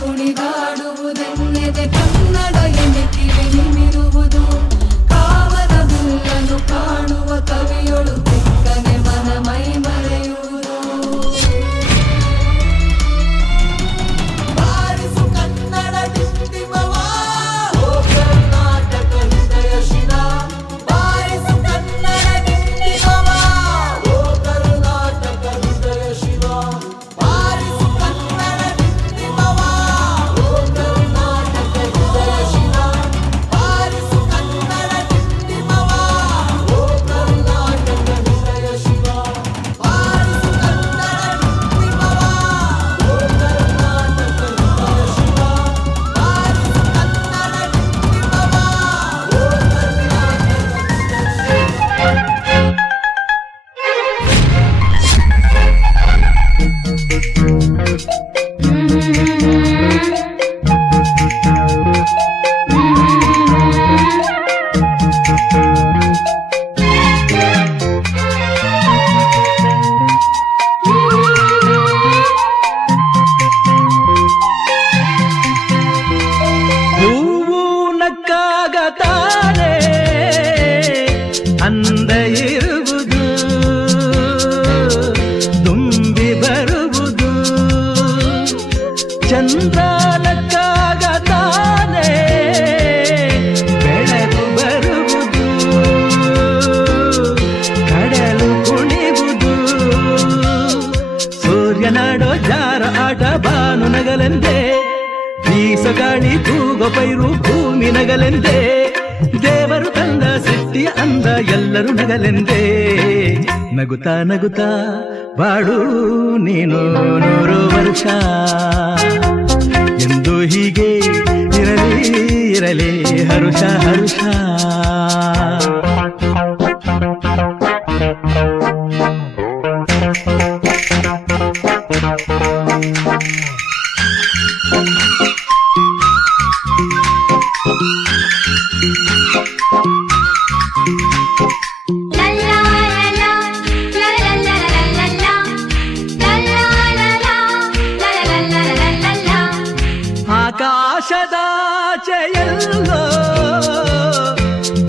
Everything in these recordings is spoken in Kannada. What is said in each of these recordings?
ಕುಣಿದಾಡುವುದೆನ್ನೆದೆ ಕನ್ನಡ ಎನ್ನಿಟ್ಟಿವೆ ನಿಮಿರುವುದು ಕಾವನ ಬಿಲ್ಲನ್ನು ಕಾಣುವ ಕವಿಯೊಳು ಬೆಕ್ಕನೆ ಮನ ಮೈ ಮರೆಯುವುದು ಬಾರಿಸು ಕನ್ನಡ ಡಿಂಡಿಮವ ಓ ಕರ್ನಾಟಕ ಹೃದಯ ಶಿರ ಬಾರಿಸು ಕನ್ನಡ ಡಿಂಡಿಮವ ಓ ಕರ್ನಾಟಕ ಹೃದಯ ಶಿರ ಬಾರಿಸು ಕನ್ನಡ ಡಿಂಡಿಮವ ಓ ಕರ್ನಾಟಕ ಹೃದಯ ಶಿರ ಬಾರಿಸು ಕನ್ನಡ ಡಿಂಡಿಮವ ಓ ಕರ್ನಾಟಕ ಹೃದಯ ಶಿರ ಬಾರಿಸು ಕನ್ನಡ ಡಿಂಡಿಮವ ಓ ಕರ್ನಾಟಕ ಹೃದಯ ಶಿರ ಬಾರಿಸು ಕನ್ನಡ ಹೂವು ನಕ್ಕಾಗ ತಾನೆ ಅಂದ ಇರುವುದು ತುಂಬಿ ಬರುವುದು ಚಂದ್ರ ನಕ್ಕಾಗ ತಾನೆ ಬೆಳಕು ಬರುವುದು ಕಡಲು ಕುಣಿವುದು ಸೂರ್ಯನಾಡೋ ಜಾರ ಆಟ ಬಾನು ನಗಲೆಂದೇ ಬೀಸಗಾಳಿ ತೂಗೋ ಪೈರು ಭೂಮಿ ನಗಲೆಂದೇ ದೇವರು ತಂದ ಸೃಷ್ಟಿಯ ಅಂದ ಎಲ್ಲರೂ ನಗಲೆಂದೇ ನಗುತ್ತಾ ನಗುತ್ತಾ ಬಾಡು ನೀನು 100 ವರ್ಷ ಎಂದು ಹೀಗೆ ಇರಲಿ ಇರಲಿ ಹರುಷ ಹರುಷ ಆಕಾಶದಾಚೆಯಲ್ಲೋ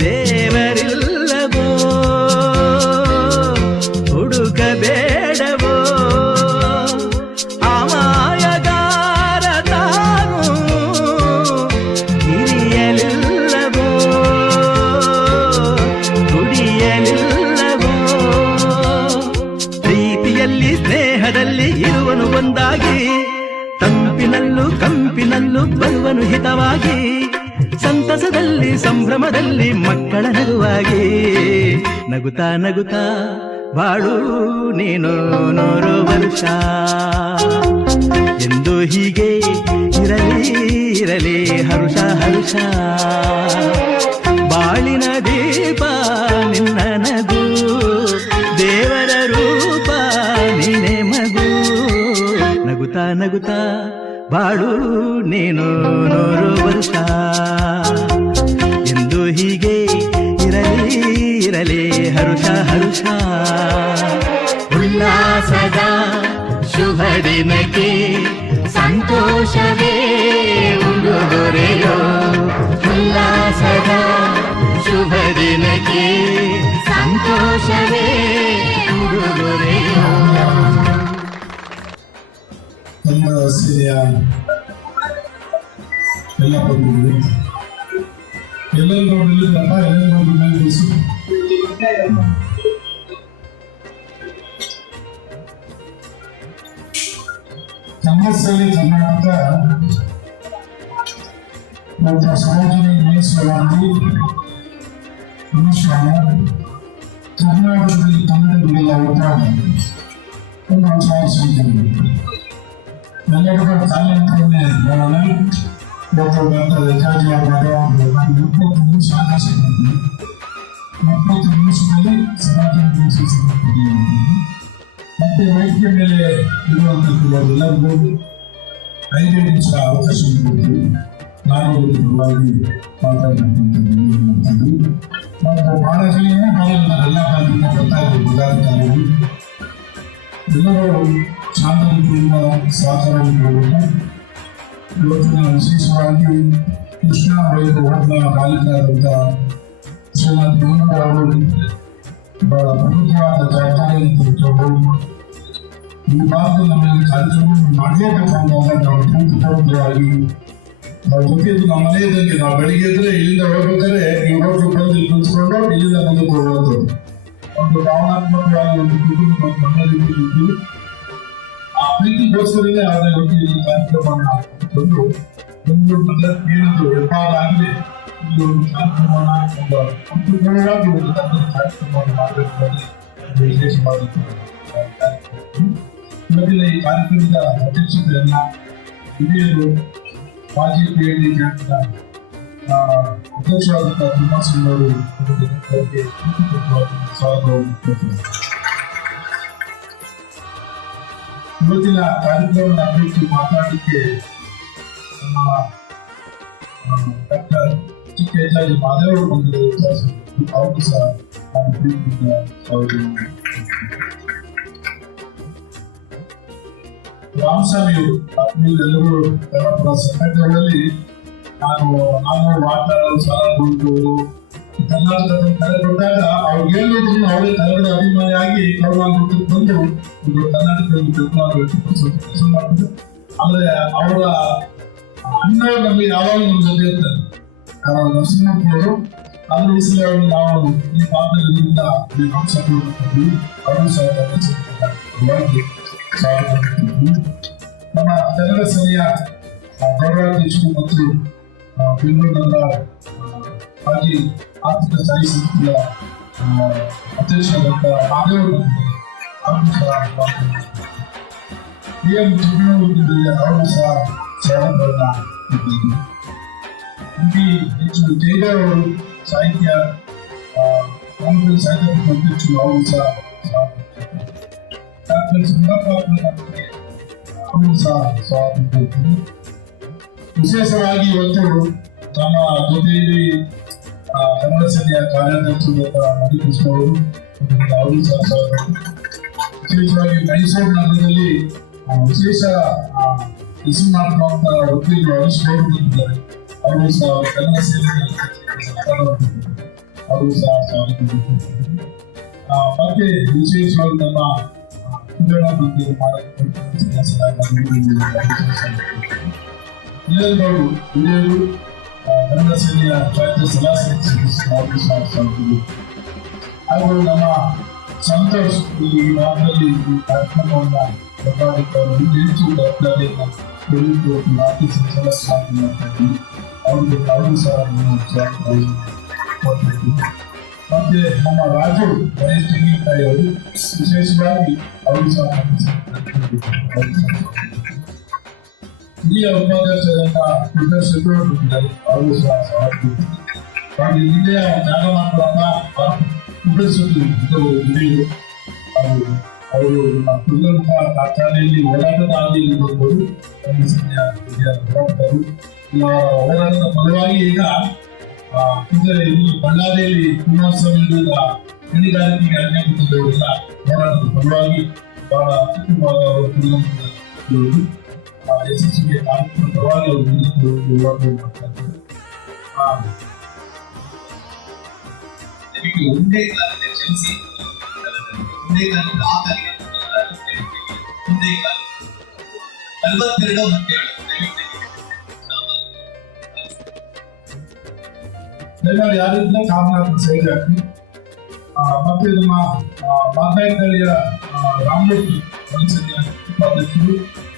ದೇವರಿಲ್ಲವೋ ಹುಡುಕಬೇಡವೋ ಅಮಾಯಗಾರ ತಾನು ಹಿರಿಯಲಿಲ್ಲವೋ ದುಡಿಯಲಿಲ್ಲವೋ ಪ್ರೀತಿಯಲ್ಲಿ ಸ್ನೇಹದಲ್ಲಿ ಇರುವನು ಒಂದಾಗಿ ತಂಪಿನಲ್ಲೂ ಕಂಪಿನಲ್ಲೂ ಬರುವನು ಹಿತವಾಗಿ ಸಂತಸದಲ್ಲಿ ಸಂಭ್ರಮದಲ್ಲಿ ಮಕ್ಕಳ ನಗುವಾಗಿ ನಗುತ್ತಾ ನಗುತ್ತಾ ಬಾಳು ನೀನು 100 ವರ್ಷ ಎಂದು ಹೀಗೆ ಇರಲಿ ಇರಲಿ ಹರುಷ ಹರುಷ ಬಾಳಿನ ದೀಪ ನಿನ್ನ ನಗು ದೇವರ ರೂಪ ನಿನ್ನೆ ಮಗು ನಗುತ್ತಾ ನಗುತ್ತಾ ಬಾಳು ನೀನು 100 ವರ್ಷ ಎಂದು ಹೀಗೆ ಇರಲಿ ಇರಲಿ ಹರುಷ ಹರುಷ ಉಲ್ಲಾಸದ ಶುಭ ದಿನಕ್ಕೆ ಸಂತೋಷವೇ ಉಡುಗೊರೆಯೋ ಉಲ್ಲಾಸದ ಶುಭ ದಿನಕ್ಕೆ ಸಂತೋಷವೇ ಉಡುಗೊರೆಯೋ ನಮ್ಮ ಸೇನೆಯ ಎಲ್ಲ ಬಂದಿದೆ ಎಲ್ಲೆಲ್ಲರೂ ನಿಲ್ಲಿದ್ದಪ್ಪ ಎಲ್ಲೆಲ್ಲರೂ ನಿಲ್ಲಿಸು ಕನ್ನಡದಲ್ಲಿ ಕರ್ನಾಟಕ ಡಾಕ್ಟರ್ ಸರೋಜಿನಿ ಮಹೇಶ್ವರಿ ಅನುಷ್ಠಾನ ಕರ್ನಾಟಕದಲ್ಲಿ ಕನ್ನಡದಲ್ಲಿಲ್ಲ ಒಟ್ಟಾಗಿ ಒಂದು ವಿಚಾರಿಸಿದ್ದೇನೆ ಎಲ್ಲರಿಗೂ ತಾಲೂಕನ್ನೇ ನೋಡೋಣ ಡಾಕ್ಟರ್ ರೇಖಾಜಿ ಅವರ 30 ನಿಮಿಷ ಅವಕಾಶ ಕೊಡ್ತೀನಿ 30 ನಿಮಿಷದಲ್ಲಿ ಸಮಾಜ ಮತ್ತೆ ವೈದ್ಯ ಮೇಲೆ ಇರುವಂಥದ್ದು ಎಲ್ಲರಿಗೂ 5 ನಿಮಿಷ ಅವಕಾಶ ಕೊಡ್ತೀವಿ ನಾನು ಪರವಾಗಿ ಮಾತಾಡ್ತೀನಿ ಮತ್ತು ಬಹಳ ಜನ ಎಲ್ಲ ಕಾಲದಿಂದ ಬರ್ತಾ ಇದ್ದೀವಿ ಎಲ್ಲರೂ ಶಾಂತ ರೀತಿಯಿಂದ ಸಹಕಾರ ನೀಡಬೇಕು ಇವತ್ತಿನ ವಿಶೇಷವಾಗಿ ಕೃಷ್ಣ ವೈದ್ಯ ಹೋಟ್ಲ ಮಾಲೀಕರಾದಂಥ ಶ್ರೀನಾಥ್ ಭೀಮಪ್ಪ ಅವರು ಬಹಳ ಪ್ರಮುಖವಾದ ಜವಾಬ್ದಾರಿಯನ್ನು ತೆಗೆದುಕೊಂಡು ಈ ಭಾಗದ ನಮಗೆ ಕಾರ್ಯಕ್ರಮವನ್ನು ಮಾಡಲೇಬೇಕಂದಾಗ ನಾವು ಪೂರ್ವಕವಾಗಿ ನಾವು ಜೊತೆಗೆ ನಮ್ಮ ಮನೆಯಲ್ಲಿ ನಾವು ಬೆಳಿಗ್ಗೆ ಇದ್ರೆ ಇಲ್ಲಿಂದ ಹೋಗ್ಬೇಕಾದ್ರೆ ಈ ರೋಡ್ಗೆ ಬಂದು ಇಲ್ಲಿ ಕುಳಿತುಕೊಂಡು ಇಲ್ಲಿಂದ ಮುಂದಕ್ಕೆ ಹೋಗೋದು ಒಂದು ಭಾವನಾತ್ಮಕವಾಗಿ ಒಂದು ಕುಟುಂಬ ಮತ್ತು ಮನೆಯಲ್ಲಿ ಇದ್ದು ಆ ಪ್ರೀತಿಗೋಸ್ಕರನೇ ಅವರ ಇಲ್ಲಿ ಕಾರ್ಯಕ್ರಮವನ್ನು ತಂದು ಬೆಂಗಳೂರು ನಗರಕ್ಕೆ ಏನಾದರೂ ವ್ಯವಹಾರ ಆಗಲಿ ಇಲ್ಲಿ ಒಂದು ಕಾರ್ಯಕ್ರಮವನ್ನು ಸಂಪೂರ್ಣವಾಗಿ ಒಂದು ತಂಡದ ಕಾರ್ಯಕ್ರಮವನ್ನು ಮಾಡಬೇಕು ಅಂತ ವಿಶೇಷವಾಗಿ ಇವತ್ತಿನ ಈ ಕಾರ್ಯಕ್ರಮದ ಅಧ್ಯಕ್ಷತೆಯನ್ನ ಹಿರಿಯರು ಮಾಜಿ PhD ಬ್ಯಾಂಕ್ನ ಅಧ್ಯಕ್ಷರಾದಂತಹ ಶ್ರೀನಿವಾಸನ್ ಅವರು ಅವರಿಗೆ ಸ್ವಾಗತವನ್ನು ಕೋರುತ್ತೇನೆ. ಇವತ್ತಿನ ಕಾರ್ಯಕ್ರಮವನ್ನು ಕುರಿತು ಮಾತಾಡಲಿಕ್ಕೆ ನಮ್ಮ ಡಾಕ್ಟರ್ ಕೆ.ಜಿ. ಮಾದೇವರು ಬಂದಿರುವ ಅವರು ಸಹ ನಾನು ಪ್ರೀತಿಯಿಂದ ಸ್ವಾಗತವನ್ನು ರಾಮಸ್ವಾಮಿಯವರು ನೀವೆಲ್ಲರೂ ಕನ್ನಡ ಸಂಘಟನೆಗಳಲ್ಲಿ ನಾನು ಮಾತಾಡಲು ಸಾಲ ಕೊಡುವುದು ಕರ್ನಾಟಕದಲ್ಲಿ ಕರೆ ಕೊಟ್ಟಾಗ ಅವ್ರಿಗೆ ಹೇಳಿದ್ರು ಅವರೇ ಕನ್ನಡ ಅಭಿಮಾನಿಯಾಗಿ ಕರ್ನಾಟಕಕ್ಕೆ ಬಂದು ಒಂದು ಕರ್ನಾಟಕದಲ್ಲಿ ಬೆಂಬಲ ವ್ಯಕ್ತಪಡಿಸುವ ಕೆಲಸ ಮಾಡಿದ್ರು. ಆದ್ರೆ ಅವರ ಅಣ್ಣ ನಮಗೆ ಯಾವಾಗ ನಮ್ಮ ಜೊತೆ ಇರ್ತಾರೆ ನರಸಿಂಹಪ್ಪವರು ಅದ್ರ ಹೆಸರು ನಾವು ಈ ಭಾಗದಿಂದ ಅವರು ಸಹ ನಮ್ಮ ಕನ್ನಡ ಸೇನೆಯ ಗೌರವಾಧ್ಯಕ್ಷರು ಮತ್ತು ಬೆಂಗಳೂರು ನಗರ ಮಾಜಿ ಆರ್ಥಿಕ ಸ್ಥಾಯಿ ಸಂಸ್ಥೆಯ ಅಧ್ಯಕ್ಷರಾದಂಥ ಮಾದೇವರು ಅವರು ಸಹ PM ಚಿಕ್ಕಮಗಳೂರಿನಲ್ಲಿ ಅವರು ಸಹ ಸ್ವಾಗತವನ್ನ ಕೊಟ್ಟಿದ್ದಾರೆ. ಹೆಚ್ಚು ಜಯದೇವ್ ಅವರು ಸಾಹಿತ್ಯ ಕಾಂಗ್ರೆಸ್ ಸಾಹಿತ್ಯ ಅಧ್ಯಕ್ಷರು ಅವರು ಸಹ ಡಾಕ್ಟರ್ ಸಂಗಪ್ಪ ಅವರು ಸಹ ಸ್ವಾಗತ ಕೊಡ್ತೀನಿ. ವಿಶೇಷವಾಗಿ ಇವತ್ತು ನಮ್ಮ ಜೊತೆಯಲ್ಲಿ ಕನ್ನಡ ಸೇನೆಯ ಕಾರ್ಯಾಧ್ಯಕ್ಷರಾದ ಮಣಿಕೃಷ್ಣ ಅವರು ಸಹ ಸ್ವಾಗತ. ವಿಶೇಷವಾಗಿ ಮೈಸೂರು ನಗರದಲ್ಲಿ ವಿಶೇಷ ಕೆಲಸ ಮಾಡುವಂತ ವಕೀಲರು ಅನಿಸ್ಕೊಂಡಿದ್ದಾರೆ ಅವರು ಸಹ ಕನ್ನಡ ಸೇನೆಯ ಅವರು ಸಹ ಸ್ವಾಗತ. ಮತ್ತೆ ವಿಶೇಷವಾಗಿ ನಮ್ಮ ಹಿರಿಯರು ಕನ್ನಡ ಸೇನೆಯ ರಾಜ್ಯ ಸಲಹಾ ಸಮಿತಿ ಹಾಗೂ ನಮ್ಮ ಸಂತೋಷ್ ಈ ಭಾಗದಲ್ಲಿ ಈ ಕಾರ್ಯಕ್ರಮವನ್ನು ಹೆಚ್ಚು ಜವಾಬ್ದಾರಿಯನ್ನು ತೆಗೆದು ಆಫೀಸ್ ಸಲಹೆ ಮಾಡ್ತಾ ಅವ್ರಿಗೆ ಅವರು ಸಹ ಮತ್ತೆ ನಮ್ಮ ರಾಜು ಗಣೇಶ್ ತೆಂಗಿನಕಾಯಿ ಅವರು ವಿಶೇಷವಾಗಿ ಅವರು ಸಹ ಹಿರಿಯ ಉಪಾಧ್ಯಕ್ಷರಾದ ಪ್ರೊಫೆಸರ್ ಶಿವರಾಮ್ ಅವರು ಸಹ ಹಾಗೆ ಹಿರಿಯ ಜಾಗಮಾನವಾದ ಹಿರಿಯರು ಅವರು ನಮ್ಮ ಕುಲ್ಲಂಪ ಕಾರ್ಖಾನೆಯಲ್ಲಿ ಹೋರಾಟದ ಹಾದಿಯಲ್ಲಿ ಬಂದವರು ಹೋರಾಟದ ಫಲವಾಗಿ ಈಗ ಇಲ್ಲಿ ಬಳ್ಳಾರಿಯಲ್ಲಿ ಕುಮಾರಸ್ವಾಮಿ ಗಣಿಗಾರಿಕೆಗೆ ಅರಣ್ಯ ಕೊಟ್ಟಿದ್ದವರೆಲ್ಲ ಹೋರಾಟದ ಫಲವಾಗಿ ಬಹಳ ಅತ್ಯುತ್ತಮವಾದ ಅವರು ಯಶಸ್ವಿಗೆ ಕಾರ್ಯಕ್ರಮ ಪರವಾಗಿ ಅವರು ಹೋರಾಟ ಮಾಡ್ತಾ ಇದ್ದಾರೆ. ಒಂದೇ ಕಾಲದಲ್ಲಿ ಚಲಿಸಿ ಒಂದೇ ಕಾಲದ ಆತನಿಗೆ ಒಂದೇ ಕಾಲ 42 ದಯಮಾಡಿ ಯಾರಿದ್ರೆ ಕಾಮನಾಥ ಸೈಡ್ ಹಾಕಿ. ಮತ್ತೆ ನಮ್ಮ ಮಾತಾಯಿತಳಿಯ ರಾಮಮೂರ್ತಿ ಮನಸ್ಸಿನ ಉಪಾಧ್ಯಕ್ಷರು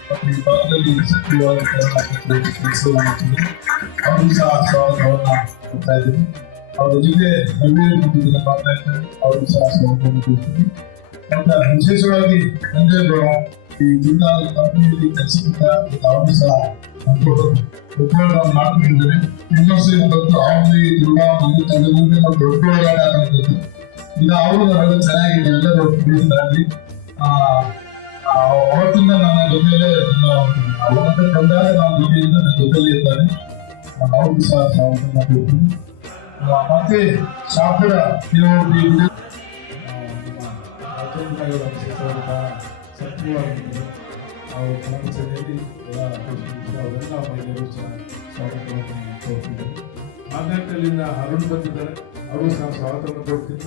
ಮತ್ತು ಈ ಭಾಗದಲ್ಲಿ ಸಕ್ರಿಯವಾಗಿ ಕೆಲಸ ಮಾಡ್ತಿದ್ರು ಅವರು ಸಹ ಸ್ವಾಗತವನ್ನ ಕೊಡ್ತಾ ಇದ್ದೀವಿ. ಅವರ ಜೊತೆ ನವೀನ ಮಾತಾಡ್ತಾರೆ ಅವರು ಸಹ ಸ್ವಾಗತವನ್ನು ಕೊಡ್ತೀವಿ. ಮತ್ತೆ ವಿಶೇಷವಾಗಿ ನಂಜೇಗೌಡ ಈ ಜಿಲ್ಲಾ ಕಂಪನಿಯಲ್ಲಿ ಕೆಲಸಕ್ಕಿಂತ ಅವರು ಸಹ ಉಪಯೋಗ ಮಾಡ್ಕೊಂಡಿದ್ದಾರೆ. ಇನ್ನೊಂದ್ಸರಿ ಬಂದು ಅವಳಿ ದುರ್ಗ ಮಂದಿ ತಂದೆ ದೊಡ್ಡ ಹೋರಾಟ ಆಗಿತ್ತು. ಈಗ ಅವರು ನಾವೆಲ್ಲ ಚೆನ್ನಾಗಿದೆ ಎಲ್ಲರೂ ಒಪ್ಪಿದ್ದಾರೆ. ಅವತ್ತಿಂದ ನನ್ನ ಜೊತೆಯಲ್ಲೇ ಅವತ್ತು ಬಂದಾಗ ನಾವು ಜೊತೆಯಿಂದ ನನ್ನ ಜೊತೆಯಲ್ಲೇ ಇದ್ದಾರೆ. ಅವ್ರಿಗೂ ಸಹ ಸ್ವಾಗತ ಮಾಡ್ತೀನಿ. ಮತ್ತೆ ಶಾಪುರ ಸಕ್ರಿಯವಾಗಿದ್ದಾರೆ. 20 ಅವರು ಕನ್ನಡ ಸೇನೆಯಲ್ಲಿ ಎಲ್ಲ ಅವರೆಲ್ಲ ಮಹಿಳೆಯರು ಸ್ವಾಗತವನ್ನು ಕೋರ್ತಿದ್ದಾರೆ. ಮಾರ್ನಾಟಲ್ಲಿಂದ ಅರುಣ್ ಬಂದಿದ್ದಾರೆ, ಅವರು ಸಹ ಸ್ವಾಗತವನ್ನು ಕೊಡ್ತೀನಿ.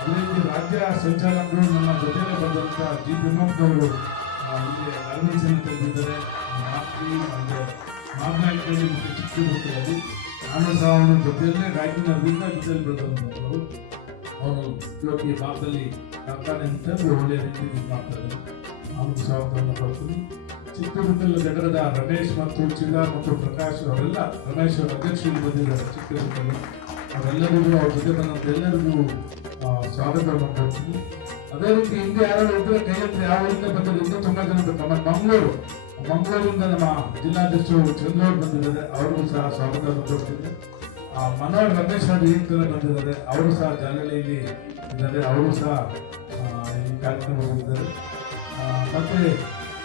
ಅದೇ ರೀತಿ ರಾಜ್ಯ ಸಂಚಾಲಕರು ನಮ್ಮ ಜೊತೆಗೆ ಬಂದಂಥ ಜಿ ತಿಮ್ಮಪ್ಪನವರು ಇಲ್ಲಿ ಗಾರ್ಮೆಂಟ್ಸನ್ನು ತಂದಿದ್ದಾರೆ. ಮಾರ್ನಾಟಲ್ಲಿ ಮತ್ತು ಚಿಕ್ಕಬಳ್ಳಾಪುರದಲ್ಲಿ ನಾನು ಸಹ ಅವನ ಜೊತೆಯಲ್ಲೇ ರಾಯಚೂರಿನಿಂದ ಜೊತೆಯಲ್ಲಿ ಬಂದಂಥವರು. ಅವನು ಇವತ್ತು ಈ ಭಾಗದಲ್ಲಿ ಕಾರ್ಖಾನೆ ಅಂತಂದು ಒಳ್ಳೆಯ ರೀತಿಯಲ್ಲಿ ಮಾಡ್ತಾರೆ. ಅವನು ಸ್ವಾಗತವನ್ನು ಕೊಡ್ತೀನಿ. ಚಿತ್ರದುರ್ಗದಲ್ಲಿ ನಗರದ ರಮೇಶ್ ಮತ್ತು ಚಿದಾರ್ ಮತ್ತು ಪ್ರಕಾಶ್ ಅವರೆಲ್ಲ, ರಮೇಶ್ ಅವರ ಅಧ್ಯಕ್ಷರು ಬಂದಿದ್ದಾರೆ ಚಿತ್ರದುರ್ಗದಲ್ಲಿ. ಅವರೆಲ್ಲರಿಗೂ ಅವ್ರ ಜೊತೆ ಬಂದಂಥ ಎಲ್ಲರಿಗೂ ಸ್ವಾಗತವನ್ನು ಕೊಡ್ತೀನಿ. ಅದೇ ರೀತಿ ಹಿಂದೆ ಯಾರು ಇದ್ರೆ ಕೈಯಲ್ಲಿ ಯಾವ ಹಿಂದೆ ಬಂದರೆ ಇನ್ನೂ ತುಂಬ ಜನ ಬೇಕು. ಮಂಗಳೂರಿಂದ ನಮ್ಮ ಜಿಲ್ಲಾಧ್ಯಕ್ಷರು ಚಂದ್ರವ್ರು ಬಂದಿದ್ದಾರೆ, ಅವ್ರಿಗೂ ಸಹ ಸ್ವಾಗತವನ್ನು ಕೊಡ್ತೀನಿ. ಮನೋಹರ್ ರಮೇಶ್ ಅವರು ಈ ತರ ಬಂದಿದ್ದಾರೆ, ಅವರು ಸಹ ಜಾಲಹಳ್ಳಿಯಲ್ಲಿ ಇದ್ದಾರೆ, ಅವರು ಸಹ ಈ ಕಾರ್ಯಕ್ರಮ ಬಂದಿದ್ದಾರೆ. ಮತ್ತೆ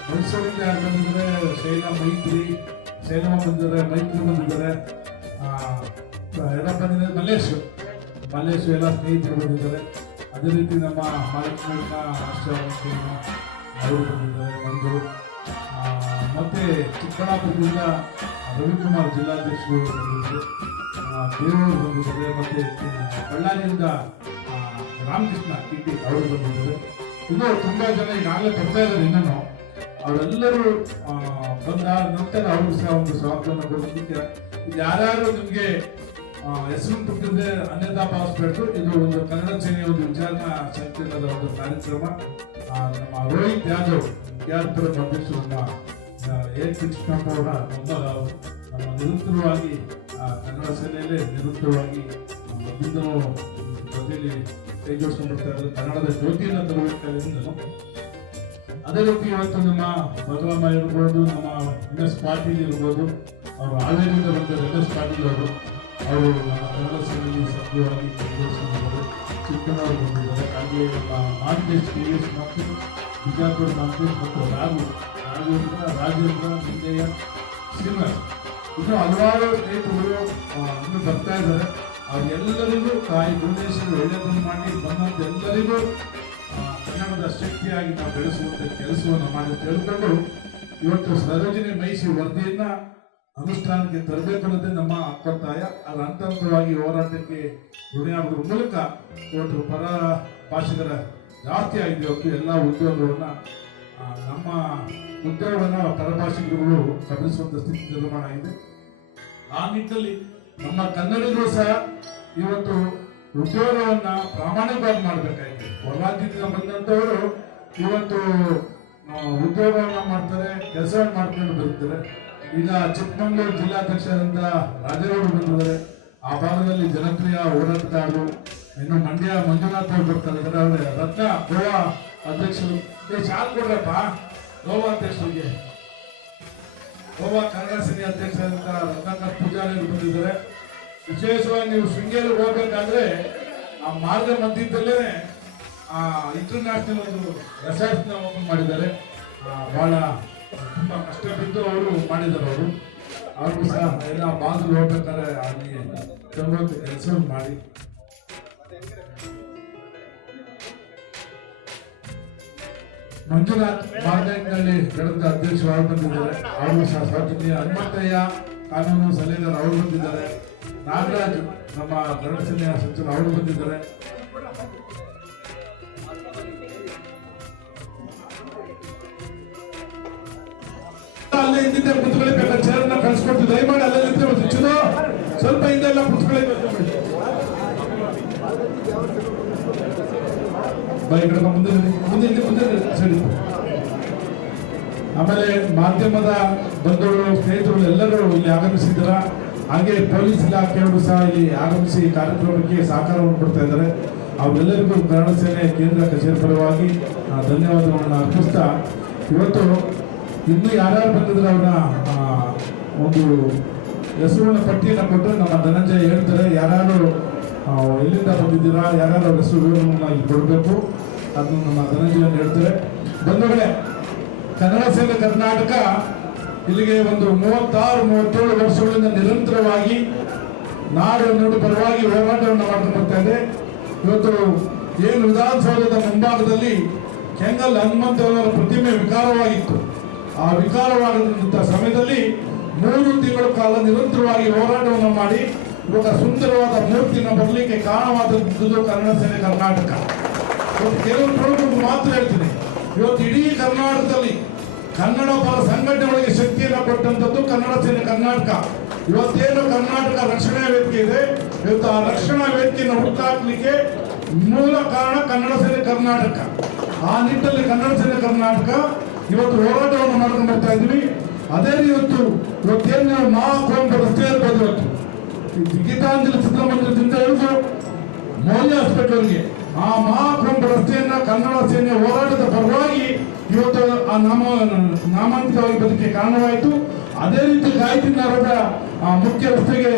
ಮೈಸೂರಿಂದ ಯಾರು ಬಂದಿದ್ದಾರೆ, ಶೈಲಮ್ಮ ಬಂದಿದ್ದಾರೆ, ಮೈತ್ರಿ ಬಂದಿದ್ದಾರೆ, ಎಲ್ಲ ಬಂದಿದ್ದಾರೆ, ಮಲ್ಲೇಶ್ ಎಲ್ಲ ಸ್ನೇಹಿತರು ಬಂದಿದ್ದಾರೆ. ಅದೇ ರೀತಿ ನಮ್ಮ ಮಾಲೀಕರನ್ನ ಅವರು ಬಂದಿದ್ದಾರೆ ಒಂದು. ಮತ್ತೆ ಚಿಕ್ಕಬಳ್ಳಾಪುರದಿಂದ ರವಿಕುಮಾರ್ ಜಿಲ್ಲಾಧ್ಯಕ್ಷರು ಬಂದಿದ್ದಾರೆ, ದೇವರು ಬಂದಿದ್ದಾರೆ. ಮತ್ತೆ ಬಳ್ಳಾರಿಯಿಂದ ರಾಮಕೃಷ್ಣ ಕಿಟ್ಟಿ ಅವರು ಬಂದಿದ್ದಾರೆ. ಇನ್ನೂ ತುಂಬಾ ಜನ ಈಗಾಗಲೇ ಬರ್ತಾ ಇದ್ದಾರೆ. ಇನ್ನೂ ಅವರೆಲ್ಲರೂ ಬಂದ ನಂತರ ಅವರು ಸಹ ಒಂದು ಸ್ವಾಗತವನ್ನು ಕೊಡೋದಕ್ಕೆ ಯಾರ್ಯಾರು ನಿಮಗೆ ಹೆಸರು ಕೊಟ್ಟಿದ್ರೆ ಅನ್ಯತಾ ಭಾವಿಸ್ಬೇಕು. ಇದು ಒಂದು ಕನ್ನಡ ಸೇನೆಯ ಒಂದು ವಿಚಾರಣಾ ಸಂಕೀರ್ಣದ ಒಂದು ಕಾರ್ಯಕ್ರಮ. ನಮ್ಮ ರೋಹಿತ್ ಯಾದವ್ KR-ಪುರಂ ಅಧ್ಯಕ್ಷರು ನಮ್ಮ ಕೃಷ್ಣಪ್ಪ ಅವರ ನಮ್ಮ ನಿರಂತರವಾಗಿ ಕನ್ನಡ ಸೇನೆಯಲ್ಲೇ ನಿರಂತರವಾಗಿ ಮೊದಲಿಂದಲೂ ಜೊತೆಯಲ್ಲಿ ಕೈ ಜೋಡಿಸ್ಕೊಂಡು ಬರ್ತಾ ಇದ್ದಾರೆ, ಕನ್ನಡದ ಜ್ಯೋತಿಯನ್ನು ತರಬೇಕಾಗಿದ್ದನು. ಅದೇ ರೀತಿ ಇವತ್ತು ನಮ್ಮ ಬಲರಾಮ ಇರ್ಬೋದು, ನಮ್ಮ MS ಪಾಟೀಲ್ ಇರ್ಬೋದು, ಅವರು ಹಾವೇರಿಯಿಂದ ಬಂದ MS ಪಾಟೀಲ್ ಅವರು ನಮ್ಮ ಕನ್ನಡ ಸೇನೆಯಲ್ಲಿ ಸಕ್ರಿಯವಾಗಿ ಕೈ ಜೋಡಿಸ್ಕೊಂಡಿದ್ದಾರೆ. ಚಿಕ್ಕನವರು ಬಂದಿದ್ದಾರೆ, ಹಾಗೆ ಮಾಂತೇಶ್ KS ಮತ್ತು ಬಿಜಾಪುರ ಮಾಂತೇಶ್ ಮತ್ತು ರಾಜೇಂದ್ರ ಸಿದ್ದಯ್ಯ ಶ್ರೀನಿವಾಸ್, ಇನ್ನು ಹಲವಾರು ಸ್ನೇಹಿತರು ಇನ್ನು ಬರ್ತಾ ಇದ್ದಾರೆ. ಅವರೆಲ್ಲರಿಗೂ ತಾಯಿ ಭುವನೇಶ್ವರಿ ಒಳ್ಳೆಯದನ್ನು ಮಾಡಿ ಬಂದಂತ ಎಲ್ಲರಿಗೂ ಕನ್ನಡದ ಶಕ್ತಿಯಾಗಿ ನಾವು ಬೆಳೆಸುವಂತ ಕೆಲಸವನ್ನು ಮಾಡಿ ತಿಳ್ಕೊಂಡು ಇವತ್ತು ಸರೋಜಿನಿ ಮಹಿಷಿ ವರದಿಯನ್ನ ಅನುಷ್ಠಾನಕ್ಕೆ ತರಬೇಕು ಅನ್ನೋದೇ ನಮ್ಮ ಒತ್ತಾಯ. ಅದರ ಹಂತವಾಗಿ ಹೋರಾಟಕ್ಕೆ ಋಣಿಯಾಗುವ ಮೂಲಕ ಇವತ್ತು ಪರ ಭಾಷಿಗರ ಜಾಸ್ತಿ ಆಗಿದೆ. ಇವತ್ತು ಎಲ್ಲ ಉದ್ಯೋಗವನ್ನ ನಮ್ಮ ಉದ್ಯೋಗವನ್ನ ಪರಭಾಷಿಗರು ಕಬಳಿಸುವಂತ ಸ್ಥಿತಿ ನಿರ್ಮಾಣ ಆಗಿದೆ. ಆ ನಿಟ್ಟಿನಲ್ಲಿ ನಮ್ಮ ಕನ್ನಡಿಗರು ಸಹ ಇವತ್ತು ಉದ್ಯೋಗವನ್ನ ಪ್ರಾಮಾಣಿಕವಾಗಿ ಮಾಡಬೇಕಾಗಿದೆ. ಹೊರರಾಜ್ಯದಿಂದ ಬಂದಂತವರು ಇವತ್ತು ಉದ್ಯೋಗವನ್ನ ಮಾಡ್ತಾರೆ, ಕೆಲಸವನ್ನು ಮಾಡ್ಕೊಂಡು ಬರುತ್ತಾರೆ. ಈಗ ಚಿಕ್ಕಮಗಳೂರು ಜಿಲ್ಲಾಧ್ಯಕ್ಷರಿಂದ ರಾಜೇಗೌಡರು ಬಂದಿದ್ದಾರೆ. ಆ ಭಾಗದಲ್ಲಿ ಜನಪ್ರಿಯ ಹೋರಾಟಗಾರರು. ಇನ್ನು ಮಂಡ್ಯ ಮಂಜುನಾಥ್ ಅವರು ಬರ್ತಾರೆ, ಅವರೇ ರತ್ನ ಗೋವಾ ಅಧ್ಯಕ್ಷರು. ಶಾಲ್ ಕೊಡ್ರಪ್ಪ ಗೋವಾ ಅಧ್ಯಕ್ಷರಿಗೆ. ಗೋವಾ ಕನ್ನಡ ಸೇನೆ ಅಧ್ಯಕ್ಷರಾದಂತ ರತ್ನಾಕರ್ ಪೂಜಾರಿ ಅವರು ಬಂದಿದ್ದಾರೆ. ವಿಶೇಷವಾಗಿ ನೀವು ಶೃಂಗೇರಿಗೆ ಹೋಗ್ಬೇಕಾದ್ರೆ ಆ ಮಾರ್ಗ ಮಧ್ಯದಲ್ಲೇ ಇಂಟರ್ನ್ಯಾಷನಲ್ ಒಂದು ರೆಸಾರ್ಟ್ನ ಓಪನ್ ಮಾಡಿದ್ದಾರೆ. ಬಹಳ ತುಂಬಾ ಕಷ್ಟ ಬಿದ್ದು ಅವರು ಮಾಡಿದ್ದಾರೆ. ಅವ್ರಿಗೂ ಸಹ ಎಲ್ಲ ಬಾಗಿಲು ಹೋಗ್ಬೇಕಾದ್ರೆ ಅಲ್ಲಿ ತಗೊಳ್ಳೋದು ಕೆಲಸವನ್ನು ಮಾಡಿ. ಮಂಜುನಾಥ್ ಮಾರ್ಗದಲ್ಲಿ ಬೆಳೆದ ಅಧ್ಯಕ್ಷರು ಬಂದಿದ್ದಾರೆ, ಅವರು ಸಹ ಸ್ವಾಗತ. ಹನುಮಂತಯ್ಯ ಕಾನೂನು ಸಲಹೆಗಾರ ಅವರು ಬಂದಿದ್ದಾರೆ. ನಾಗರಾಜ್ ನಮ್ಮ ಕನ್ನಡ ಸೇನೆಯ ಸಚಿವರು ಅವರು ಬಂದಿದ್ದಾರೆ. ಅಲ್ಲೇ ಹಿಂದೆ ಪುಸ್ತಕಗಳು ಚೇರನ್ನ ಕಳಿಸ್ಕೊಡ್ತೀವಿ, ದಯಮಾಡಿ ಅಲ್ಲೇ ನಿಂತು ಸ್ವಲ್ಪ ಹಿಂದೆಲ್ಲ ಪುಸ್ತಕಗಳು ಮುಂದೆ ಸರಿ. ಆಮೇಲೆ ಮಾಧ್ಯಮದ ಬಂಧುಗಳು, ಸ್ನೇಹಿತರು ಎಲ್ಲರೂ ಇಲ್ಲಿ ಆಗಮಿಸಿದ್ದಾರೆ. ಹಾಗೆ ಪೊಲೀಸ್ ಇಲಾಖೆಯವರು ಸಹ ಇಲ್ಲಿ ಆಗಮಿಸಿ ಕಾರ್ಯಕ್ರಮಕ್ಕೆ ಸಹಕಾರವನ್ನು ಕೊಡ್ತಾ ಇದ್ದಾರೆ. ಅವರೆಲ್ಲರಿಗೂ ಕನ್ನಡ ಸೇನೆ ಕೇಂದ್ರ ಕಚೇರಿ ಪರವಾಗಿ ಧನ್ಯವಾದಗಳನ್ನು ಅರ್ಪಿಸ್ತಾ, ಇವತ್ತು ಇನ್ನೂ ಯಾರ್ಯಾರು ಬಂದಿದ್ರೆ ಅವ್ರನ್ನ ಒಂದು ಹೆಸರುಗಳ ಪಟ್ಟಿಯನ್ನು ಕೊಟ್ಟರೆ ನಮ್ಮ ಧನಂಜಯ ಹೇಳ್ತಾರೆ ಯಾರ್ಯಾರು ಎಲ್ಲಿಂದ ಬಂದಿದ್ದೀರಾ, ಯಾರ್ಯಾರು ಅವ್ರ ಹೆಸರು ವಿವರವನ್ನು ಇಲ್ಲಿ ಕೊಡಬೇಕು, ಅದನ್ನು ನಮ್ಮ ಧನಂಜಯ ಹೇಳ್ತಾರೆ. ಬಂಧುಗಳೇ, ಕನ್ನಡ ಸೇನೆ ಕರ್ನಾಟಕ ಇಲ್ಲಿಗೆ ಒಂದು 36-37 ವರ್ಷಗಳಿಂದ ನಿರಂತರವಾಗಿ ನಾಡು ಪರವಾಗಿ ಹೋರಾಟವನ್ನು ಮಾಡ್ಕೊಂಡು ಬರ್ತಾ ಇದೆ. ಇವತ್ತು ಏನು ವಿಧಾನಸೌಧದ ಮುಂಭಾಗದಲ್ಲಿ ಕೆಂಗಲ್ ಹನುಮಂತವರ ಪ್ರತಿಮೆ ವಿಕಾರವಾಗಿತ್ತು, ಆ ವಿಕಾರವಾಗಿದ್ದಂಥ ಸಮಯದಲ್ಲಿ 3 ತಿಂಗಳ ಕಾಲ ನಿರಂತರವಾಗಿ ಹೋರಾಟವನ್ನು ಮಾಡಿ ಇವಾಗ ಸುಂದರವಾದ ಮೂರ್ತಿನ ಬರಲಿಕ್ಕೆ ಕಾರಣವಾದದ್ದು ಕನ್ನಡ ಸೇನೆ ಕರ್ನಾಟಕ. ಇವತ್ತು ಕೆಲವು ಪ್ರಮುಖ ಮಾತು ಹೇಳ್ತೀನಿ. ಇವತ್ತು ಇಡೀ ಕರ್ನಾಟಕದಲ್ಲಿ ಕನ್ನಡ ಪರ ಸಂಘಟನೆಗಳಿಗೆ ಶಕ್ತಿಯನ್ನು ಕೊಟ್ಟಂಥದ್ದು ಕನ್ನಡ ಸೇನೆ ಕರ್ನಾಟಕ. ಇವತ್ತೇನು ಕರ್ನಾಟಕ ರಕ್ಷಣಾ ವೇದಿಕೆ ಇದೆ, ಇವತ್ತು ಆ ರಕ್ಷಣಾ ವೇದಿಕೆಯನ್ನು ಹುಟ್ಟಾಕ್ಲಿಕ್ಕೆ ಮೂಲ ಕಾರಣ ಕನ್ನಡ ಸೇನೆ ಕರ್ನಾಟಕ. ಆ ನಿಟ್ಟಿನಲ್ಲಿ ಕನ್ನಡ ಸೇನೆ ಕರ್ನಾಟಕ ಇವತ್ತು ಹೋರಾಟವನ್ನು ಮಾಡ್ಕೊಂಡು ಬರ್ತಾ ಇದ್ವಿ. ಅದೇ ಇವತ್ತೇನು ಮಹಾಕುಂಭ ರಸ್ತೆ ಇರ್ಬೋದು, ಇವತ್ತು ಗೀತಾಂಜಲಿ ಚಿತ್ರಮಂದಿರದಿಂದ ಹಿಡಿದು ಮೌಲ್ಯ ಹಾಸ್ಪಿಟಲ್ಗೆ ಆ ಮಹಾಕುಂಭ ರಸ್ತೆಯನ್ನ ಕನ್ನಡ ಸೇನೆಯ ಹೋರಾಟದ ಪರವಾಗಿ ಇವತ್ತು ಆ ನಾಮಾಂಕಿತವಾಗಿ ಬದುಕಿಗೆ ಕಾರಣವಾಯಿತು. ಅದೇ ರೀತಿ ಗಾಯತ್ರಿ ನಗರದ ಮುಖ್ಯ ರಸ್ತೆಗೆ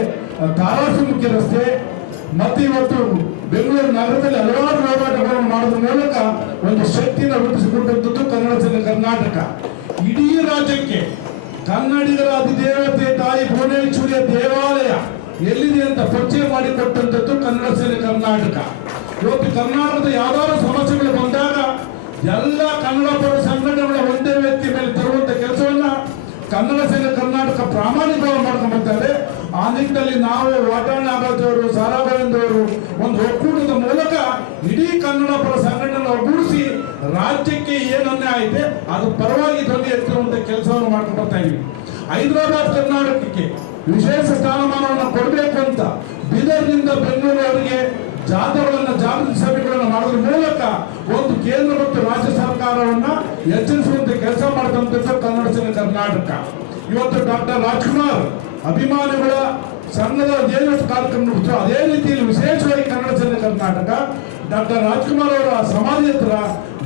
ತಾರಾಸು ಮುಖ್ಯ ರಸ್ತೆ ಮತ್ತೆ ಇವತ್ತು ಬೆಂಗಳೂರು ನಗರದಲ್ಲಿ ಹಲವಾರು ಹೋರಾಟಗಳನ್ನು ಮಾಡೋದ್ರ ಮೂಲಕ ಒಂದು ಶಕ್ತಿಯನ್ನು ರೂಪಿಸಿಕೊಂಡಂಥದ್ದು ಕನ್ನಡ ಸೇನೆ ಕರ್ನಾಟಕ. ಇಡೀ ರಾಜ್ಯಕ್ಕೆ ಕನ್ನಡಿಗರ ಅಧಿದೇವತೆ ತಾಯಿ ಭುವನೇಶ್ವರಿಯ ದೇವಾಲಯ ಎಲ್ಲಿದೆ ಅಂತ ಪರಿಚಯ ಮಾಡಿಕೊಟ್ಟಂಥದ್ದು ಕನ್ನಡ ಸೇನೆ ಕರ್ನಾಟಕ. ಇವತ್ತು ಕರ್ನಾಟಕದ ಯಾವ್ದಾದ್ರು ಸಮಸ್ಯೆಗಳು ಬಂದಾಗ ಎಲ್ಲ ಕನ್ನಡ ಪರ ಸಂಘಟನೆಗಳ ಒಂದೇ ವ್ಯಕ್ತಿ ಮೇಲೆ ತರುವಂತ ಕೆಲಸವನ್ನ ಕನ್ನಡ ಸೇನೆ ಕರ್ನಾಟಕ ಪ್ರಾಮಾಣಿಕವಾಗಿ ಮಾಡ್ಕೊಂಡು ಬರ್ತಾರೆ. ಆ ನಿಟ್ಟಿನಲ್ಲಿ ನಾವು ವಾಟಾಳ್ ನಾಗರಾಜವರು, ಸಾರಾಭಾಯಂದವರು ಒಂದು ಒಕ್ಕೂಟದ ಮೂಲಕ ಇಡೀ ಕನ್ನಡ ಪರ ಸಂಘಟನೆ ಒಗ್ಗೂಡಿಸಿ ರಾಜ್ಯಕ್ಕೆ ಏನು ಅನ್ಯಾಯ ಐತೆ ಅದು ಪರವಾಗಿ ಧ್ವನಿ ಎತ್ತುವಂತ ಕೆಲಸವನ್ನು ಮಾಡ್ಕೊಂಡು ಬರ್ತಾ ಇದೀವಿ. ಹೈದರಾಬಾದ್ ಕರ್ನಾಟಕಕ್ಕೆ ವಿಶೇಷ ಸ್ಥಾನಮಾನವನ್ನು ಕೊಡಬೇಕು ಅಂತ ಬೀದರ್ನಿಂದ ಬೆಂಗಳೂರಿಗೆ ಜಾಥಾಗಳನ್ನು, ಜಾಗೃತಿ ಸಭೆಗಳನ್ನು ಮಾಡೋದ್ರ ಮೂಲಕ ಒಂದು ಕೇಂದ್ರ ಮತ್ತು ರಾಜ್ಯ ಸರ್ಕಾರವನ್ನ ಎಚ್ಚರಿಸುವಂತ ಕೆಲಸ ಮಾಡಿದಂಥದ್ದು ಕನ್ನಡ ಸೇನೆ ಕರ್ನಾಟಕ. ಇವತ್ತು ಡಾಕ್ಟರ್ ರಾಜ್ಕುಮಾರ್ ಅಭಿಮಾನಿಗಳ ಸಂಘದ ಏನು ಕಾರ್ಯಕ್ರಮ ನಡೆಸಿದ್ರು ಅದೇ ರೀತಿಯಲ್ಲಿ ವಿಶೇಷವಾಗಿ ಕನ್ನಡ ಸೇನೆ ಕರ್ನಾಟಕ ಡಾಕ್ಟರ್ ರಾಜ್ಕುಮಾರ್ ಅವರ ಸಮಾಧಿ ಹತ್ರ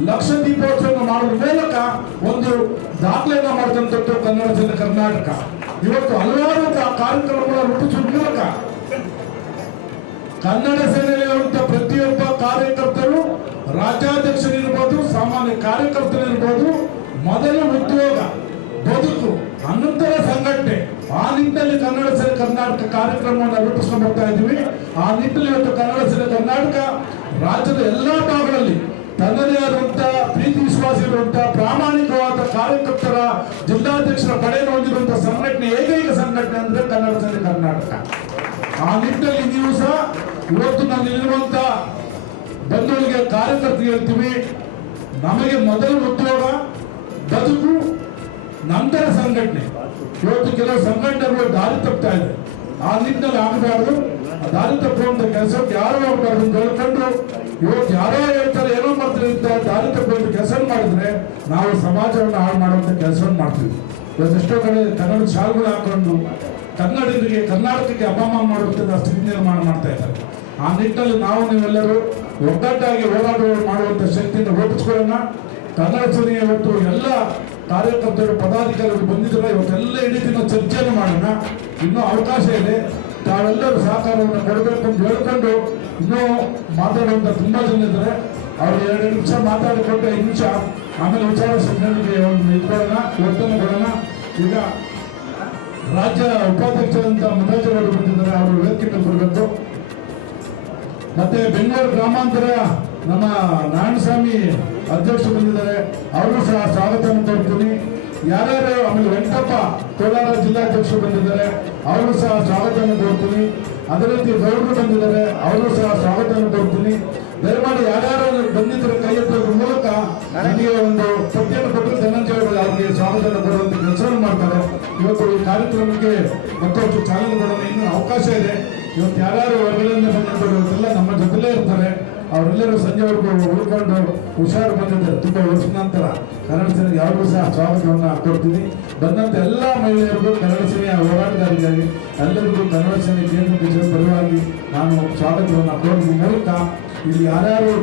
ಲಕ್ಷ ದೀಪೋತ್ಸವವನ್ನು ಮಾಡೋದ್ರ ಮೂಲಕ ಒಂದು ದಾಖಲೆಯನ್ನು ಮಾಡಿದಂಥದ್ದು ಕನ್ನಡ ಸೇನೆ ಕರ್ನಾಟಕ. ಇವತ್ತು ಹಲವಾರು ಕಾರ್ಯಕ್ರಮಗಳ ರೂಪಿಸುವ ಮೂಲಕ ಕನ್ನಡ ಸೇನೆಯಲ್ಲಿರುವಂತಹ ಪ್ರತಿಯೊಬ್ಬ ಕಾರ್ಯಕರ್ತರು, ರಾಜ್ಯಾಧ್ಯಕ್ಷರಿರ್ಬೋದು, ಸಾಮಾನ್ಯ ಕಾರ್ಯಕರ್ತರಿರ್ಬೋದು, ಮೊದಲ ಉದ್ಯೋಗ, ಬದುಕು, ಅನಂತರ ಸಂಘಟನೆ, ಆ ನಿಟ್ಟಿನಲ್ಲಿ ಕನ್ನಡ ಸೇನೆ ಕರ್ನಾಟಕ ಕಾರ್ಯಕ್ರಮವನ್ನು ರೂಪಿಸ್ಕೊಂಡು ಬರ್ತಾ ಇದ್ದೀವಿ. ಆ ನಿಟ್ಟಿನಲ್ಲಿ ಇವತ್ತು ಕನ್ನಡ ಸೇನೆ ಕರ್ನಾಟಕ ರಾಜ್ಯದ ಎಲ್ಲಾ ಭಾಗಗಳಲ್ಲಿ ತನ್ನದೇ ಆದಂತಹ ಪ್ರೀತಿ ವಿಶ್ವಾಸ ಇರುವಂತಹ ಪ್ರಾಮಾಣಿಕವಾದ ಕಾರ್ಯಕರ್ತರ ಜಿಲ್ಲಾಧ್ಯಕ್ಷರ ಪಡೆಯನ್ನು ಹೊಂದಿರುವಂತಹ ಸಂಘಟನೆ, ಏಕೈಕ ಸಂಘಟನೆ ಅಂದ್ರೆ ಕನ್ನಡ ಸೇನೆ ಕರ್ನಾಟಕ. ಆ ನಿಟ್ಟಿನಲ್ಲಿ ನೀವು ಸಹ ಇವತ್ತು ನಾನು ಇಲ್ಲಿರುವಂತ ಬಂಧುಗಳಿಗೆ, ಕಾರ್ಯಕರ್ತರಿಗೆ ಹೇಳ್ತೀವಿ, ನಮಗೆ ಮೊದಲ ಉದ್ಯೋಗ, ಬದುಕು, ನಂತರ ಸಂಘಟನೆ. ಇವತ್ತು ಕೆಲವು ಸಂಘಟನೆಗಳು ದಾರಿ ತಪ್ತಾ ಇದೆ. ಆ ನಿಟ್ಟಿನಲ್ಲಿ ಆಗಬಾರ್ದು. ದಾರಿ ತಪ್ಪುವಂತ ಕೆಲಸಕ್ಕೆ ಯಾರೋ ಆಗಬಾರ್ದು ಅಂತ ಹೇಳ್ಕೊಂಡು ಇವತ್ತು ಯಾರೋ ಹೇಳ್ತಾರೆ ಏನೋ ಮಾಡ್ತಾರೆ ಅಂತ ದಾರಿ ತಪ್ಪುವಂತ ಕೆಲಸ ಮಾಡಿದ್ರೆ ನಾವು ಸಮಾಜವನ್ನು ಹಾಳು ಮಾಡುವಂತ ಕೆಲಸವನ್ನು ಮಾಡ್ತೀವಿ. ಇವತ್ತು ಎಷ್ಟೋ ಕಡೆ ಕನ್ನಡ ಶಾಲೆಗಳು ಹಾಕೊಂಡು ಕನ್ನಡಿಗರಿಗೆ, ಕರ್ನಾಟಕಕ್ಕೆ ಅಪಮಾನ ಮಾಡುವಂತ ಸ್ಥಿತಿ ನಿರ್ಮಾಣ ಮಾಡ್ತಾ ಇದ್ದಾರೆ. ಆ ನಿಟ್ಟಿನಲ್ಲಿ ನಾವು ನೀವೆಲ್ಲರೂ ಒಗ್ಗಟ್ಟಾಗಿ ಹೋರಾಟಗಳು ಮಾಡುವಂತ ಶಕ್ತಿಯನ್ನು ರೂಪಿಸ್ಕೊಳ್ಳೋಣ. ಕನ್ನಡ ಸೇನೆ ಇವತ್ತು ಎಲ್ಲ ಕಾರ್ಯಕರ್ತರು, ಪದಾಧಿಕಾರಿಗಳು ಬಂದಿದ್ದಾರೆ. ಇವತ್ತೆಲ್ಲ ಇಡೀ ದಿನ ಚರ್ಚೆಯನ್ನು ಮಾಡೋಣ. ಇನ್ನೂ ಅವಕಾಶ ಇದೆ. ತಾವೆಲ್ಲರೂ ಸಹಕಾರವನ್ನು ಕೊಡಬೇಕು ಅಂತ ಹೇಳ್ಕೊಂಡು ಇನ್ನೂ ಮಾತಾಡುವಂತ ತುಂಬಾ ಜನ ಇದ್ದಾರೆ. ಅವ್ರು 2 ನಿಮಿಷ ಮಾತಾಡಿಕೊಂಡು 5 ನಿಮಿಷ ಆಮೇಲೆ ವಿಚಾರ ಸಂಘಟನೆಗೆ ಒಂದು ಇಟ್ಕೊಳ್ಳೋಣ, ಒತ್ತನ್ನು ಕೊಡೋಣ. ಈಗ ರಾಜ್ಯ ಉಪಾಧ್ಯಕ್ಷರಂತ ಮುದಾಜರವರು ಬಂದಿದ್ದಾರೆ, ಅವರು ವೇದಿಕೆ ಬರಬೇಕು. ಮತ್ತೆ ಬೆಂಗಳೂರು ಗ್ರಾಮಾಂತರ ನಮ್ಮ ನಾರಾಯಣಸ್ವಾಮಿ ಅಧ್ಯಕ್ಷರು ಬಂದಿದ್ದಾರೆ, ಅವರು ಸಹ ಸ್ವಾಗತವನ್ನು ಕೊಡ್ತೀನಿ. ಯಾರ್ಯಾರು ಆಮೇಲೆ ವೆಂಕಟಪ್ಪ ಕೋಲಾರ ಜಿಲ್ಲಾಧ್ಯಕ್ಷರು ಬಂದಿದ್ದಾರೆ, ಅವರು ಸಹ ಸ್ವಾಗತವನ್ನು ಕೊಡ್ತೀನಿ. ಅದೇ ರೀತಿ ಗೌಡರು ಬಂದಿದ್ದಾರೆ, ಅವರು ಸಹ ಸ್ವಾಗತವನ್ನು ಕೊಡ್ತೀನಿ. ದಯಮಾಡಿ ಯಾರ್ಯಾರು ಬಂದಿದ್ದರೆ ಕೈ ಎತ್ತೋದ್ರ ಮೂಲಕ ನನಗೆ ಒಂದು ಪಟ್ಟಿಯನ್ನು ಕೊಟ್ಟು ಧನಂಜಯ ಅವರು ಅವರಿಗೆ ಸ್ವಾಗತವನ್ನು ಕೊಡುವಂತ ಕೆಲಸವನ್ನು ಮಾಡ್ತಾರೆ. ಇವತ್ತು ಈ ಕಾರ್ಯಕ್ರಮಕ್ಕೆ ಮತ್ತಷ್ಟು ಚಾಲನೆ ಕೊಡೋಣ. ಇನ್ನೂ ಅವಕಾಶ ಇದೆ. ಇವತ್ತು ಯಾರ್ಯಾರು ಹೊರಗಡೆಯಿಂದ ಬಂದಿರ್ತಾರೆ ಇವತ್ತೆಲ್ಲ ನಮ್ಮ ಜೊತೆಲೇ ಇರ್ತಾರೆ. ಅವರೆಲ್ಲರೂ ಸಂಜೆವರೆಗೂ ಉಳ್ಕೊಂಡು ಹುಷಾರು ಬಂದಿದ್ದಾರೆ. ತುಂಬಾ ವರ್ಷ ನಂತರ ಕನ್ನಡ ಸೇನೆಗೆ ಯಾರಿಗೂ ಸಹ ಸ್ವಾಗತವನ್ನು ಕೊಡ್ತೀನಿ. ಬಂದಂತ ಎಲ್ಲ ಮಹಿಳೆಯರಿಗೂ, ಕನ್ನಡ ಸೇನೆಯ ಹೋರಾಟಗಾರರಿಗಾಗಿ ಎಲ್ಲರಿಗೂ ಕನ್ನಡ ಸೇನೆ ಕೇಂದ್ರ ಕಚೇರಿ ಪರವಾಗಿ ನಾನು ಸ್ವಾಗತವನ್ನು ಕೋರುವ ಮೂಲಕ ಇಲ್ಲಿ ಯಾರ್ಯಾರು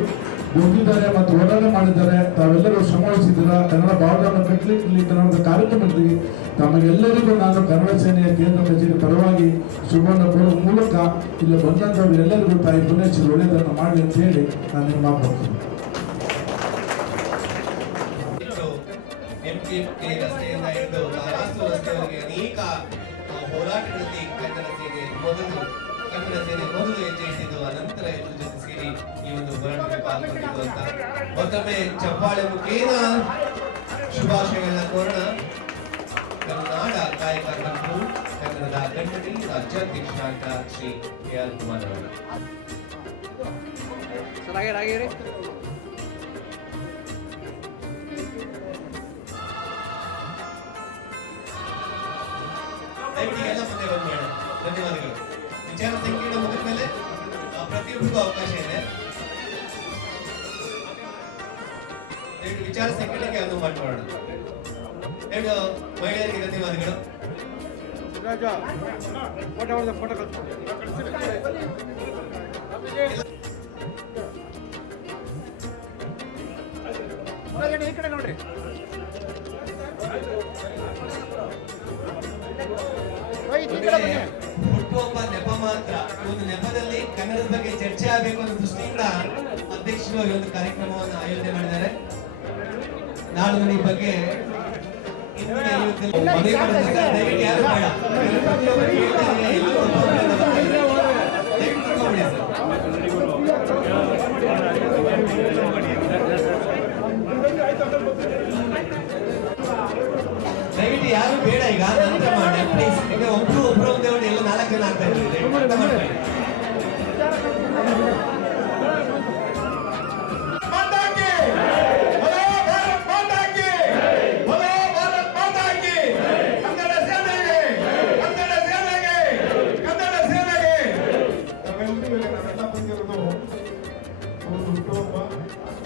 ಬಂದಿದ್ದಾರೆ ಮತ್ತು ಹೋರಾಟ ಮಾಡಿದ್ದಾರೆ, ತಾವೆಲ್ಲರೂ ಶ್ರಮವಹಿಸಿದ್ದೀರಾ. ಕನ್ನಡ ಭಾವವನ್ನು ಕಟ್ಟಲಿಕ್ಕೆ ಇಲ್ಲಿ ಕನ್ನಡದ ಕಾರ್ಯಕ್ರಮದಲ್ಲಿ ತಮಗೆಲ್ಲರಿಗೂ ನಾನು ಕನ್ನಡ ಸೇನೆಯ ಕೇಂದ್ರ ಕಚೇರಿ ಪರವಾಗಿ ಶುಭವನ್ನು ಕೋರುವ ಮೂಲಕ ಇಲ್ಲಿ ಬಂದಂಥವ್ರು ಎಲ್ಲರಿಗೂ ತಾಯಿ ಭುವನೇಶ್ವರಿ ಒಳ್ಳೆಯದನ್ನು ಮಾಡಲಿ ಅಂತ ಹೇಳಿ ನಾನು ನಿಮ್ಮ ಮಾತಾಡ್ತೀನಿ. MTFK ರಸ್ತೆಯಿಂದ ಹಿಡಿದು ತಾರಾಸು ರಸ್ತೆಯವರೆಗೆ ಅನೇಕ ಹೋರಾಟಗಳಲ್ಲಿ ಕನ್ನಡ ಸೇನೆ ಮೊದಲು ಹೆಜ್ಜೆ ಇಟ್ಟಿದ್ದು, ಅನಂತರ ಎಲ್ಲರ ಜೊತೆ ಸೇರಿ ಈ ಒಂದು ಹೋರಾಟದಲ್ಲಿ ಪಾಲ್ಗೊಂಡಿದ್ದು ಅಂತ ಮತ್ತೊಮ್ಮೆ ಚಪ್ಪಾಳೆ ಮುಖೇನ ಶುಭಾಶಯಗಳನ್ನ ಕೋರೋಣ. ನಾಡ ಕಾಯಕರ್ತರು ಕನ್ನಡದ ಕನ್ನಡಿ ರಾಜ್ಯಾಧ್ಯಕ್ಷರಾದ ಶ್ರೀ KR ಕುಮಾರ್ ಅವರು. ದಯವಿಟ್ಟು ಎಲ್ಲ ಮುಂದೆ ಬಂದ್ಬೇಡ. ಧನ್ಯವಾದಗಳು. ವಿಚಾರ ಸಂಕಿರಣ ಮುಗಿದ ಮೇಲೆ ಪ್ರತಿಯೊಬ್ಬರಿಗೂ ಅವಕಾಶ ಇದೆ. ದಯವಿಟ್ಟು ವಿಚಾರ ಸಂಕಿರಣಕ್ಕೆ ಅನುವು ಮಾಡಿಕೊಳ್ಳೋಣ. ಎರಡು ಮಹಿಳೆಯರಿಗೆ ಧನ್ಯವಾದಗಳು. ನೋಡ್ರಿ ಹುಟ್ಟುಹಬ್ಬ ನೆಪ ಮಾತ್ರ. ಒಂದು ನೆಪದಲ್ಲಿ ಕನ್ನಡದ ಬಗ್ಗೆ ಚರ್ಚೆ ಆಗಬೇಕು ಅನ್ನೋ ದೃಷ್ಟಿಯಿಂದ ಅಧ್ಯಕ್ಷರು ಈ ಒಂದು ಕಾರ್ಯಕ್ರಮವನ್ನು ಆಯೋಜನೆ ಮಾಡಿದ್ದಾರೆ. ನಾಡು ಈ ಬಗ್ಗೆ ಮದುವೆ ಮಾಡೋದಕ್ಕೆ ದಯವಿಟ್ಟು ಯಾರು ಬೇಡ. ಪ್ರತಿಯೊಬ್ಬರು ಕೇಳ್ತಾರೆ, ಎಲ್ಲರೂ ಒಬ್ಬೊಬ್ಬರನ್ನ ಬರ್ತಾರೆ. ದಯವಿಟ್ಟು ತಿಳ್ಕೊಂಬಿಡಿ ಸರ್. ದಯವಿಟ್ಟು ಯಾರು ಬೇಡ, ಈಗ ನಂತರ ಮಾಡಿ ಪ್ಲೀಸ್. ಈಗ ಒಬ್ರು ಒಂದೇ ಒಂದು ಎಲ್ಲ 4 ಜನ ಆಗ್ತಾ ಇದ್ದಾರೆ. ಅರ್ಥ ಮಾಡ್ಕೊಳ್ಳಿ.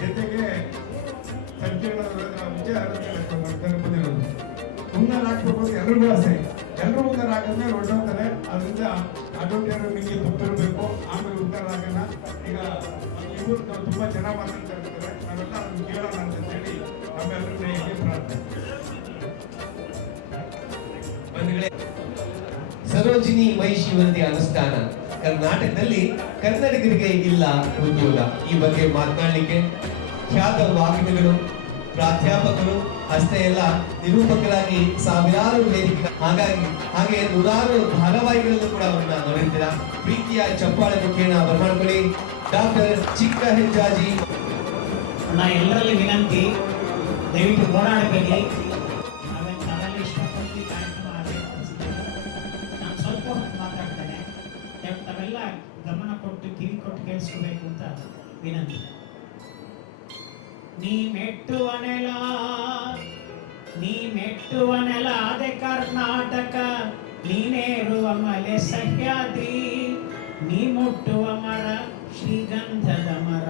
ಜೊತೆಗೆ ಸಂಕೀರ್ಣದ ಮುಂದೆ ಹಾಕ್ಬೇಕು ಎಲ್ಲರಿಗೂ ಆಸೆ. ಎಲ್ಲರೂ ಮುಂದೆ ಹಾಕಿದ್ಮೇಲೆ ಹೊರಟೋಗ್ತಾರೆ. ಅದರಿಂದ ಆಟೋಟಿಯರು ನಿಮಗೆ ತಪ್ಪಿರಬೇಕು, ಆಮೇಲೆ ಉತ್ತರ ಆಗೋಣ. ಈಗ ಇವರು ತುಂಬಾ ಚೆನ್ನಾಗಿ ಮಾತಾಡ್ತಾ ಇರ್ತಾರೆ, ನಾವೆಲ್ಲ ಅದನ್ನು ಕೇಳೋಣ ಅಂತ ಹೇಳಿ ನಮ್ಮೆಲ್ಲರನ್ನ ಹೀಗೆ ಪ್ರಾರ್ಥನೆ. ಬಂಧುಗಳೇ, ಸರೋಜಿನಿ ಮಹಿಷಿ ಅನುಷ್ಠಾನ ಕರ್ನಾಟಕದಲ್ಲಿ ಕನ್ನಡಿಗರಿಗೆ ಇಲ್ಲ ಉದ್ಯೋಗ. ಈ ಬಗ್ಗೆ ಮಾತನಾಡಲಿಕ್ಕೆ ಖ್ಯಾತ ವಾಗ್ಮಿಗಳು, ಪ್ರಾಧ್ಯಾಪಕರು ಅಷ್ಟೇ ಎಲ್ಲ ನಿರೂಪಕರಾಗಿ ಸಾವಿರಾರು ವೇದಿಕೆ, ಹಾಗೆ ನೂರಾರು ಧಾರಾವಾಹಿಗಳಲ್ಲೂ ಕೂಡ ಅವರನ್ನ ನೋಡಿರ್ತೀರ. ಪ್ರೀತಿಯ ಚಪ್ಪಾಳೆ ಮುಖೇನ ಬರ್ಮಾಡ್ಕೊಳ್ಳಿ ಡಾಕ್ಟರ್ ಚಿಕ್ಕ ಹೆಜ್ಜಾಜಿ. ಎಲ್ಲರಲ್ಲಿ ವಿನಂತಿ, ದಯವಿಟ್ಟು ಓಡಾಡಬೇಡಿ. ನಾವೆಲ್ಲ ಇಷ್ಟಪಟ್ಟು ಕಾರ್ಯಕ್ರಮ ನಾನು ಸ್ವಲ್ಪ ಹೊತ್ತು ಮಾತಾಡ್ತೇನೆ. ತಾವೆಲ್ಲ ಗಮನ ಕೊಟ್ಟು ಕಿವಿ ಕೊಟ್ಟು ಕೇಳಿಸ್ಕೋಬೇಕು ಅಂತ ವಿನಂತಿ. ನೀ ಮೆಟ್ಟುವ ನೆಲ ಅದೆ ಕರ್ನಾಟಕ, ನೀನೇರುವ ಮಲೆ ಸಹ್ಯಾದ್ರಿ, ನೀ ಮುಟ್ಟುವ ಮರ ಶ್ರೀಗಂಧದ ಮರ,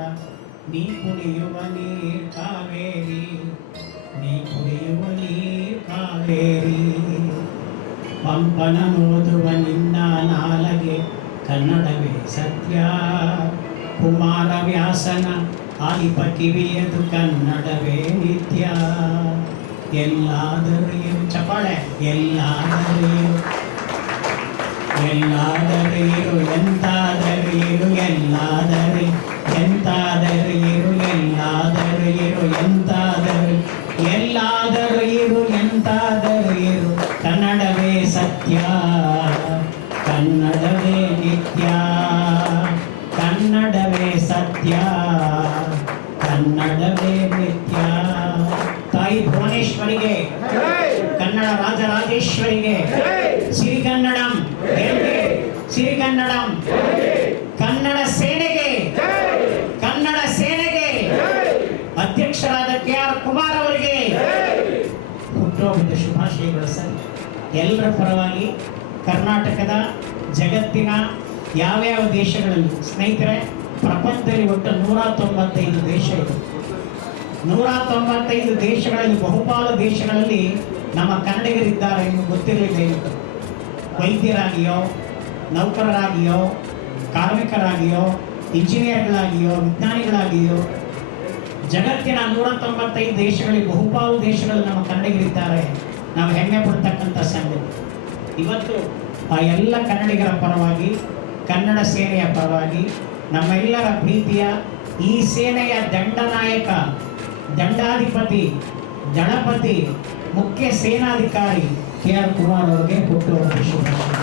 ನೀ ಕುಡಿಯುವ ನೀರ್ ಕಾವೇರಿ, ನೀ ಕುಡಿಯುವ ನೀರ್ ಕಾವೇರಿ. ಪಂಪನ ಓದುವ ನಿನ್ನ ನಾಲಗೆ ಕನ್ನಡವೇ ಸತ್ಯ, ಕುಮಾರವ್ಯಾಸನ ಆಲಿಪ ಕಿವಿಯದು ಕನ್ನಡವೇ ನಿತ್ಯ. ಎಲ್ಲಾದರೂ ಚಪಾಳೆ, ಎಲ್ಲಾದರೂ ಇರು, ಎಂತಾದರೂ ಇರು, ಎಲ್ಲಾದರೂ ಎಂತಾದರೂ ಇರು, ಎಲ್ಲಾದರೂ ಇರು, ಎಲ್ಲಾದರೂ ಇರು, ಎಂತಾದರೂ ಇರು, ಕನ್ನಡವೇ ಸತ್ಯ, ಕನ್ನಡವೇ ನಿತ್ಯ, ಕನ್ನಡವೇ ಸತ್ಯ, ಕನ್ನಡವೇ ನಿತ್ಯ. ತಾಯಿ ಭುವನೇಶ್ವರಿಗೆ, ಕನ್ನಡ ರಾಜರಾಜೇಶ್ವರಿಗೆ, ಸಿರಿಗನ್ನಡಂ, ಸಿರಿಗನ್ನಡಂ, ಕನ್ನಡ ಸೇನೆಗೆ, ಕನ್ನಡ ಸೇನೆಗೆ, ಅಧ್ಯಕ್ಷರಾದ KR ಕುಮಾರ್ ಅವರಿಗೆ ಹುಟ್ಟುಹಬ್ಬದ ಶುಭಾಶಯಗಳು ಸರ್. ಎಲ್ಲರ ಪರವಾಗಿ ಕರ್ನಾಟಕದ, ಜಗತ್ತಿನ ಯಾವ್ಯಾವ ದೇಶಗಳಲ್ಲಿ, ಸ್ನೇಹಿತರೆ, ಪ್ರಪಂಚದಲ್ಲಿ ಒಟ್ಟು 195 ದೇಶ ಇದೆ. 195 ದೇಶಗಳಲ್ಲಿ, ಬಹುಪಾಲು ದೇಶಗಳಲ್ಲಿ ನಮ್ಮ ಕನ್ನಡಿಗರಿದ್ದಾರೆ ಎಂದು ಗೊತ್ತಿರಲಿಲ್ಲ. ವೈದ್ಯರಾಗಿಯೋ, ನೌಕರರಾಗಿಯೋ, ಕಾರ್ಮಿಕರಾಗಿಯೋ, ಇಂಜಿನಿಯರ್ಗಳಾಗಿಯೋ, ವಿಜ್ಞಾನಿಗಳಾಗಿಯೋ, ಜಗತ್ತಿನ 195 ದೇಶಗಳಲ್ಲಿ ಬಹುಪಾಲು ದೇಶಗಳಲ್ಲಿ ನಮ್ಮ ಕನ್ನಡಿಗರಿದ್ದಾರೆ. ನಾವು ಹೆಮ್ಮೆ ಪಡ್ತಕ್ಕಂಥ ಸಂಗತಿ. ಇವತ್ತು ಆ ಎಲ್ಲ ಕನ್ನಡಿಗರ ಪರವಾಗಿ, ಕನ್ನಡ ಸೇನೆಯ ಪರವಾಗಿ, ನಮ್ಮೆಲ್ಲರ ಪ್ರೀತಿಯ ಈ ಸೇನೆಯ ದಂಡನಾಯಕ, ದಂಡಾಧಿಪತಿ, ದಳಪತಿ, ಮುಖ್ಯ ಸೇನಾಧಿಕಾರಿ KR ಕುಮಾರ್ ಅವರಿಗೆ ಹುಟ್ಟುಹಬ್ಬದ ಶುಭಾಶಯ.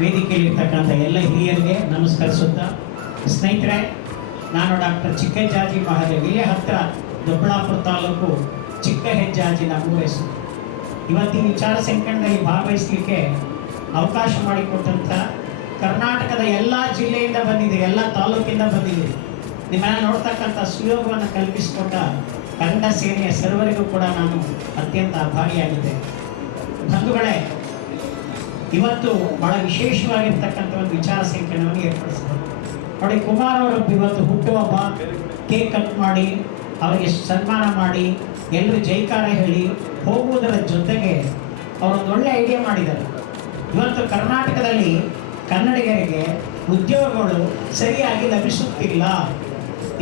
ವೇದಿಕೆಯಲ್ಲಿರ್ತಕ್ಕಂಥ ಎಲ್ಲ ಹಿರಿಯರಿಗೆ ನಮಸ್ಕರಿಸುತ್ತಾ, ಸ್ನೇಹಿತರೆ, ನಾನು ಡಾಕ್ಟರ್ ಚಿಕ್ಕ ಹೆಜ್ಜಾಜಿ ಮಹಾದೇವ್, ಇಲ್ಲೇ ಹತ್ತಿರ ದೊಡ್ಡಬಳ್ಳಾಪುರ ತಾಲೂಕು ಚಿಕ್ಕ ಹೆಜ್ಜಾಜಿ ನಮ್ಮ ಹೆಸರು. ಇವತ್ತಿನ ವಿಚಾರ ಸಂಕಿರಣದಲ್ಲಿ ಭಾಗವಹಿಸಲಿಕ್ಕೆ ಅವಕಾಶ ಮಾಡಿಕೊಟ್ಟಂಥ ಕರ್ನಾಟಕದ ಎಲ್ಲ ಜಿಲ್ಲೆಯಿಂದ ಬಂದಿದೆ, ಎಲ್ಲ ತಾಲೂಕಿಂದ ಬಂದಿದೆ. ನಿಮ್ಮನ್ನ ನೋಡ್ತಕ್ಕಂಥ ಸುಯೋಗವನ್ನು ಕಲ್ಪಿಸಿಕೊಟ್ಟ ಕನ್ನಡ ಸೇನೆಯ ಸರ್ವರಿಗೂ ಕೂಡ ನಾನು ಅತ್ಯಂತ ಆಭಾರಿಯಾಗಿದ್ದೆ. ಬಂಧುಗಳೇ, ಇವತ್ತು ಬಹಳ ವಿಶೇಷವಾಗಿರ್ತಕ್ಕಂಥ ಒಂದು ವಿಚಾರ ಸಂಕಿರಣವನ್ನು ಏರ್ಪಡಿಸಿದೆ. ನೋಡಿ, ಕುಮಾರ್ ಅವರು ಇವತ್ತು ಹುಟ್ಟುಹಬ್ಬ, ಕೇಕ್ ಕಟ್ ಮಾಡಿ ಅವರಿಗೆ ಸನ್ಮಾನ ಮಾಡಿ ಎಲ್ಲರೂ ಜೈಕಾರ ಹೇಳಿ ಹೋಗುವುದರ ಜೊತೆಗೆ ಅವರೊಂದು ಒಳ್ಳೆ ಐಡಿಯಾ ಮಾಡಿದ್ದಾರೆ. ಇವತ್ತು ಕರ್ನಾಟಕದಲ್ಲಿ ಕನ್ನಡಿಗರಿಗೆ ಉದ್ಯೋಗಗಳು ಸರಿಯಾಗಿ ಲಭಿಸುತ್ತಿಲ್ಲ,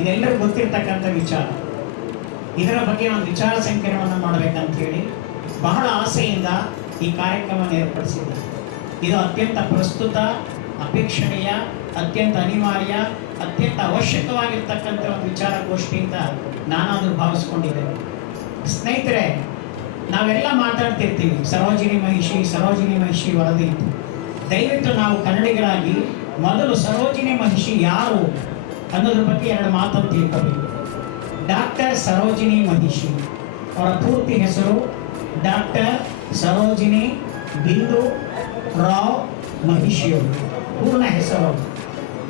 ಇದೆಲ್ಲರಿಗೂ ಗೊತ್ತಿರ್ತಕ್ಕಂಥ ವಿಚಾರ. ಇದರ ಬಗ್ಗೆ ಒಂದು ವಿಚಾರ ಸಂಕಿರಣವನ್ನು ಮಾಡಬೇಕಂತ ಹೇಳಿ ಬಹಳ ಆಸೆಯಿಂದ ಈ ಕಾರ್ಯಕ್ರಮವನ್ನು ಏರ್ಪಡಿಸಿದ್ದಾರೆ. ಇದು ಅತ್ಯಂತ ಪ್ರಸ್ತುತ, ಅಪೇಕ್ಷಣೀಯ, ಅತ್ಯಂತ ಅನಿವಾರ್ಯ, ಅತ್ಯಂತ ಅವಶ್ಯಕವಾಗಿರ್ತಕ್ಕಂಥ ಒಂದು ವಿಚಾರಗೋಷ್ಠಿ ಅಂತ ನಾನಾದರೂ ಭಾವಿಸ್ಕೊಂಡಿದ್ದೇನೆ. ಸ್ನೇಹಿತರೆ, ನಾವೆಲ್ಲ ಮಾತಾಡ್ತಿರ್ತೀವಿ ಸರೋಜಿನಿ ಮಹಿಷಿ ವರದಿ ಅಂತ. ದಯವಿಟ್ಟು ನಾವು ಕನ್ನಡಿಗರಾಗಿ ಮೊದಲು ಸರೋಜಿನಿ ಮಹಿಷಿ ಯಾರು ಅನ್ನೋದ್ರ ಬಗ್ಗೆ ಎರಡು ಮಾತನ್ನು ತಿಳ್ಕೋಬೇಕು. ಡಾಕ್ಟರ್ ಸರೋಜಿನಿ ಮಹಿಷಿ, ಅವರ ಪೂರ್ತಿ ಹೆಸರು ಡಾಕ್ಟರ್ ಸರೋಜಿನಿ ಬಿಂದು ರಾವ್ ಮಹಿಷಿಯವರು, ಪೂರ್ಣ ಹೆಸರು.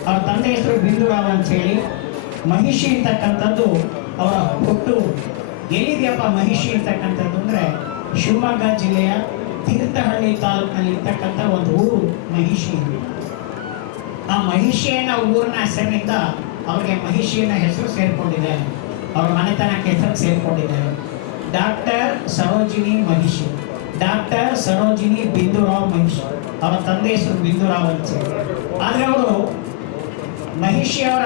ಅವ್ರ ತಂದೆ ಹೆಸರು ಬಿಂದುರಾವ್ ಅಂತ ಹೇಳಿ. ಮಹಿಷಿ ಅಂತಕ್ಕಂಥದ್ದು ಅವರ ಹುಟ್ಟು. ಎಲ್ಲಿದೆಯಪ್ಪ ಮಹಿಷಿ ಅಂತಕ್ಕಂಥದ್ದು ಅಂದರೆ ಶಿವಮೊಗ್ಗ ಜಿಲ್ಲೆಯ ತೀರ್ಥಹಳ್ಳಿ ತಾಲೂಕಿನಲ್ಲಿ ಇರ್ತಕ್ಕಂಥ ಒಂದು ಊರು ಮಹಿಷಿ. ಆ ಮಹಿಷಿಯನ್ನ ಊರಿನ ಹೆಸರಿನಿಂದ ಅವರಿಗೆ ಮಹಿಷಿಯನ್ನ ಹೆಸರು ಸೇರಿಕೊಂಡಿದೆ, ಅವರ ಮನೆತನಕ್ಕೆ ಹೆಸರು ಸೇರಿಕೊಂಡಿದೆ. ಡಾಕ್ಟರ್ ಸರೋಜಿನಿ ಮಹಿಷಿ, ಡಾಕ್ಟರ್ ಸರೋಜಿನಿ ಬಿಂದುರಾವ್ ಮಹಿಷಿ. ಅವರ ತಂದೆ ಹೆಸರು ಬಿಂದುರಾವ್ ಅಂತ. ಆದರೆ ಅವರು ಮಹಿಷಿಯವರ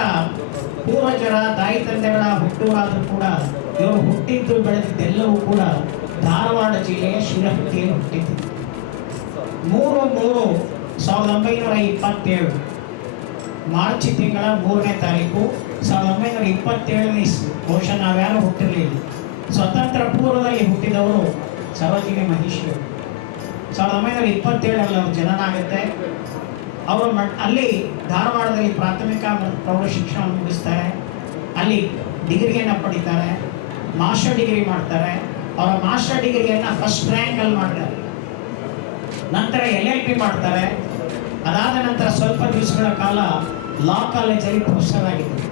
ಪೂರ್ವಜರ ತಾಯಿ ತಂದೆಗಳ ಹುಟ್ಟೂರಾದರೂ ಕೂಡ ಇವರು ಹುಟ್ಟಿದ್ದು ಬೆಳೆದಿದ್ದೆಲ್ಲವೂ ಕೂಡ ಧಾರವಾಡ ಜಿಲ್ಲೆಯ ಶಿರಹಟ್ಟಿಯಲ್ಲಿ ಹುಟ್ಟಿದ್ದು. 3/3/1927 ಮಾರ್ಚ್ ತಿಂಗಳ 3ನೇ ತಾರೀಕು 1927ನೇ ಇಸ್ವಿ. ಬಹುಶಃ ನಾವ್ಯಾರು ಹುಟ್ಟಿರಲಿಲ್ಲ. ಸ್ವತಂತ್ರ ಪೂರ್ವದಲ್ಲಿ ಹುಟ್ಟಿದವರು ಸರೋಜಿನಿ ಮಹಿಷಿಯವರು. 1927ರಲ್ಲಿ ಅವರು ಜನನ ಆಗುತ್ತೆ. ಅವರು ಅಲ್ಲಿ ಧಾರವಾಡದಲ್ಲಿ ಪ್ರಾಥಮಿಕ ಮತ್ತು ಪ್ರೌಢ ಶಿಕ್ಷಣ ಮುಗಿಸ್ತಾರೆ. ಅಲ್ಲಿ ಡಿಗ್ರಿಯನ್ನು ಪಡಿತಾರೆ, ಮಾಸ್ಟರ್ ಡಿಗ್ರಿ ಮಾಡ್ತಾರೆ. ಅವರ ಮಾಸ್ಟರ್ ಡಿಗ್ರಿಯನ್ನು ಫಸ್ಟ್ ರ್ಯಾಂಕಲ್ಲಿ ಮಾಡ್ತಾರೆ. ನಂತರ LLB ಮಾಡ್ತಾರೆ. ಅದಾದ ನಂತರ ಸ್ವಲ್ಪ ದಿವಸಗಳ ಕಾಲ ಲಾ ಕಾಲೇಜಲ್ಲಿ ಪ್ರೊಫೆಸರ್ ಆಗಿದ್ದರು.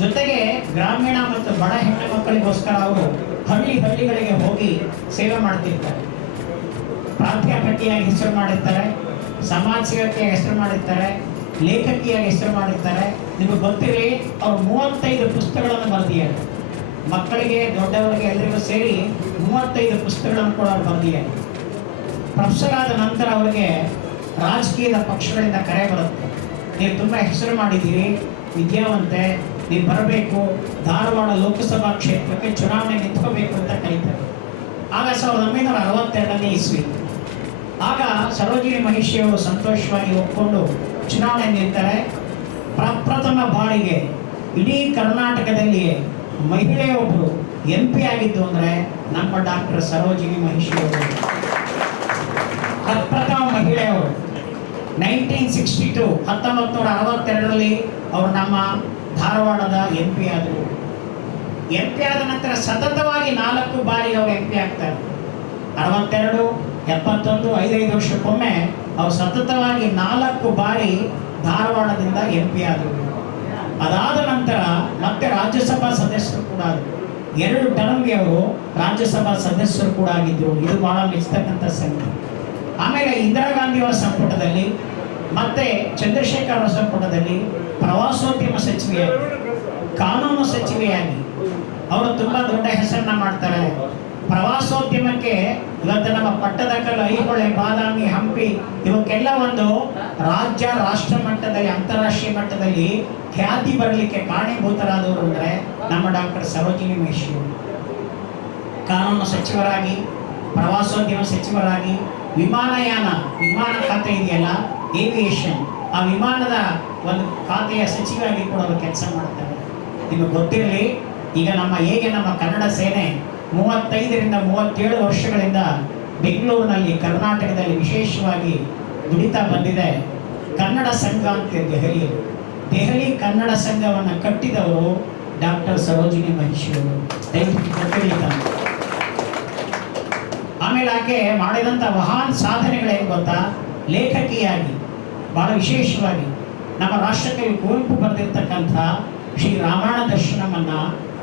ಜೊತೆಗೆ ಗ್ರಾಮೀಣ ಮತ್ತು ಬಡ ಹೆಣ್ಣು ಮಕ್ಕಳಿಗೋಸ್ಕರ ಅವರು ಹಳ್ಳಿಗಳಿಗೆ ಹೋಗಿ ಸೇವೆ ಮಾಡ್ತಿರ್ತಾರೆ. ಪ್ರಾಧ್ಯಾಪಕಿಯಾಗಿ ಹೆಸರು ಮಾಡಿರ್ತಾರೆ, ಸಮಾಜ ಸೇವಕಿಯಾಗಿ ಹೆಸರು ಮಾಡಿರ್ತಾರೆ, ಲೇಖಕಿಯಾಗಿ ಹೆಸರು ಮಾಡಿರ್ತಾರೆ. ನಿಮಗೆ ಗೊತ್ತಿರಲಿ, ಅವರು 35 ಪುಸ್ತಕಗಳನ್ನು ಬರೆದಿದ್ದಾರೆ. ಮಕ್ಕಳಿಗೆ, ದೊಡ್ಡವರಿಗೆ ಎಲ್ಲರಿಗೂ ಸೇರಿ 35 ಪುಸ್ತಕಗಳನ್ನು ಕೂಡ ಅವರು ಬರೆದಿದ್ದಾರೆ. ಪ್ರೊಫೆಸರ್ ಆದ ನಂತರ ಅವರಿಗೆ ರಾಜಕೀಯದ ಪಕ್ಷಗಳಿಂದ ಕರೆ ಬರುತ್ತೆ. ನೀವು ತುಂಬ ಹೆಸರು ಮಾಡಿದ್ದೀರಿ, ವಿದ್ಯಾವಂತೆ, ನೀವು ಬರಬೇಕು, ಧಾರವಾಡ ಲೋಕಸಭಾ ಕ್ಷೇತ್ರಕ್ಕೆ ಚುನಾವಣೆ ನಿಂತ್ಕೋಬೇಕು ಅಂತ ಕರೀತಾರೆ. ಆಗ 1962ನೇ ಇಸ್ವಿ. ಆಗ ಸರೋಜಿನಿ ಮಹಿಷಿಯವರು ಸಂತೋಷವಾಗಿ ಒಪ್ಪಿಕೊಂಡು ಚುನಾವಣೆ ನಿಲ್ತಾರೆ. ಪ್ರಪ್ರಥಮ ಬಾರಿಗೆ ಇಡೀ ಕರ್ನಾಟಕದಲ್ಲಿಯೇ ಮಹಿಳೆಯೊಬ್ಬರು MP ಆಗಿದ್ದು ಅಂದರೆ ನಮ್ಮ ಡಾಕ್ಟರ್ ಸರೋಜಿನಿ ಮಹಿಷಿಯವರು. ಪ್ರಪ್ರಥಮ ಮಹಿಳೆಯವರು 1962 1962ರಲ್ಲಿ ಅವರು ನಮ್ಮ ಧಾರವಾಡದ MP ಆದರು. MP ಆದ ನಂತರ ಸತತವಾಗಿ 4 ಬಾರಿ ಅವರು MP ಆಗ್ತಾರೆ. 62, 71, 5 ವರ್ಷಕ್ಕೊಮ್ಮೆ ಅವರು ಸತತವಾಗಿ 4 ಬಾರಿ ಧಾರವಾಡದಿಂದ MP ಆದರು. ಅದಾದ ನಂತರ ಮತ್ತೆ ರಾಜ್ಯಸಭಾ ಸದಸ್ಯರು ಕೂಡ ಆದರು. 2 ಟರ್ಮ್ಗೆ ಅವರು ರಾಜ್ಯಸಭಾ ಸದಸ್ಯರು ಕೂಡ ಆಗಿದ್ದರು. ಇದು ಬಹಳ ಮೆಚ್ಚತಕ್ಕಂಥ ಸಂಗತಿ. ಆಮೇಲೆ ಇಂದಿರಾ ಗಾಂಧಿಯವರ ಸಂಪುಟದಲ್ಲಿ ಮತ್ತೆ ಚಂದ್ರಶೇಖರ್ ಅವರ ಸಂಪುಟದಲ್ಲಿ ಪ್ರವಾಸೋದ್ಯಮ ಸಚಿವೆಯಾಗಿ, ಕಾನೂನು ಸಚಿವೆಯಾಗಿ ಅವರು ತುಂಬ ದೊಡ್ಡ ಹೆಸರನ್ನ ಮಾಡ್ತಾರೆ. ಪ್ರವಾಸೋದ್ಯಮಕ್ಕೆ ಇವತ್ತು ನಮ್ಮ ಪಟ್ಟದಕಲ್ಲು, ಐಹೊಳೆ, ಬಾದಾಮಿ, ಹಂಪಿ ಇವಕ್ಕೆಲ್ಲ ಒಂದು ರಾಜ್ಯ, ರಾಷ್ಟ್ರ ಮಟ್ಟದಲ್ಲಿ, ಅಂತಾರಾಷ್ಟ್ರೀಯ ಮಟ್ಟದಲ್ಲಿ ಖ್ಯಾತಿ ಬರಲಿಕ್ಕೆ ಕಾರಣೀಭೂತರಾದವರು ಅಂದರೆ ನಮ್ಮ ಡಾಕ್ಟರ್ ಸರೋಜಿನಿ ಮಹಿಷಿ. ಕಾನೂನು ಸಚಿವರಾಗಿ, ಪ್ರವಾಸೋದ್ಯಮ ಸಚಿವರಾಗಿ, ವಿಮಾನ ಖಾತೆ ಇದೆಯಲ್ಲ, ಏವಿಯೇಷನ್, ಆ ವಿಮಾನದ ಒಂದು ಖಾತೆಯ ಸಚಿವರಾಗಿ ಕೂಡ ಅವರು ಕೆಲಸ ಮಾಡ್ತಾರೆ. ನಿಮಗೆ ಗೊತ್ತಿರಲಿ, ಈಗ ನಮ್ಮ ಕನ್ನಡ ಸೇನೆ 35ರಿಂದ 37 ವರ್ಷಗಳಿಂದ ಬೆಂಗಳೂರಿನಲ್ಲಿ, ಕರ್ನಾಟಕದಲ್ಲಿ ವಿಶೇಷವಾಗಿ ದುಡಿತಾ ಬಂದಿದೆ. ಕನ್ನಡ ಸಂಘ ಅಂತ ದೆಹಲಿ ಕನ್ನಡ ಸಂಘವನ್ನು ಕಟ್ಟಿದವರು ಡಾಕ್ಟರ್ ಸರೋಜಿನಿ ಮಹಿಷಿಯವರು. ದಯವಿಟ್ಟು ಗೊತ್ತಿರಲಿ. ಆಮೇಲೆ ಆಕೆ ಮಾಡಿದಂಥ ಮಹಾನ್ ಸಾಧನೆಗಳೇನು ಗೊತ್ತಾ, ಲೇಖಕಿಯಾಗಿ ಬಹಳ ವಿಶೇಷವಾಗಿ ನಮ್ಮ ರಾಷ್ಟ್ರಕವಿ ಕುವೆಂಪು ಬರೆದಿರ್ತಕ್ಕಂಥ ಶ್ರೀ ರಾಮಾಯಣ ದರ್ಶನಮನ್ನ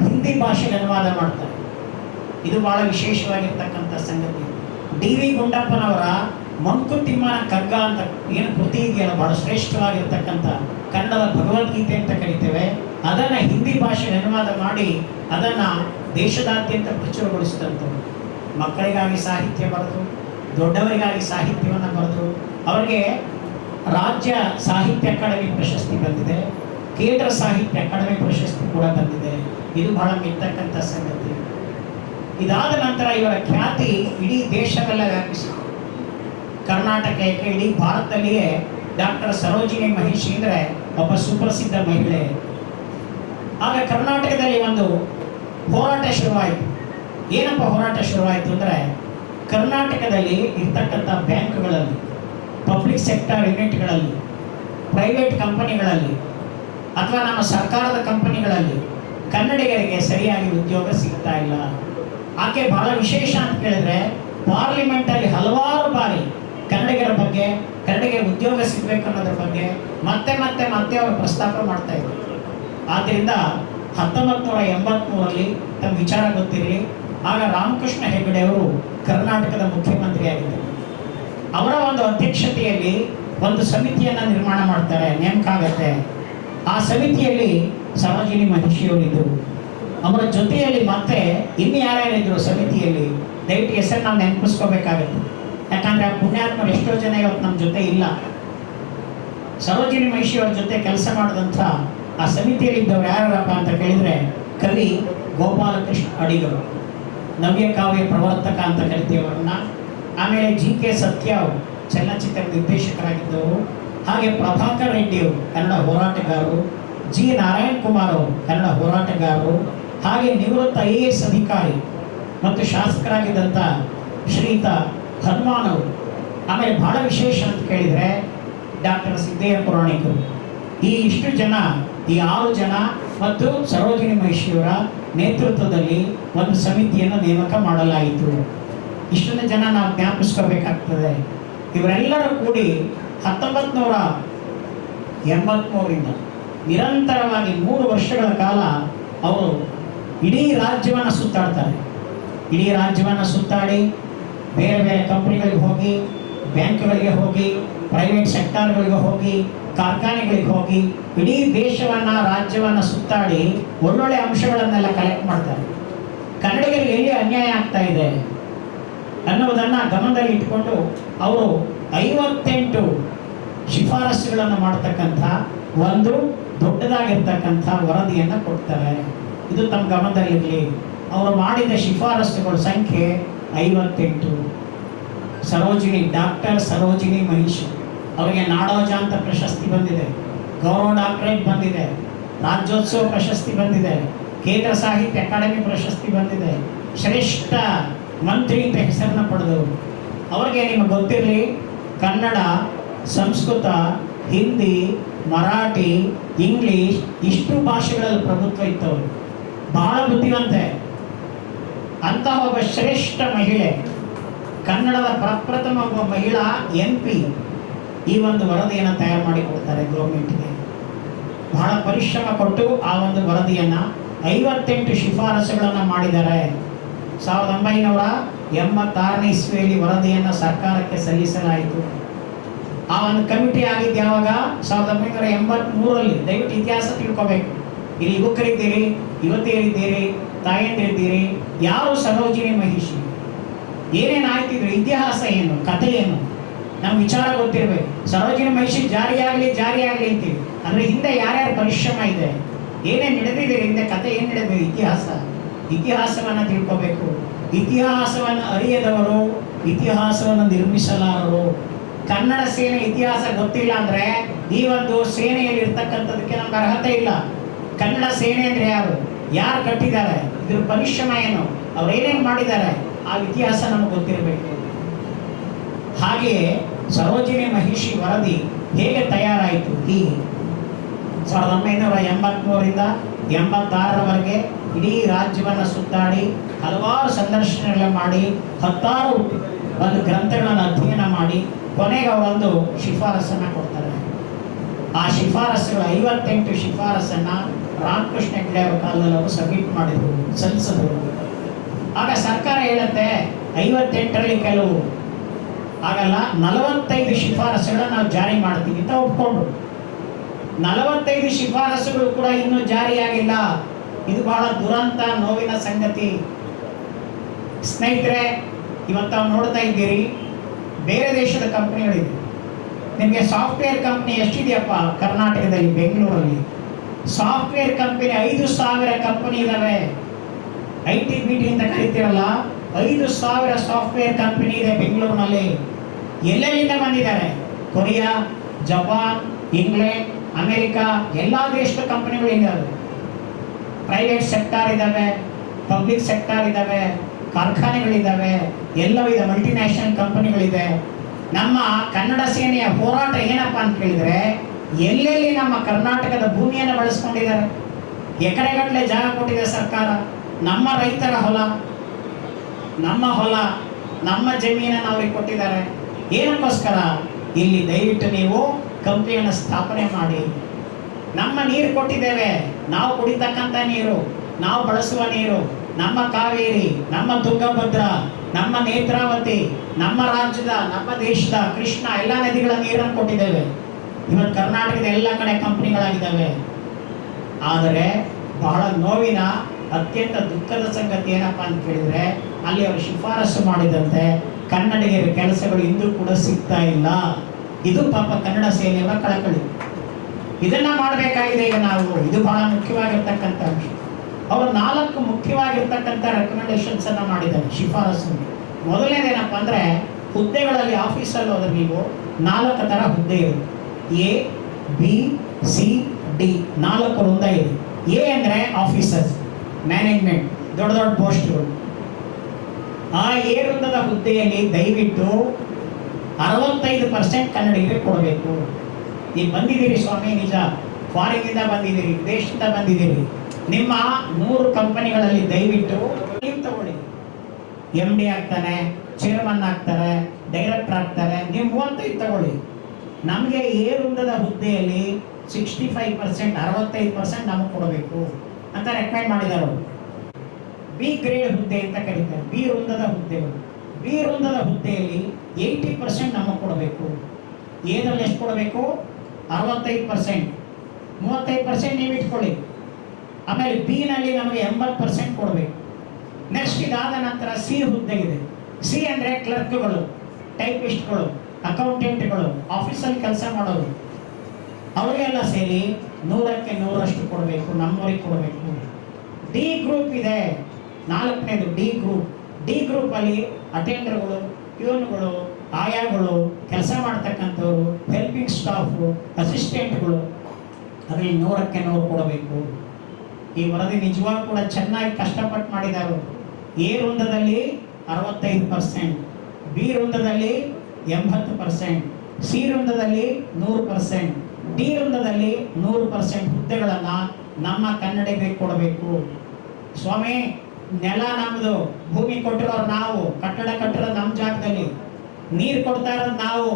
ಹಿಂದಿ ಭಾಷೆಗೆ ಅನುವಾದ ಮಾಡ್ತಾರೆ. ಇದು ಬಹಳ ವಿಶೇಷವಾಗಿರ್ತಕ್ಕಂಥ ಸಂಗತಿ. ಡಿ ವಿ ಗುಂಡಪ್ಪನವರ ಮಂಕುತಿಮ್ಮನ ಕಗ್ಗ ಅಂತ ಏನು ಕೃತಿ ಇದೆಯಲ್ಲ, ಬಹಳ ಶ್ರೇಷ್ಠವಾಗಿರ್ತಕ್ಕಂಥ ಕನ್ನಡದ ಭಗವದ್ಗೀತೆ ಅಂತ ಕರಿತೇವೆ, ಅದನ್ನು ಹಿಂದಿ ಭಾಷೆಗೆ ಅನುವಾದ ಮಾಡಿ ಅದನ್ನು ದೇಶದಾದ್ಯಂತ ಪ್ರಚುರಗೊಳಿಸಿದಂಥವ್ರು. ಮಕ್ಕಳಿಗಾಗಿ ಸಾಹಿತ್ಯ ಬರೆದು, ದೊಡ್ಡವರಿಗಾಗಿ ಸಾಹಿತ್ಯವನ್ನು ಬರೆದು, ಅವರಿಗೆ ರಾಜ್ಯ ಸಾಹಿತ್ಯ ಅಕಾಡೆಮಿ ಪ್ರಶಸ್ತಿ ಬಂದಿದೆ, ಕೇಂದ್ರ ಸಾಹಿತ್ಯ ಅಕಾಡೆಮಿ ಪ್ರಶಸ್ತಿ ಕೂಡ ಬಂದಿದೆ. ಇದು ಬಹಳ ಮೆಚ್ಚತಕ್ಕಂಥ ಸಂಗತಿ. ಇದಾದ ನಂತರ ಇವರ ಖ್ಯಾತಿ ಇಡೀ ದೇಶವೆಲ್ಲ ವ್ಯಾಪಿಸಿತು. ಕರ್ನಾಟಕಕ್ಕೆ, ಇಡೀ ಭಾರತದಲ್ಲಿಯೇ ಡಾಕ್ಟರ್ ಸರೋಜಿನಿ ಮಹಿಷಿ ಅಂದರೆ ಒಬ್ಬ ಸುಪ್ರಸಿದ್ಧ ಮಹಿಳೆ. ಆಗ ಕರ್ನಾಟಕದಲ್ಲಿ ಒಂದು ಹೋರಾಟ ಶುರುವಾಯಿತು. ಏನಪ್ಪ ಹೋರಾಟ ಶುರುವಾಯಿತು ಅಂದರೆ, ಕರ್ನಾಟಕದಲ್ಲಿ ಇರ್ತಕ್ಕಂಥ ಬ್ಯಾಂಕ್ಗಳಲ್ಲಿ, ಪಬ್ಲಿಕ್ ಸೆಕ್ಟರ್ ಯೂನಿಟ್ಗಳಲ್ಲಿ, ಪ್ರೈವೇಟ್ ಕಂಪನಿಗಳಲ್ಲಿ ಅಥವಾ ನಮ್ಮ ಸರ್ಕಾರದ ಕಂಪನಿಗಳಲ್ಲಿ ಕನ್ನಡಿಗರಿಗೆ ಸರಿಯಾಗಿ ಉದ್ಯೋಗ ಸಿಗ್ತಾ ಇಲ್ಲ. ಆಕೆ ಬಹಳ ವಿಶೇಷ ಅಂತ ಕೇಳಿದ್ರೆ, ಪಾರ್ಲಿಮೆಂಟಲ್ಲಿ ಹಲವಾರು ಬಾರಿ ಕನ್ನಡಿಗರ ಬಗ್ಗೆ, ಕನ್ನಡಿಗರಿಗೆ ಉದ್ಯೋಗ ಸಿಗಬೇಕು ಅನ್ನೋದ್ರ ಬಗ್ಗೆ ಮತ್ತೆ ಮತ್ತೆ ಮತ್ತೆ ಅವರು ಪ್ರಸ್ತಾಪ ಮಾಡ್ತಾ ಇದ್ರು. ಆದ್ದರಿಂದ 1983ರಲ್ಲಿ ತಮ್ಮ ವಿಚಾರ ಗೊತ್ತಿರಲಿ, ಆಗ ರಾಮಕೃಷ್ಣ ಹೆಗಡೆ ಅವರು ಕರ್ನಾಟಕದ ಮುಖ್ಯಮಂತ್ರಿಯಾಗಿದ್ದರು. ಅವರ ಒಂದು ಅಧ್ಯಕ್ಷತೆಯಲ್ಲಿ ಒಂದು ಸಮಿತಿಯನ್ನು ನಿರ್ಮಾಣ ಮಾಡ್ತಾರೆ, ನೇಮಕ ಆಗತ್ತೆ. ಆ ಸಮಿತಿಯಲ್ಲಿ ಸರೋಜಿನಿ ಮಹಿಷಿಯವರಿದ್ದರು. ಅವರ ಜೊತೆಯಲ್ಲಿ ಮತ್ತೆ ಇನ್ನು ಯಾರ್ಯಾರಿದ್ರು ಸಮಿತಿಯಲ್ಲಿ, ದಯವಿಟ್ಟು ಹೆಸರು ನಾವು ನೆನಪಿಸ್ಕೋಬೇಕಾಗತ್ತೆ. ಯಾಕಂದರೆ ಆ ಪುಣ್ಯಾತ್ಮರು ಎಷ್ಟೋ ಜನ ಇವತ್ತು ನಮ್ಮ ಜೊತೆ ಇಲ್ಲ. ಸರೋಜಿನಿ ಮಹಿಷಿಯವರ ಜೊತೆ ಕೆಲಸ ಮಾಡಿದಂಥ ಆ ಸಮಿತಿಯಲ್ಲಿದ್ದವ್ರು ಯಾರಪ್ಪ ಅಂತ ಕೇಳಿದರೆ, ಕವಿ ಗೋಪಾಲಕೃಷ್ಣ ಅಡಿಗರು, ನವ್ಯ ಕಾವ್ಯ ಪ್ರವರ್ತಕ ಅಂತ ಕರಿತೀವಿ ಅವ್ರನ್ನ. ಆಮೇಲೆ GK ಸತ್ಯ ಅವರು ಚಲನಚಿತ್ರ ನಿರ್ದೇಶಕರಾಗಿದ್ದವರು. ಹಾಗೆ ಪ್ರಭಾಕರ್ ರೆಡ್ಡಿಯವರು ಕನ್ನಡ ಹೋರಾಟಗಾರರು, G ನಾರಾಯಣ್ ಕುಮಾರ್ ಅವರು ಕನ್ನಡ ಹೋರಾಟಗಾರರು. ಹಾಗೆ ನಿವೃತ್ತ IAS ಅಧಿಕಾರಿ ಮತ್ತು ಶಾಸಕರಾಗಿದ್ದಂಥ ಶ್ರೀಯುತ ಹನುಮಾನ್ ಅವರು. ಆಮೇಲೆ ಬಹಳ ವಿಶೇಷ ಅಂತ ಕೇಳಿದರೆ ಡಾಕ್ಟರ್ ಸಿದ್ದಯ್ಯ ಪುರಾಣಿಕರು. ಈ ಇಷ್ಟು ಜನ, ಈ 6 ಜನ ಮತ್ತು ಸರೋಜಿನಿ ಮಹಿಷಿಯವರ ನೇತೃತ್ವದಲ್ಲಿ ಒಂದು ಸಮಿತಿಯನ್ನು ನೇಮಕ ಮಾಡಲಾಯಿತು. ಇಷ್ಟೊಂದು ಜನ ನಾವು ಜ್ಞಾಪಿಸ್ಕೋಬೇಕಾಗ್ತದೆ. ಇವರೆಲ್ಲರೂ ಕೂಡಿ 1983ರಿಂದ ನಿರಂತರವಾಗಿ 3 ವರ್ಷಗಳ ಕಾಲ ಅವರು ಇಡೀ ರಾಜ್ಯವನ್ನು ಸುತ್ತಾಡ್ತಾರೆ. ಇಡೀ ರಾಜ್ಯವನ್ನು ಸುತ್ತಾಡಿ ಬೇರೆ ಬೇರೆ ಕಂಪ್ನಿಗಳಿಗೆ ಹೋಗಿ, ಬ್ಯಾಂಕ್ಗಳಿಗೆ ಹೋಗಿ, ಪ್ರೈವೇಟ್ ಸೆಕ್ಟಾರ್ಗಳಿಗೆ ಹೋಗಿ, ಕಾರ್ಖಾನೆಗಳಿಗೆ ಹೋಗಿ, ಇಡೀ ದೇಶವನ್ನು, ರಾಜ್ಯವನ್ನು ಸುತ್ತಾಡಿ ಒಳ್ಳೊಳ್ಳೆ ಅಂಶಗಳನ್ನೆಲ್ಲ ಕಲೆಕ್ಟ್ ಮಾಡ್ತಾರೆ. ಕನ್ನಡಿಗರಿಗೆ ಎಲ್ಲಿ ಅನ್ಯಾಯ ಆಗ್ತಾ ಇದೆ ಅನ್ನೋದನ್ನು ಗಮನದಲ್ಲಿ ಇಟ್ಕೊಂಡು ಅವರು 58 ಶಿಫಾರಸುಗಳನ್ನು ಮಾಡ್ತಕ್ಕಂಥ ಒಂದು ದೊಡ್ಡದಾಗಿರ್ತಕ್ಕಂಥ ವರದಿಯನ್ನು ಕೊಡ್ತಾರೆ. ಇದು ತಮ್ಮ ಗಮನದಲ್ಲಿರಲಿ. ಅವರು ಮಾಡಿದ ಶಿಫಾರಸುಗಳ ಸಂಖ್ಯೆ 58. ಸರೋಜಿನಿ, ಡಾಕ್ಟರ್ ಸರೋಜಿನಿ ಮಹಿಷಿ ಅವರಿಗೆ ನಾಡೋಜ ಅಂತ ಪ್ರಶಸ್ತಿ ಬಂದಿದೆ, ಗೌರವ ಡಾಕ್ಟರೇಟ್ ಬಂದಿದೆ, ರಾಜ್ಯೋತ್ಸವ ಪ್ರಶಸ್ತಿ ಬಂದಿದೆ, ಕೇಂದ್ರ ಸಾಹಿತ್ಯ ಅಕಾಡೆಮಿ ಪ್ರಶಸ್ತಿ ಬಂದಿದೆ, ಶ್ರೇಷ್ಠ ಮಂತ್ರಿ ಅಂತ ಹೆಸರನ್ನು ಪಡೆದವರು. ಅವರಿಗೆ ನಿಮಗೆ ಗೊತ್ತಿರಲಿ, ಕನ್ನಡ, ಸಂಸ್ಕೃತ, ಹಿಂದಿ, ಮರಾಠಿ, ಇಂಗ್ಲೀಷ್ ಇಷ್ಟು ಭಾಷೆಗಳಲ್ಲಿ ಪ್ರಭುತ್ವ ಇತ್ತವರು. ಬಹಳ ಬುದ್ಧಿವಂತೆ. ಅಂತಹ ಒಬ್ಬ ಶ್ರೇಷ್ಠ ಮಹಿಳೆ, ಕನ್ನಡದ ಪ್ರಪ್ರಥಮ ಒಬ್ಬ ಮಹಿಳಾ MP ಈ ಒಂದು ವರದಿಯನ್ನು ತಯಾರು ಮಾಡಿ ಕೊಡ್ತಾರೆ ಗೌರ್ಮೆಂಟ್ಗೆ. ಬಹಳ ಪರಿಶ್ರಮ ಕೊಟ್ಟು ಆ ಒಂದು ವರದಿಯನ್ನು 58 ಶಿಫಾರಸುಗಳನ್ನು ಮಾಡಿದ್ದಾರೆ. 1986ನೇ ಇಸ್ವಿಯಲ್ಲಿ ವರದಿಯನ್ನು ಸರ್ಕಾರಕ್ಕೆ ಸಲ್ಲಿಸಲಾಯಿತು. ಆ ಒಂದು ಕಮಿಟಿ ಆಗಿದ್ದು ಯಾವಾಗ? 1983ರಲ್ಲಿ. ದಯವಿಟ್ಟು ಇತಿಹಾಸ ತಿಳ್ಕೋಬೇಕು. ಇಲ್ಲಿ ಯುವಕರಿದ್ದೀರಿ, ಯುವತಿಯರಿದ್ದೀರಿ, ತಾಯಂದಿರಿದ್ದೀರಿ. ಯಾರು ಸರೋಜಿನಿ ಮಹಿಷಿ, ಏನೇನು ಆಯ್ತಿದ್ರು, ಇತಿಹಾಸ ಏನು, ಕಥೆ ಏನು, ನಮ್ಮ ವಿಚಾರ ಗೊತ್ತಿರಬೇಕು. ಸರೋಜಿನಿ ಮಹಿಷಿ ಜಾರಿಯಾಗಲಿ ಅಂತೀವಿ, ಅಂದರೆ ಹಿಂದೆ ಯಾರ್ಯಾರ ಪರಿಶ್ರಮ ಇದೆ, ಏನೇನು ನಡೆದಿದೆ, ಹಿಂದೆ ಕಥೆ ಏನು ನಡೆದಿದೆ, ಇತಿಹಾಸವನ್ನು ತಿಳ್ಕೋಬೇಕು. ಇತಿಹಾಸವನ್ನು ಅರಿಯದವರು ಇತಿಹಾಸವನ್ನು ನಿರ್ಮಿಸಲಾರರು. ಕನ್ನಡ ಸೇನೆ ಇತಿಹಾಸ ಗೊತ್ತಿಲ್ಲ ಅಂದರೆ ಈ ಒಂದು ಸೇನೆಯಲ್ಲಿ ಇರ್ತಕ್ಕಂಥದಕ್ಕೆ ನಮ್ಗೆ ಅರ್ಹತೆ ಇಲ್ಲ. ಕನ್ನಡ ಸೇನೆ ಅಂದರೆ ಯಾರು ಕಟ್ಟಿದ್ದಾರೆ, ಇದ್ರ ಪರಿಶ್ರಮ ಏನು, ಅವ್ರು ಏನೇನು ಮಾಡಿದ್ದಾರೆ, ಆ ಇತಿಹಾಸ ನಮಗೆ ಗೊತ್ತಿರಬೇಕು. ಹಾಗೆಯೇ ಸರೋಜಿನಿ ಮಹಿಷಿ ವರದಿ ಹೇಗೆ ತಯಾರಾಯಿತು? ಹೀಗೆ 1983ರಿಂದ 86ರವರೆಗೆ ಇಡೀ ರಾಜ್ಯವನ್ನು ಸುತ್ತಾಡಿ ಹಲವಾರು ಸಂದರ್ಶನಗಳನ್ನು ಮಾಡಿ 10 ಒಂದು ಗ್ರಂಥಗಳನ್ನು ಅಧ್ಯಯನ ಮಾಡಿ ಕೊನೆಗೆ ಅವರೊಂದು ಶಿಫಾರಸನ್ನು ಕೊಡ್ತಾರೆ. ಆ ಶಿಫಾರಸುಗಳು 58 ಶಿಫಾರಸನ್ನು ರಾಮಕೃಷ್ಣ ಹೆಗಡೆ ಅವರ ಕಾಲದಲ್ಲಿ ಅವರು ಸಬ್ಮಿಟ್ ಮಾಡಿದ್ರು, ಸಲ್ಲಿಸಿದ್ರು. ಆಗ ಸರ್ಕಾರ ಹೇಳುತ್ತೆ 58ರಲ್ಲಿ ಕೆಲವು ಆಗಲ್ಲ, 45 ಶಿಫಾರಸುಗಳನ್ನ ನಾವು ಜಾರಿ ಮಾಡ್ತೀವಿ ಅಂತ ಒಪ್ಕೊಂಡ್ರು. 45 ಶಿಫಾರಸುಗಳು ಕೂಡ ಇನ್ನೂ ಜಾರಿಯಾಗಿಲ್ಲ. ಇದು ಬಹಳ ದುರಂತ, ನೋವಿನ ಸಂಗತಿ. ಸ್ನೇಹಿತರೆ, ಇವತ್ತು ನಾವು ನೋಡ್ತಾ ಇದ್ದೀರಿ ಬೇರೆ ದೇಶದ ಕಂಪನಿಗಳಿದೆ. ನಿಮಗೆ ಸಾಫ್ಟ್ವೇರ್ ಕಂಪ್ನಿ ಎಷ್ಟಿದೆಯಪ್ಪ ಕರ್ನಾಟಕದಲ್ಲಿ? ಬೆಂಗಳೂರಲ್ಲಿ ಸಾಫ್ಟ್ವೇರ್ ಕಂಪನಿ 5,000 ಕಂಪನಿ ಇದಾವೆ. ITBT ಅಂತ ಕರಿತೀರಲ್ಲ, 5,000 ಸಾಫ್ಟ್ವೇರ್ ಕಂಪನಿ ಇದೆ ಬೆಂಗಳೂರಿನಲ್ಲಿ. ಎಲ್ಲೆಲ್ಲಿಂದ ಬಂದಿದ್ದಾರೆ? ಕೊರಿಯಾ, ಜಪಾನ್, ಇಂಗ್ಲೆಂಡ್, ಅಮೆರಿಕ, ಎಲ್ಲ ದೇಶದ ಕಂಪನಿಗಳು ಇದ್ದಾವೆ. ಪ್ರೈವೇಟ್ ಸೆಕ್ಟಾರ್ ಇದ್ದಾವೆ, ಪಬ್ಲಿಕ್ ಸೆಕ್ಟಾರ್ ಇದ್ದಾವೆ, ಕಾರ್ಖಾನೆಗಳಿದ್ದಾವೆ, ಎಲ್ಲವೂ ಇದೆ, ಮಲ್ಟಿನ್ಯಾಷನಲ್ ಕಂಪನಿಗಳಿದೆ. ನಮ್ಮ ಕನ್ನಡ ಸೇನೆಯ ಹೋರಾಟ ಏನಪ್ಪ ಅಂತ ಕೇಳಿದ್ರೆ, ಎಲ್ಲೆಲ್ಲಿ ನಮ್ಮ ಕರ್ನಾಟಕದ ಭೂಮಿಯನ್ನು ಬಳಸ್ಕೊಂಡಿದ್ದಾರೆ, ಎಕರೆಗಟ್ಟಲೆ ಜಾಗ ಕೊಟ್ಟಿದೆ ಸರ್ಕಾರ. ನಮ್ಮ ರೈತರ ಹೊಲ, ನಮ್ಮ ಜಮೀನನ್ನು ಅವ್ರಿಗೆ ಕೊಟ್ಟಿದ್ದಾರೆ. ಏನಕ್ಕೋಸ್ಕರ? ಇಲ್ಲಿ ದಯವಿಟ್ಟು ನೀವು ಕಂಪನಿಯನ್ನು ಸ್ಥಾಪನೆ ಮಾಡಿ. ನಮ್ಮ ನೀರು ಕೊಟ್ಟಿದ್ದೇವೆ, ನಾವು ಕುಡಿತಕ್ಕಂಥ ನೀರು, ನಾವು ಬಳಸುವ ನೀರು, ನಮ್ಮ ಕಾವೇರಿ, ನಮ್ಮ ತುಂಗಭದ್ರಾ, ನಮ್ಮ ನೇತ್ರಾವತಿ, ನಮ್ಮ ರಾಜ್ಯದ, ನಮ್ಮ ದೇಶದ ಕೃಷ್ಣ, ಎಲ್ಲ ನದಿಗಳ ನೀರನ್ನು ಕೊಟ್ಟಿದ್ದೇವೆ. ಇವತ್ತು ಕರ್ನಾಟಕದ ಎಲ್ಲ ಕಡೆ ಕಂಪನಿಗಳಾಗಿದ್ದಾವೆ. ಆದರೆ ಬಹಳ ನೋವಿನ, ಅತ್ಯಂತ ದುಃಖದ ಸಂಗತಿ ಏನಪ್ಪ ಅಂತ ಕೇಳಿದ್ರೆ, ಅಲ್ಲಿ ಅವರು ಶಿಫಾರಸು ಮಾಡಿದಂತೆ ಕನ್ನಡಿಗರ ಕೆಲಸಗಳು ಇಂದು ಕೂಡ ಸಿಗ್ತಾ ಇಲ್ಲ. ಇದು ಪಾಪ ಕನ್ನಡ ಸೇನೆಯವರ ಕಳಕಳಿ. ಇದನ್ನ ಮಾಡಬೇಕಾಗಿದೆ ಈಗ ನಾವು. ಇದು ಬಹಳ ಮುಖ್ಯವಾಗಿರ್ತಕ್ಕಂಥ ಅಂಶ. ಅವರು 4 ಮುಖ್ಯವಾಗಿರ್ತಕ್ಕಂಥ ರೆಕಮೆಂಡೇಶನ್ಸ್ ಅನ್ನ ಮಾಡಿದ್ದಾರೆ, ಶಿಫಾರಸು. ಮೊದಲನೇದೇನಪ್ಪ ಅಂದ್ರೆ, ಹುದ್ದೆಗಳಲ್ಲಿ ಆಫೀಸಲ್ಲಿ ಹೋದ್ರೆ ನೀವು 4 ಥರ ಹುದ್ದೆ ಇದೆ. A, B, C, D 4 ವೃಂದ ಇದೆ. ಎ ಅಂದರೆ ಆಫೀಸರ್ಸ್, ಮ್ಯಾನೇಜ್ಮೆಂಟ್, ದೊಡ್ಡ ದೊಡ್ಡ ಪೋಸ್ಟ್ಗಳು. ಆ ಎ ವೃಂದದ ಹುದ್ದೆಯಲ್ಲಿ ದಯವಿಟ್ಟು 65% ಕನ್ನಡಿಗರಿಗೆ ಕೊಡಬೇಕು. ಈಗ ಬಂದಿದ್ದೀರಿ ಸ್ವಾಮಿ, ನಿಜ, ಫಾರಿನಿಂದ ಬಂದಿದ್ದೀರಿ, ವಿದೇಶದಿಂದ ಬಂದಿದ್ದೀರಿ. ನಿಮ್ಮ 100 ಕಂಪನಿಗಳಲ್ಲಿ ದಯವಿಟ್ಟು ನೀವು ತಗೊಳ್ಳಿ. MD ಆಗ್ತಾನೆ, ಚೇರ್ಮನ್ ಆಗ್ತಾರೆ, ಡೈರೆಕ್ಟರ್ ಆಗ್ತಾರೆ, ನೀವು 35 ತಗೊಳ್ಳಿ. ನಮಗೆ ಎ ವೃಂದದ ಹುದ್ದೆಯಲ್ಲಿ 65%, 65% ನಮಗೆ ಕೊಡಬೇಕು ಅಂತ ರೆಕಮೆಂಡ್ ಮಾಡಿದರು. ಬಿ ಗ್ರೇಡ್ ಹುದ್ದೆ ಅಂತ ಕರೀತಾರೆ, ಬಿ ವೃಂದದ ಹುದ್ದೆಗಳು. ಬಿ ವೃಂದದ ಹುದ್ದೆಯಲ್ಲಿ 80% ನಮಗೆ ಕೊಡಬೇಕು. ಎದಲ್ಲಿ ಎಷ್ಟು ಕೊಡಬೇಕು? 65%, 35% ನೀವು ಇಟ್ಕೊಳ್ಳಿ. ಆಮೇಲೆ ಬಿ ನಲ್ಲಿ ನಮಗೆ 80% ಕೊಡಬೇಕು. ನೆಕ್ಸ್ಟ್ ಇದಾದ ನಂತರ ಸಿ ಹುದ್ದೆ ಇದೆ. ಸಿ ಅಂದರೆ ಕ್ಲರ್ಕ್ಗಳು, ಟೈಪಿಸ್ಟ್ಗಳು, ಅಕೌಂಟೆಂಟ್ಗಳು, ಆಫೀಸಲ್ಲಿ ಕೆಲಸ ಮಾಡೋರು, ಅವರಿಗೆಲ್ಲ ಸೇರಿ 100ಕ್ಕೆ 100% ಕೊಡಬೇಕು, ನಮ್ಮವರಿಗೆ ಕೊಡಬೇಕು. ಡಿ ಗ್ರೂಪ್ ಇದೆ, 4ನೇದು ಡಿ ಗ್ರೂಪ್. ಡಿ ಗ್ರೂಪ್ ಅಲ್ಲಿ ಅಟೆಂಡರ್ಗಳು, ಪ್ಯೂನ್ಗಳು, ಆಯಾಗಳು, ಕೆಲಸ ಮಾಡ್ತಕ್ಕಂಥವ್ರು, ಹೆಲ್ಪಿಂಗ್ ಸ್ಟಾಫು, ಅಸಿಸ್ಟೆಂಟ್ಗಳು, ಅದರಲ್ಲಿ 100ಕ್ಕೆ 100 ಕೊಡಬೇಕು. ಈ ವರದಿ ನಿಜವಾಗೂ ಕೂಡ ಚೆನ್ನಾಗಿ ಕಷ್ಟಪಟ್ಟು ಮಾಡಿದ್ದಾರೆ. ಎ ವೃಂದದಲ್ಲಿ 65%, ಬಿ ವೃಂದದಲ್ಲಿ 80%, ಸಿ ವೃಂದದಲ್ಲಿ 100%, ಡಿ ವೃಂದದಲ್ಲಿ 100% ಹುದ್ದೆಗಳನ್ನು ನಮ್ಮ ಕನ್ನಡಿಗರಿಗೆ ಕೊಡಬೇಕು. ಸ್ವಾಮಿ, ನೆಲ ನಮ್ಮದು, ಭೂಮಿ ಕೊಟ್ಟಿರೋರು ನಾವು, ಕಟ್ಟಡ ಕಟ್ಟಿರೋದು ನಮ್ಮ ಜಾಗದಲ್ಲಿ, ನೀರು ಕೊಡ್ತಾ ಇರೋದು ನಾವು,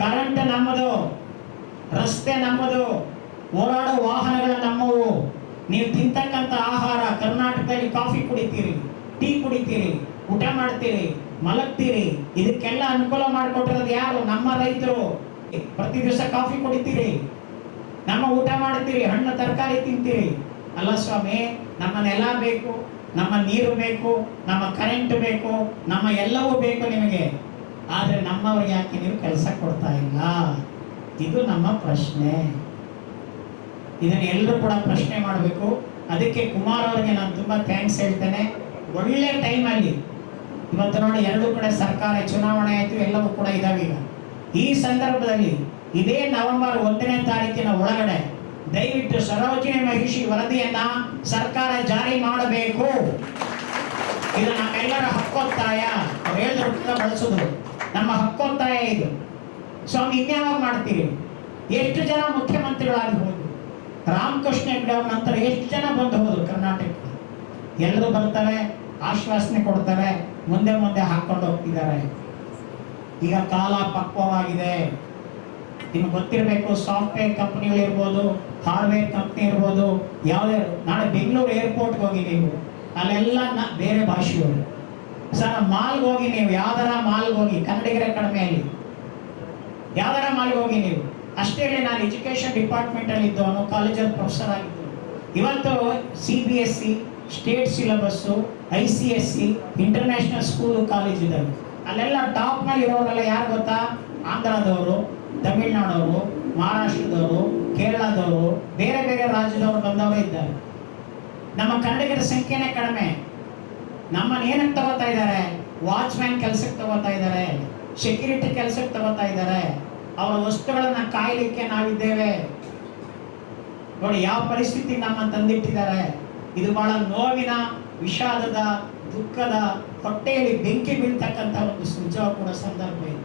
ಕರೆಂಟ್ ನಮ್ಮದು, ರಸ್ತೆ ನಮ್ಮದು, ಓಡಾಡೋ ವಾಹನಗಳು ನಮ್ಮವು. ನೀವು ತಿಂತಕ್ಕಂಥ ಆಹಾರ, ಕರ್ನಾಟಕದಲ್ಲಿ ಕಾಫಿ ಕುಡಿತೀರಿ, ಟೀ ಕುಡಿತೀರಿ, ಊಟ ಮಾಡ್ತೀರಿ, ಮಲಗ್ತೀರಿ, ಇದಕ್ಕೆಲ್ಲ ಅನುಕೂಲ ಮಾಡಿಕೊಟ್ಟಿರೋದು ಯಾರು? ನಮ್ಮ ರೈತರು. ಪ್ರತಿ ದಿವಸ ಕಾಫಿ ಕುಡಿತೀರಿ, ನಮ್ಮ ಊಟ ಮಾಡ್ತೀರಿ, ಹಣ್ಣು ತರಕಾರಿ ತಿಂತೀರಿ. ಅಲ್ಲ ಸ್ವಾಮಿ, ನಮ್ಮ ನೆಲ ಬೇಕು, ನಮ್ಮ ನೀರು ಬೇಕು, ನಮ್ಮ ಕರೆಂಟ್ ಬೇಕು, ನಮ್ಮ ಎಲ್ಲವೂ ಬೇಕು ನಿಮಗೆ. ಆದರೆ ನಮ್ಮವ್ರಿಗೆ ಯಾಕೆ ನೀವು ಕೆಲಸ ಕೊಡ್ತಾ ಇಲ್ಲ? ಇದು ನಮ್ಮ ಪ್ರಶ್ನೆ. ಇದನ್ನು ಎಲ್ಲರೂ ಕೂಡ ಪ್ರಶ್ನೆ ಮಾಡಬೇಕು. ಅದಕ್ಕೆ ಕುಮಾರ್ ಅವರಿಗೆ ನಾನು ತುಂಬಾ ಥ್ಯಾಂಕ್ಸ್ ಹೇಳ್ತೇನೆ. ಒಳ್ಳೆ ಟೈಮಲ್ಲಿ ಇವತ್ತು ನೋಡಿ, 2 ಕಡೆ ಸರ್ಕಾರ ಚುನಾವಣೆ ಆಯಿತು, ಎಲ್ಲವೂ ಕೂಡ ಇದಾವೆ. ಈಗ ಈ ಸಂದರ್ಭದಲ್ಲಿ ಇದೇ ನವೆಂಬರ್ 1ನೇ ತಾರೀಕಿನ ಒಳಗಡೆ ದಯವಿಟ್ಟು ಸರೋಜಿನಿ ಮಹಿಷಿ ವರದಿಯನ್ನ ಸರ್ಕಾರ ಜಾರಿ ಮಾಡಬೇಕು. ಇದು ನಮ್ಮೆಲ್ಲರ ಹಕ್ಕೊತ್ತಾಯ. ಅವ್ರು ಹೇಳಿದ್ರು ಬಳಸೋದು ನಮ್ಮ ಹಕ್ಕೊತ್ತಾಯ ಇದು. ಸ್ವಾಮಿ, ಇನ್ಯಾವಾಗ ಮಾಡ್ತೀರಿ? ಎಷ್ಟು ಜನ ಮುಖ್ಯಮಂತ್ರಿಗಳಾಗಿ ಹೋದ್ರು? ರಾಮಕೃಷ್ಣ ಹೆಗಡೆ ಅವ್ರ ನಂತರ ಎಷ್ಟು ಜನ ಬಂದು ಹೋದ್ರು ಕರ್ನಾಟಕಕ್ಕೆ? ಎಲ್ಲರೂ ಬರ್ತಾರೆ, ಆಶ್ವಾಸನೆ ಕೊಡ್ತಾರೆ, ಮುಂದೆ ಮುಂದೆ ಹಾಕೊಂಡು ಹೋಗ್ತಿದ್ದಾರೆ. ಈಗ ಕಾಲ ಪಕ್ವವಾಗಿದೆ. ನಿಮ್ಗೆ ಗೊತ್ತಿರಬೇಕು, ಸಾಫ್ಟ್ವೇರ್ ಕಂಪ್ನಿಗಳಿರ್ಬೋದು, ಹಾರ್ಡ್ವೇರ್ ಕಂಪ್ನಿ ಇರ್ಬೋದು, ಯಾವುದೇ, ನಾಳೆ ಬೆಂಗಳೂರು ಏರ್ಪೋರ್ಟ್ಗೆ ಹೋಗಿ ನೀವು, ಅಲ್ಲೆಲ್ಲ ಬೇರೆ ಭಾಷೆಯವರು. ಸರ್ ಮಾಲ್ಗೆ ಹೋಗಿ ನೀವು, ಯಾವ್ದಾರ ಮಾಲ್ಗೆ ಹೋಗಿ, ಕನ್ನಡಿಗರೇ ಕಡಿಮೆ ಅಲ್ಲಿ, ಯಾವ್ದಾರ ಮಾಲ್ಗೆ ಹೋಗಿ ನೀವು. ಅಷ್ಟೇ ಹೇಳಿ, ನಾನು ಎಜುಕೇಶನ್ ಡಿಪಾರ್ಟ್ಮೆಂಟಲ್ಲಿ ಇದ್ದವನು, ಕಾಲೇಜಲ್ಲಿ ಪ್ರೊಫೆಸರ್ ಆಗಿದ್ದು. ಇವತ್ತು CBSE, state syllabus, ICSE, international school college ಇದ್ದಾವೆ. ಅಲ್ಲೆಲ್ಲ ಟಾಪ್ ಮೇಲೆ ಇರೋರೆಲ್ಲ ಯಾರು ಗೊತ್ತಾ? ಆಂಧ್ರದವರು, ತಮಿಳ್ನಾಡವರು, ಮಹಾರಾಷ್ಟ್ರದವರು, ಕೇರಳದವರು, ಬೇರೆ ಬೇರೆ ರಾಜ್ಯದವರು ಬಂದವರೇ ಇದ್ದಾರೆ. ನಮ್ಮ ಕನ್ನಡಿಗರ ಸಂಖ್ಯೆನೇ ಕಡಿಮೆ. ನಮ್ಮನ್ನು ಏನಕ್ಕೆ ತಗೋತಾ ಇದ್ದಾರೆ? ವಾಚ್ಮ್ಯಾನ್ ಕೆಲಸಕ್ಕೆ ತಗೋತಾ ಇದ್ದಾರೆ, ಸೆಕ್ಯೂರಿಟಿ ಕೆಲಸಕ್ಕೆ ತಗೋತಾ ಇದ್ದಾರೆ. ಅವರ ವಸ್ತುಗಳನ್ನ ಕಾಯಲಿಕ್ಕೆ ನಾವಿದ್ದೇವೆ. ನೋಡಿ ಯಾವ ಪರಿಸ್ಥಿತಿ ನಮ್ಮನ್ನು ತಂದಿಟ್ಟಿದ್ದಾರೆ. ಇದು ಬಹಳ ನೋವಿನ, ವಿಷಾದದ, ದುಃಖದ, ಹೊಟ್ಟೆಯಲ್ಲಿ ಬೆಂಕಿ ಬೀಳ್ತಕ್ಕಂಥ ಒಂದು ನಿಜವಾದ ಕೂಡ ಸಂದರ್ಭ ಇದು.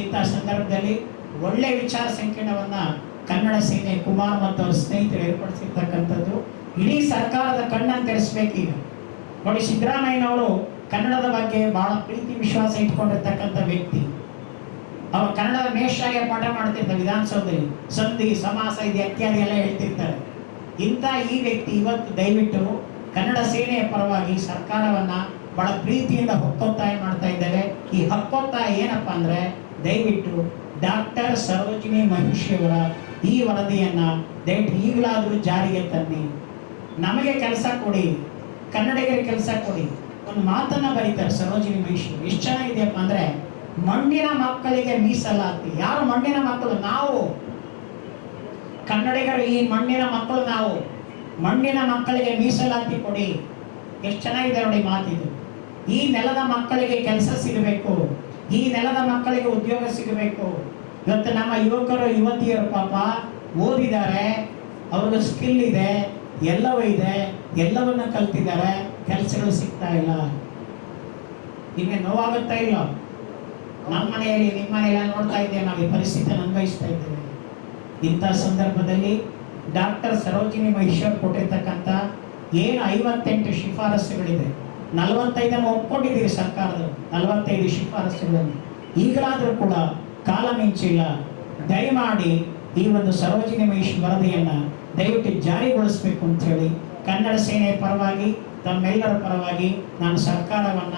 ಇಂಥ ಸಂದರ್ಭದಲ್ಲಿ ಒಳ್ಳೆ ವಿಚಾರ ಸಂಕಿರಣವನ್ನ ಕನ್ನಡ ಸೇನೆ ಕುಮಾರ್ ಮತ್ತು ಅವರ ಸ್ನೇಹಿತರು ಏರ್ಪಡಿಸಿರ್ತಕ್ಕಂಥದ್ದು ಇಡೀ ಸರ್ಕಾರದ ಕಣ್ಣನ್ನು ತೆರೆಸಬೇಕೀಗ. ನೋಡಿ, ಸಿದ್ದರಾಮಯ್ಯನವರು ಕನ್ನಡದ ಬಗ್ಗೆ ಬಹಳ ಪ್ರೀತಿ ವಿಶ್ವಾಸ ಇಟ್ಕೊಂಡಿರ್ತಕ್ಕಂಥ ವ್ಯಕ್ತಿ. ಅವರು ಕನ್ನಡದ ಮೇಷ್ಟ್ರಾಗೆ ಪಾಠ ಮಾಡ್ತಿರ್ತಾರೆ ವಿಧಾನಸೌಧದಲ್ಲಿ. ಸಂಧಿ, ಸಮಾಸ, ಇದು ಇತ್ಯಾದಿ ಎಲ್ಲ ಹೇಳ್ತಿರ್ತಾರೆ. ಇಂಥ ಈ ವ್ಯಕ್ತಿ ಇವತ್ತು ದಯವಿಟ್ಟು ಕನ್ನಡ ಸೇನೆಯ ಪರವಾಗಿ ಸರ್ಕಾರವನ್ನ ಬಹಳ ಪ್ರೀತಿಯಿಂದ ಹಕ್ಕೊತ್ತಾಯ ಮಾಡ್ತಾ ಇದ್ದೇವೆ. ಈ ಹಕ್ಕೊತ್ತಾಯ ಏನಪ್ಪಾ ಅಂದ್ರೆ, ದಯವಿಟ್ಟು ಡಾಕ್ಟರ್ ಸರೋಜಿನಿ ಮಹಿಷಿಯವರ ಈ ವರದಿಯನ್ನ ದಯವಿಟ್ಟು ಈಗಲಾದರೂ ಜಾರಿಗೆ ತನ್ನಿ. ನಮಗೆ ಕೆಲಸ ಕೊಡಿ, ಕನ್ನಡಿಗರಿಗೆ ಕೆಲಸ ಕೊಡಿ. ಒಂದು ಮಾತನ್ನ ಬರೀತಾರೆ ಸರೋಜಿನಿ ಮಹಿಷಿ, ಎಷ್ಟು ಚೆನ್ನಾಗಿದೆಯಪ್ಪ ಅಂದ್ರೆ, ಮಣ್ಣಿನ ಮಕ್ಕಳಿಗೆ ಮೀಸಲಾತಿ. ಯಾರು ಮಣ್ಣಿನ ಮಕ್ಕಳು? ನಾವು ಕನ್ನಡಿಗರು, ಈ ಮಣ್ಣಿನ ಮಕ್ಕಳು ನಾವು. ಮಣ್ಣಿನ ಮಕ್ಕಳಿಗೆ ಮೀಸಲಾತಿ ಕೊಡಿ. ಎಷ್ಟು ಚೆನ್ನಾಗಿದೆ ನೋಡಿ ಮಾತಿದು. ಈ ನೆಲದ ಮಕ್ಕಳಿಗೆ ಕೆಲಸ ಸಿಗಬೇಕು, ಈ ನೆಲದ ಮಕ್ಕಳಿಗೆ ಉದ್ಯೋಗ ಸಿಗಬೇಕು. ಇವತ್ತು ನಮ್ಮ ಯುವಕರು ಯುವತಿಯರು ಪಾಪ ಓದಿದ್ದಾರೆ, ಅವ್ರಿಗೆ ಸ್ಕಿಲ್ ಇದೆ, ಎಲ್ಲವೂ ಇದೆ, ಎಲ್ಲವನ್ನ ಕಲ್ತಿದ್ದಾರೆ, ಕೆಲಸಗಳು ಸಿಗ್ತಾ ಇಲ್ಲ. ನಿಮಗೆ ನೋವಾಗುತ್ತಾ ಇಲ್ಲ? ನಮ್ಮ ಮನೆಯಲ್ಲಿ, ನಿಮ್ಮ ಮನೆಯಲ್ಲ ನೋಡ್ತಾ ಇದ್ದೇವೆ, ನಾವು ಈ ಪರಿಸ್ಥಿತಿಯನ್ನು ಅನ್ವಯಿಸ್ತಾ ಇದ್ದೇವೆ. ಇಂಥ ಸಂದರ್ಭದಲ್ಲಿ ಡಾಕ್ಟರ್ ಸರೋಜಿನಿ ಮಹಿಷಿ ಕೊಟ್ಟಿರ್ತಕ್ಕಂಥ ಏನು 58 ಶಿಫಾರಸುಗಳಿದೆ, 45 ಒಪ್ಕೊಂಡಿದ್ದೀರಿ ಸರ್ಕಾರದವರು, 45 ಶಿಫಾರಸುಗಳನ್ನು. ಈಗಲಾದರೂ ಕೂಡ ಕಾಲ ಮಿಂಚಿಲ್ಲ, ದಯಮಾಡಿ ಈ ಒಂದು ಸರೋಜಿನಿ ಮಹಿಷಿ ವರದಿಯನ್ನು ದಯವಿಟ್ಟು ಜಾರಿಗೊಳಿಸಬೇಕು ಅಂತ ಹೇಳಿ ಕನ್ನಡ ಸೇನೆಯ ಪರವಾಗಿ, ತಮ್ಮೆಲ್ಲರ ಪರವಾಗಿ ನಾನು ಸರ್ಕಾರವನ್ನ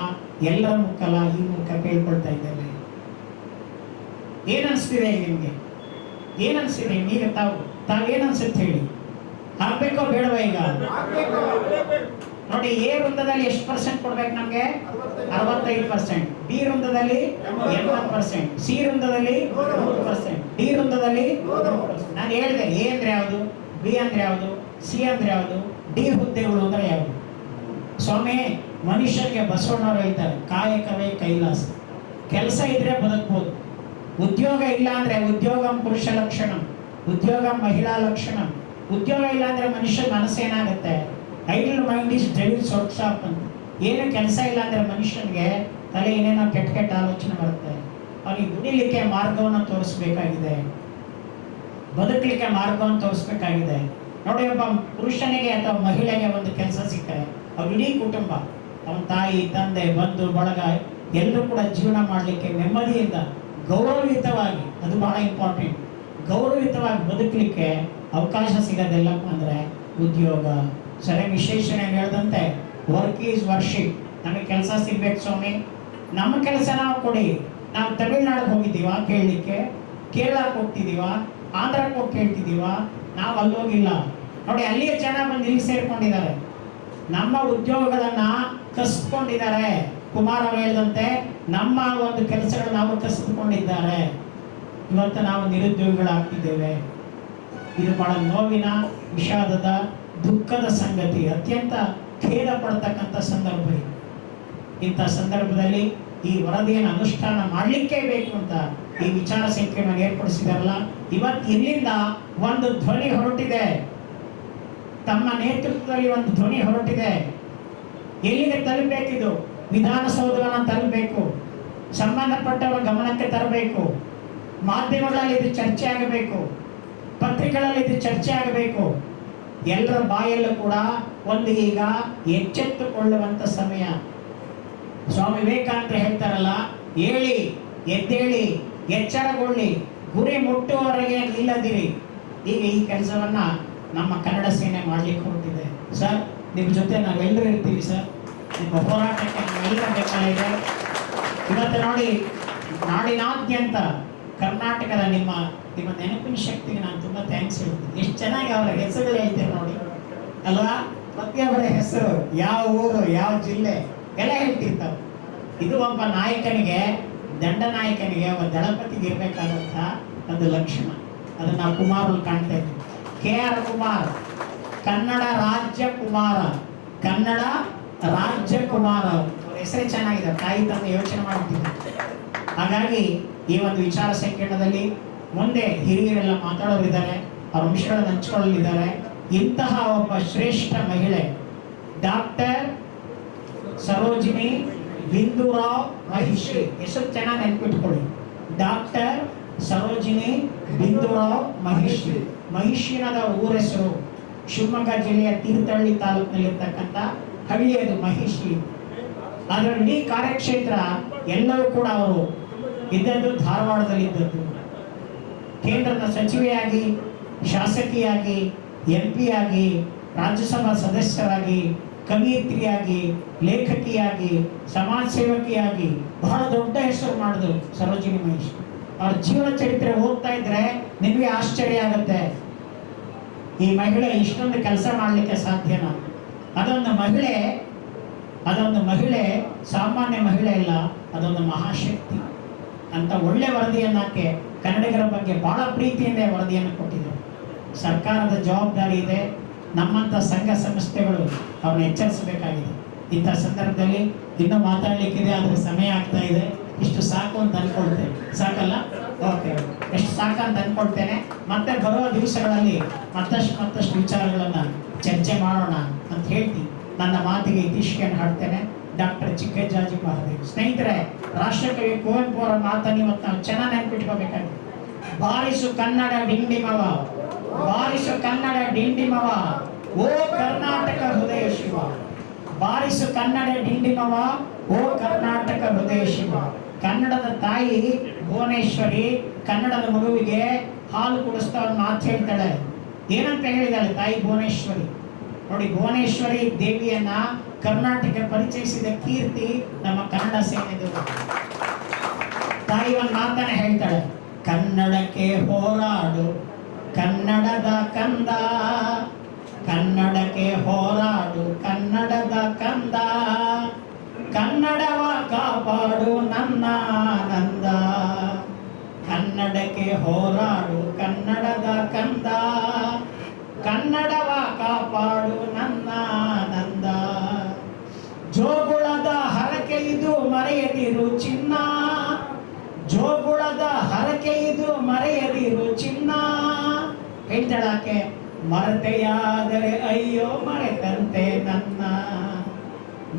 ಎಲ್ಲರ ಈ ಮೂಲಕ ಕೇಳ್ಕೊಳ್ತಾ ಇದ್ದೇವೆ. ಏನನ್ಸ್ತಿದೆ ನಿಮಗೆ? ಏನನ್ಸಿದೆ? ಈಗ ತಾವೇನನ್ಸುತ್ತೆ ಹೇಳಿ? ಆಗ್ಬೇಕೋ ಬೇಡವಾ? ಈಗ ನೋಡಿ, ಎ ವೃಂದದಲ್ಲಿ ಎಷ್ಟು % ಕೊಡ್ಬೇಕು ನಮ್ಗೆ? 65%. ಬಿ ವೃಂದದಲ್ಲಿ 80%, ಸಿ ವೃಂದದಲ್ಲಿ 100%, ಡಿ ವೃಂದದಲ್ಲಿ 100%. ನಾನು ಹೇಳಿದೆ, ಎ ಅಂದ್ರೆ ಯಾವುದು, ಬಿ ಅಂದ್ರೆ ಯಾವುದು, ಸಿ ಅಂದ್ರೆ ಯಾವುದು, ಡಿ ಹುದ್ದೆಗಳು ಅಂದ್ರೆ ಯಾವುದು? ಸ್ವಾಮಿ, ಮನುಷ್ಯರಿಗೆ ಬಸವಣ್ಣವರು ಹೇಳ್ತಾರೆ, ಕಾಯಕವೇ ಕೈಲಾಸ. ಕೆಲಸ ಇದ್ರೆ ಬದುಕಬಹುದು. ಉದ್ಯೋಗ ಇಲ್ಲ ಅಂದ್ರೆ, ಉದ್ಯೋಗ ಪುರುಷ ಲಕ್ಷಣ, ಉದ್ಯೋಗ ಮಹಿಳಾ ಲಕ್ಷಣ. ಉದ್ಯೋಗ ಇಲ್ಲ ಅಂದ್ರೆ ಮನುಷ್ಯ ಮನಸ್ಸೇನಾಗುತ್ತೆ? Idle mind is devil's workshop ಅಂತ. ಏನು ಕೆಲಸ ಇಲ್ಲ ಅಂದ್ರೆ ಮನುಷ್ಯನಿಗೆ ತಲೆ ಏನೇನೋ ಕೆಟ್ಟ ಕೆಟ್ಟ ಆಲೋಚನೆ ಬರುತ್ತೆ. ಅವನಿಗೆ ದುಡಿಲಿಕ್ಕೆ ಮಾರ್ಗವನ್ನು ತೋರಿಸ್ಬೇಕಾಗಿದೆ, ಬದುಕಲಿಕ್ಕೆ ಮಾರ್ಗವನ್ನು ತೋರಿಸ್ಬೇಕಾಗಿದೆ. ನೋಡಿ, ಒಬ್ಬ ಪುರುಷನಿಗೆ ಅಥವಾ ಮಹಿಳೆಗೆ ಒಂದು ಕೆಲಸ ಸಿಕ್ಕರೆ ಅವ್ರ ಇಡೀ ಕುಟುಂಬ, ಅವನ ತಾಯಿ, ತಂದೆ, ಬಂಧು ಬಳಗ ಎಲ್ಲರೂ ಕೂಡ ಜೀವನ ಮಾಡಲಿಕ್ಕೆ ನೆಮ್ಮದಿಯಿಂದ, ಗೌರವಯುತವಾಗಿ, ಅದು ಬಹಳ ಇಂಪಾರ್ಟೆಂಟ್, ಗೌರವಯುತವಾಗಿ ಬದುಕಲಿಕ್ಕೆ ಅವಕಾಶ ಸಿಗೋದೆಲ್ಲಪ್ಪ ಅಂದರೆ ಉದ್ಯೋಗ. ಸರಿ, ವಿಶೇಷಣೆ ಹೇಳಿದಂತೆ ವರ್ಕ್ ಈಸ್ ವರ್ಷಿಪ್. ನಮಗೆ ಕೆಲಸ ಸಿಗ್ಬೇಕು ಸ್ವಾಮಿ, ನಮ್ಮ ಕೆಲಸ ನಾವು ಕೊಡಿ. ನಾವು ತಮಿಳ್ನಾಡಿಗೆ ಹೋಗಿದ್ದೀವ ಕೇಳಲಿಕ್ಕೆ, ಕೇರಳಕ್ಕೆ ಹೋಗ್ತಿದ್ದೀವ, ಆಂಧ್ರಕ್ಕೆ ಹೋಗಿ ಕೇಳ್ತಿದ್ದೀವ, ನಾವು ಅಲ್ಲೋಗಿಲ್ಲ. ನೋಡಿ, ಅಲ್ಲಿಯ ಜನ ಬಂದು ಇಲ್ಲಿ ಸೇರ್ಕೊಂಡಿದ್ದಾರೆ, ನಮ್ಮ ಉದ್ಯೋಗಗಳನ್ನ ಕಸ್ಕೊಂಡಿದ್ದಾರೆ. ಕುಮಾರ್ ಅವರು ಹೇಳಿದಂತೆ ನಮ್ಮ ಒಂದು ಕೆಲಸಗಳು ನಾವು ಕಸಿದುಕೊಂಡಿದ್ದಾರೆ. ಇವತ್ತು ನಾವು ನಿರುದ್ಯೋಗಿಗಳಾಗ್ತಿದ್ದೇವೆ. ಇದು ಬಹಳ ನೋವಿನ, ವಿಷಾದದ, ದುಃಖದ ಸಂಗತಿ, ಅತ್ಯಂತ ಖೇದ ಪಡ್ತಕ್ಕಂಥ ಸಂದರ್ಭ. ಇಂಥ ಸಂದರ್ಭದಲ್ಲಿ ಈ ವರದಿಯನ್ನು ಅನುಷ್ಠಾನ ಮಾಡಲಿಕ್ಕೇ ಬೇಕು ಅಂತ ಈ ವಿಚಾರ ಸಂಕಿರಣವನ್ನು ಏರ್ಪಡಿಸಿದಾರಲ್ಲ, ಇವತ್ತು ಇಲ್ಲಿಂದ ಒಂದು ಧ್ವನಿ ಹೊರಟಿದೆ, ತಮ್ಮ ನೇತೃತ್ವದಲ್ಲಿ ಒಂದು ಧ್ವನಿ ಹೊರಟಿದೆ. ಎಲ್ಲಿಗೆ ತಲುಪಬೇಕಿದು? ವಿಧಾನಸೌಧವನ್ನು ತಲುಪಬೇಕು, ಸಂಬಂಧಪಟ್ಟವರ ಗಮನಕ್ಕೆ ತರಬೇಕು, ಮಾಧ್ಯಮಗಳಲ್ಲಿ ಇದು ಚರ್ಚೆ ಆಗಬೇಕು, ಪತ್ರಿಕೆಗಳಲ್ಲಿ ಇದು ಚರ್ಚೆ ಆಗಬೇಕು. ಎಲ್ಲರ ಬಾಯಲ್ಲೂ ಕೂಡ ಒಂದು ಈಗ ಎಚ್ಚೆತ್ತುಕೊಳ್ಳುವಂತ ಸಮಯ. ಸ್ವಾಮಿ ವಿವೇಕಾನಂದ ಹೇಳ್ತಾರಲ್ಲ, ಏಳಿ ಎದ್ದೇಳಿ ಎಚ್ಚರಗೊಳ್ಳಿ, ಗುರಿ ಮುಟ್ಟುವವರೆಗೆ ನಿಲ್ಲದಿರಿ. ಈಗ ಈ ಕೆಲಸವನ್ನ ನಮ್ಮ ಕನ್ನಡ ಸೇನೆ ಮಾಡ್ಲಿಕ್ಕೆ ಹೊರಟಿದೆ. ಸರ್, ನಿಮ್ಮ ಜೊತೆ ನಾವೆಲ್ಲರೂ ಇರ್ತೀವಿ ಸರ್. ನಿಮ್ಮ ಹೋರಾಟಕ್ಕೆ ನಾವೆಲ್ಲರ ಬೆಂಬಲ ಇದೆ. ಇವತ್ತು ನೋಡಿ, ನಾಡಿನಾದ್ಯಂತ ಕರ್ನಾಟಕದ ನಿಮ್ಮ ನೆನಪಿನ ಶಕ್ತಿಗೆ ನಾನು ತುಂಬಾ ಥ್ಯಾಂಕ್ಸ್ ಹೇಳ್ತೀನಿ. ಎಷ್ಟು ಚೆನ್ನಾಗಿ ಅವರ ಹೆಸರುಗಳು ಹೇಳ್ತೀರಿ ನೋಡಿ ಅಲ್ವಾ? ಪ್ರತಿಯೊಬ್ಬರ ಹೆಸರು, ಯಾವ ಊರು, ಯಾವ ಜಿಲ್ಲೆ ಎಲ್ಲ ಹೇಳ್ತಿರ್ತಾವೆ. ಇದು ಒಬ್ಬ ನಾಯಕನಿಗೆ, ದಂಡನಾಯಕನಿಗೆ, ಒಬ್ಬ ದಳಪತಿಗೆ ಇರಬೇಕಾದಂಥ ಒಂದು ಲಕ್ಷಣ. ಅದನ್ನು ನಾವು ಕುಮಾರಲ್ಲಿ ಕಾಣ್ತಾ ಇದ್ದೀವಿ. KR ಕುಮಾರ್, ಕನ್ನಡ ರಾಜ್ಯ ಕುಮಾರ, ಕನ್ನಡ ರಾಜ್ಯ ಕುಮಾರ. ಅವ್ರ ಹೆಸರೇ ಚೆನ್ನಾಗಿದೆ, ತಾಯಿ ತಂದೆ ಯೋಚನೆ ಮಾಡ್ತಿದ್ದಾರೆ. ಹಾಗಾಗಿ ಈ ಒಂದು ವಿಚಾರ ಸಂಕಿರಣದಲ್ಲಿ ಮುಂದೆ ಹಿರಿಯರೆಲ್ಲ ಮಾತಾಡೋರಿದ್ದಾರೆ, ಅವ್ರ ಅಂಶಗಳನ್ನು ಹಂಚ್ಕೊಳ್ಳಲಿದ್ದಾರೆ. ಇಂತಹ ಒಬ್ಬ ಶ್ರೇಷ್ಠ ಮಹಿಳೆ ಡಾಕ್ಟರ್ ಸರೋಜಿನಿ ಬಿಂದುರಾವ್ ಮಹಿಷಿ. ಹೆಸರು ಚೆನ್ನಾಗಿ ನೆನ್ಪಿಟ್ಕೊಳ್ಳಿ, ಡಾಕ್ಟರ್ ಸರೋಜಿನಿ ಬಿಂದುರಾವ್ ಮಹಿಷಿ. ಮಹಿಷಿನದ ಊರ ಹೆಸರು ಶಿವಮೊಗ್ಗ ಜಿಲ್ಲೆಯ ತೀರ್ಥಹಳ್ಳಿ ತಾಲೂಕಿನಲ್ಲಿರ್ತಕ್ಕಂಥ ಹಳ್ಳಿ ಅದು ಮಹಿಷಿ. ಅದರ ಇಡೀ ಕಾರ್ಯಕ್ಷೇತ್ರ ಎಲ್ಲವೂ ಕೂಡ ಅವರು ಇದ್ದದ್ದು ಧಾರವಾಡದಲ್ಲಿ ಇದ್ದದ್ದು. ಕೇಂದ್ರದ ಸಚಿವೆಯಾಗಿ, ಶಾಸಕಿಯಾಗಿ, MP ಆಗಿ, ರಾಜ್ಯಸಭಾ ಸದಸ್ಯರಾಗಿ, ಕವಿಯತ್ರಿಯಾಗಿ, ಲೇಖಕಿಯಾಗಿ, ಸಮಾಜ ಸೇವಕಿಯಾಗಿ ಬಹಳ ದೊಡ್ಡ ಹೆಸರು ಮಾಡಿದ್ರು ಸರೋಜಿನಿ ಮಹಿಷಿ. ಅವ್ರ ಜೀವನ ಚರಿತ್ರೆ ಓದ್ತಾ ಇದ್ರೆ ನಿಮಗೆ ಆಶ್ಚರ್ಯ ಆಗುತ್ತೆ. ಈ ಮಹಿಳೆ ಇಷ್ಟೊಂದು ಕೆಲಸ ಮಾಡಲಿಕ್ಕೆ ಸಾಧ್ಯನಾ? ಅದೊಂದು ಮಹಿಳೆ ಸಾಮಾನ್ಯ ಮಹಿಳೆ ಇಲ್ಲ, ಅದೊಂದು ಮಹಾಶಕ್ತಿ ಅಂತ ಒಳ್ಳೆ ವರದಿಯನ್ನಕ್ಕೆ ಕನ್ನಡಿಗರ ಬಗ್ಗೆ ಬಹಳ ಪ್ರೀತಿಯಿಂದ ವರದಿಯನ್ನು ಕೊಟ್ಟಿದ್ದಾರೆ. ಸರ್ಕಾರದ ಜವಾಬ್ದಾರಿ ಇದೆ. ನಮ್ಮಂಥ ಸಂಘ ಸಂಸ್ಥೆಗಳು ಅವ್ರನ್ನ ಎಚ್ಚರಿಸಬೇಕಾಗಿದೆ. ಇಂಥ ಸಂದರ್ಭದಲ್ಲಿ ಇನ್ನೂ ಮಾತಾಡಲಿಕ್ಕಿದೆ, ಆದರೆ ಸಮಯ ಆಗ್ತಾ ಇದೆ. ಇಷ್ಟು ಸಾಕು ಅಂತ ಅನ್ಕೊಳ್ತೇನೆ. ಸಾಕಲ್ಲ? ಓಕೆ, ಎಷ್ಟು ಸಾಕು ಅಂತ ಅನ್ಕೊಳ್ತೇನೆ. ಮತ್ತೆ ಬರುವ ದಿವಸಗಳಲ್ಲಿ ಮತ್ತಷ್ಟು ವಿಚಾರಗಳನ್ನು ಚರ್ಚೆ ಮಾಡೋಣ ಅಂತ ಹೇಳ್ತೀನಿ. ನನ್ನ ಮಾತಿಗೆ ಇತಿಷ್ಕೆಯನ್ನು ಹಾಡ್ತೇನೆ. ಡಾಕ್ಟರ್ ಚಿಕ್ಕಜ್ಜಾಜಿ ಮಹಾದೇವ್. ಸ್ನೇಹಿತರೆ, ರಾಷ್ಟ್ರಕವಿ ಕುವೆಂಪು ಅವರ ಮಾತನ್ನು ಇವತ್ತು ನಾವು ಚೆನ್ನಾಗಿ ನೆನ್ಪಿಟ್ಕೋಬೇಕಾಗಿದೆ. ಬಾರಿಸು ಕನ್ನಡ ಡಿಂಡಿಮವ, ಬಾರಿಸು ಕನ್ನಡ ಡಿಂಡಿಮವ, ಓ ಕರ್ನಾಟಕ ಹೃದಯ ಶಿವ. ಬಾರಿಸು ಕನ್ನಡ ಡಿಂಡಿಮವ, ಓ ಕರ್ನಾಟಕ ಹೃದಯ ಶಿವ. ಕನ್ನಡದ ತಾಯಿ ಭುವನೇಶ್ವರಿ ಕನ್ನಡದ ಮಗುವಿಗೆ ಹಾಲು ಕುಡಿಸ್ತಾ ಒಂದು ಮಾತು ಹೇಳ್ತಾಳೆ. ಏನಂತ ಹೇಳಿದಾಳೆ ತಾಯಿ ಭುವನೇಶ್ವರಿ? ನೋಡಿ, ಭುವನೇಶ್ವರಿ ದೇವಿಯನ್ನ ಕರ್ನಾಟಕ ಪರಿಚಯಿಸಿದ ಕೀರ್ತಿ ನಮ್ಮ ಕನ್ನಡ ಸೇನೆದು. ತಾಯಿ ಒಂದು ಮಾತನ್ನ ಹೇಳ್ತಾಳೆ, ಕನ್ನಡಕ್ಕೆ ಹೋರಾಡು ಕನ್ನಡದ ಕಂದ, ಕನ್ನಡಕ್ಕೆ ಹೋರಾಡು ಕನ್ನಡದ ಕಂದ, ಕನ್ನಡವ ಕಾಪಾಡು ನನ್ನ ನಂದ. ಕನ್ನಡಕ್ಕೆ ಹೋರಾಡು ಕನ್ನಡದ ಕಂದ, ಕನ್ನಡವ ಕಾಪಾಡು ನನ್ನ ನಂದ. ಜೋಗುಳದ ಹರಕೆ ಇದು ಮರೆಯದಿರು ಚಿನ್ನ, ಜೋಗುಳದ ಹರಕೆ ಇದು ಮರೆಯದಿರು ಚಿನ್ನ. ಹೇಳ್ತಾಳಾಕೆ, ಮರತೆಯಾದರೆ ಅಯ್ಯೋ ಮರೆತಂತೆ ನನ್ನ,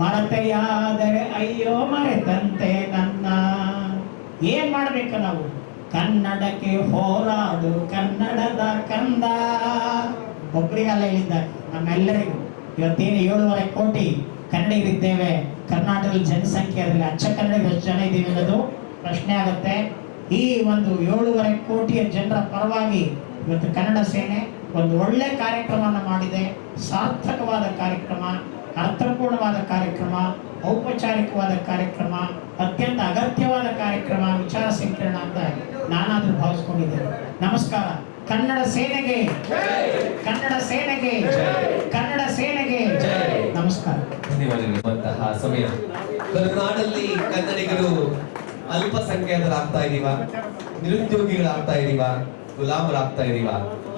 ಮರತೆಯಾದರೆ ಅಯ್ಯೋ ಮರೆತಂತೆ ನನ್ನ. ಏನ್ ಮಾಡ್ಬೇಕು ನಾವು? ಕನ್ನಡಕ್ಕೆ ಹೋರಾಡು ಕನ್ನಡದ ಕಂದ. ಒಬ್ಬರಿಗಲ್ಲ ಹೇಳಿದ್ದಾರೆ, ನಮ್ಮೆಲ್ಲರಿಗೂ. ಇವತ್ತೇನು 7.5 ಕೋಟಿ ಕನ್ನಡಿಗರಿದ್ದೇವೆ. ಕರ್ನಾಟಕದ ಜನಸಂಖ್ಯೆ ಅದರಲ್ಲಿ ಅಚ್ಚ ಕನ್ನಡಿಗರು ಎಷ್ಟು ಜನ ಇದ್ದೀವಿ ಅನ್ನೋದು ಪ್ರಶ್ನೆ ಆಗುತ್ತೆ. ಈ ಒಂದು 7.5 ಕೋಟಿಯ ಜನರ ಪರವಾಗಿ ಇವತ್ತು ಕನ್ನಡ ಸೇನೆ ಒಂದು ಒಳ್ಳೆ ಕಾರ್ಯಕ್ರಮವನ್ನು ಮಾಡಿದೆ. ಸಾರ್ಥಕವಾದ ಕಾರ್ಯಕ್ರಮ, ಅರ್ಥಪೂರ್ಣವಾದ ಕಾರ್ಯಕ್ರಮ, ಔಪಚಾರಿಕವಾದ ಕಾರ್ಯಕ್ರಮ, ಅತ್ಯಂತ ಅಗತ್ಯವಾದ ಕಾರ್ಯಕ್ರಮ, ವಿಚಾರ ಸಂಕಿರಣ ಅಂತ ನಾನಾದ್ರೂ ಭಾವಿಸ್ಕೊಂಡಿದ್ದೇನೆ. ನಮಸ್ಕಾರ. ಕನ್ನಡ ಸೇನೆಗೆ, ಕನ್ನಡ ಸೇನೆಗೆ, ಕನ್ನಡ ಸೇನೆಗೆ ನಮಸ್ಕಾರ. ಧನ್ಯವಾದಗಳು. ಸಮಯ ಕರುನಾಡಲ್ಲಿ ಕನ್ನಡಿಗರು ಅಲ್ಪಸಂಖ್ಯಾತರಾಗ್ತಾ ಇದೀವ, ನಿರುದ್ಯೋಗಿಗಳಾಗ್ತಾ ಇದೀವ, ಗುಲಾಮರಾಗ್ತಾ ಇದೀವ.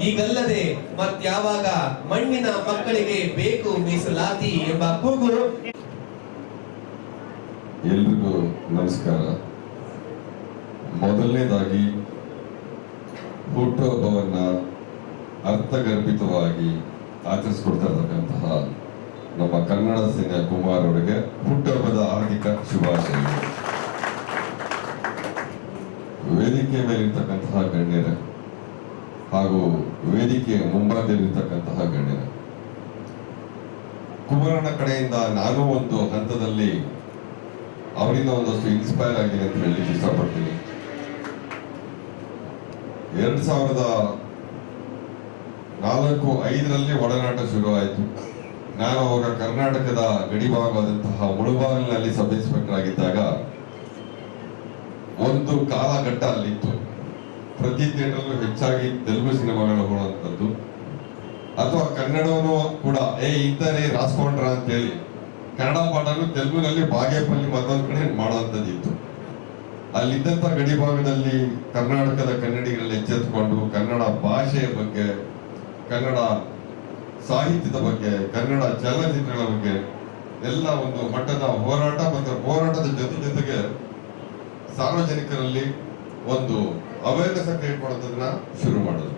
ಈಗಲ್ಲದೆ ಮತ್ಯಾವಾಗ ಮಣ್ಣಿನ ಮಕ್ಕಳಿಗೆ ಬೇಕು ಮೀಸಲಾತಿ ಎಂಬ ಕೂಗು. ಎಲ್ರಿಗೂ ನಮಸ್ಕಾರ. ಮೊದಲನೇದಾಗಿ ಹುಟ್ಟುಹಬ್ಬವನ್ನ ಅರ್ಥಗರ್ಭಿತವಾಗಿ ಆಚರಿಸಿಕೊಡ್ತಾ ಇರ್ತಕ್ಕಂತಹ ನಮ್ಮ ಕನ್ನಡ ಸೇನೆಯ ಕುಮಾರ್ ಅವರಿಗೆ ಹುಟ್ಟುಹಬ್ಬದ ಹಾರ್ದಿಕ ಶುಭಾಶಯಗಳು. ವೇದಿಕೆ ಮೇಲಿರ್ತಕ್ಕಂತಹ ಗಣ್ಯರೇ ಹಾಗೂ ವೇದಿಕೆ ಮುಂಭಾಗದಲ್ಲಿರ್ತಕ್ಕಂತಹ ಗಣ್ಯರೇ, ಕುಮಾರಣ್ಣ ಕಡೆಯಿಂದ ನಾನು ಒಂದು ಹಂತದಲ್ಲಿ ಅವರಿಂದ ಒಂದಷ್ಟು ಇನ್ಸ್ಪೈರ್ ಆಗಿದೆ ಅಂತ ಹೇಳಲಿಕ್ಕೆ ಇಷ್ಟಪಡ್ತೀನಿ. 2004-05ರಲ್ಲಿ ಒಡನಾಟ ಶುರುವಾಯಿತು. ನಾನು ಅವಾಗ ಕರ್ನಾಟಕದ ಗಡಿಭಾಗವಾದಂತಹ ಮುಳುಬಾಗಿಲಿನಲ್ಲಿ ಸಬ್ ಇನ್ಸ್ಪೆಕ್ಟರ್ ಆಗಿದ್ದಾಗ ಒಂದು ಕಾಲಘಟ್ಟ ಅಲ್ಲಿತ್ತು. ಪ್ರತಿ ಥಿಯೇಟರ್ಲ್ಲೂ ಹೆಚ್ಚಾಗಿ ತೆಲುಗು ಸಿನಿಮಾಗಳು ಹೋಗುವಂಥದ್ದು, ಅಥವಾ ಕನ್ನಡವೂ ಕೂಡ ಇಂಥನೇ ರಾಸ್ಕೊಂಡ್ರ ಅಂತೇಳಿ ಕನ್ನಡ ಪಾಠನು ತೆಲುಗುನಲ್ಲಿ ಬಾಗೇಪಲ್ಲಿ ಮತ್ತೊಂದು ಕಡೆ ಮಾಡುವಂಥದ್ದಿತ್ತು. ಅಲ್ಲಿದ್ದಂಥ ಗಡಿಭಾಗದಲ್ಲಿ ಕರ್ನಾಟಕದ ಕನ್ನಡಿಗರಲ್ಲಿ ಎಚ್ಚೆತ್ತುಕೊಂಡು ಕನ್ನಡ ಭಾಷೆಯ ಬಗ್ಗೆ, ಕನ್ನಡ ಸಾಹಿತ್ಯದ ಬಗ್ಗೆ, ಕನ್ನಡ ಚಲನಚಿತ್ರಗಳ ಬಗ್ಗೆ ಎಲ್ಲ ಒಂದು ಮಟ್ಟದ ಹೋರಾಟ ಮತ್ತು ಹೋರಾಟದ ಜೊತೆಗೆ ಸಾರ್ವಜನಿಕರಲ್ಲಿ ಒಂದು ಅವೇರ್ನೆಸ್ ಕ್ರಿಯೇಟ್ ಮಾಡೋದನ್ನ ಶುರು ಮಾಡೋದು.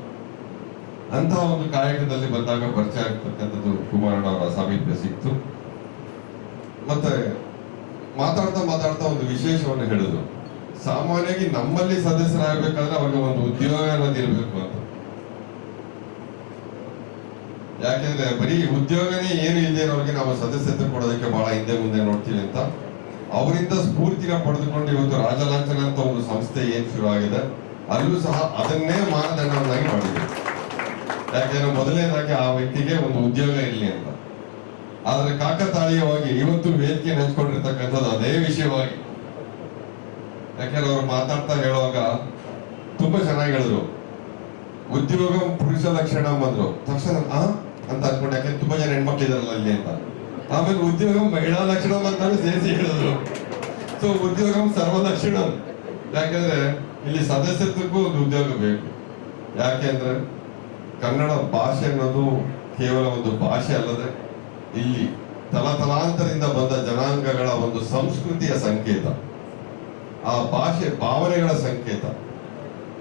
ಅಂತಹ ಒಂದು ಕಾಯಕದಲ್ಲಿ ಬಂದಾಗ ಪರಿಚಯ ಆಗ್ತಕ್ಕಂಥದ್ದು ಕುಮಾರಣ್ಣ ಅವರ ಸಾಮೀಪ್ಯ ಸಿಕ್ತು. ಮತ್ತೆ ಮಾತಾಡ್ತಾ ಒಂದು ವಿಶೇಷವನ್ನು ಹೇಳಿದ್ರು. ಸಾಮಾನ್ಯವಾಗಿ ನಮ್ಮಲ್ಲಿ ಸದಸ್ಯರಾಗಬೇಕಾದ್ರೆ ಅವ್ರಿಗೆ ಒಂದು ಉದ್ಯೋಗ ಅನ್ನೋದು ಇರಬೇಕು ಅಂತ. ಯಾಕೆಂದ್ರೆ ಬರೀ ಉದ್ಯೋಗನೇ ಏನು ಇಲ್ಲದೆ ಇರೋರಿಗೆ ನಾವು ಸದಸ್ಯತೆ ಕೊಡೋದಕ್ಕೆ ಬಹಳ ಹಿಂದೆ ಮುಂದೆ ನೋಡ್ತೀವಿ ಅಂತ ಅವರಿಂದ ಸ್ಫೂರ್ತಿನ ಪಡೆದುಕೊಂಡು ಇವತ್ತು ರಾಜಲಾಂಛನ ಅಂತ ಒಂದು ಸಂಸ್ಥೆ ಏನ್ ಶುರು ಆಗಿದೆ, ಅಲ್ಲೂ ಸಹ ಅದನ್ನೇ ಮಾನದಂಡವನ್ನಾಗಿ ಮಾಡಿದೆ. ಯಾಕೆಂದ್ರೆ ಮೊದಲನೇದಾಗಿ ಆ ವ್ಯಕ್ತಿಗೆ ಒಂದು ಉದ್ಯೋಗ ಇರಲಿ ಅಂತ. ಆದ್ರೆ ಕಾಕತಾಳೀಯವಾಗಿ ಇವತ್ತು ವೇದಿಕೆ ಹಂಚ್ಕೊಂಡಿರ್ತಕ್ಕಂಥದ್ದು ಅದೇ ವಿಷಯವಾಗಿ. ಯಾಕೆಂದ್ರೆ ಅವರು ಮಾತಾಡ್ತಾ ಹೇಳುವಾಗ ತುಂಬಾ ಚೆನ್ನಾಗಿ ಹೇಳಿದ್ರು. ಉದ್ಯೋಗ ಪುರುಷ ಲಕ್ಷಣ ಬಂದ್ರು ತಕ್ಷಣ ಅಂತ ಅನ್ಕೊಂಡು, ಯಾಕಂದ್ರೆ ತುಂಬಾ ಜನ ಹೆಣ್ಮಕ್ಳಿದಾರಲ್ಲ ಇಲ್ಲಿ ಅಂತ. ಆಮೇಲೆ ಉದ್ಯೋಗ ಮಹಿಳಾ ಲಕ್ಷಣ ಅಂತಾನು ಸೇರಿಸಿ ಹೇಳಿದ್ರು. ಸೊ ಉದ್ಯೋಗ ಸರ್ವಲಕ್ಷಣ. ಯಾಕೆಂದ್ರೆ ಇಲ್ಲಿ ಸದಸ್ಯತ್ವಕ್ಕೂ ಒಂದು ಉದ್ಯೋಗ ಬೇಕು. ಯಾಕೆಂದ್ರೆ ಕನ್ನಡ ಭಾಷೆ ಅನ್ನೋದು ಕೇವಲ ಒಂದು ಭಾಷೆ ಅಲ್ಲದೆ ಇಲ್ಲಿ ತಲಾಂತರದಿಂದ ಬಂದ ಜನಾಂಗಗಳ ಒಂದು ಸಂಸ್ಕೃತಿಯ ಸಂಕೇತ, ಆ ಭಾಷೆ ಭಾವನೆಗಳ ಸಂಕೇತ.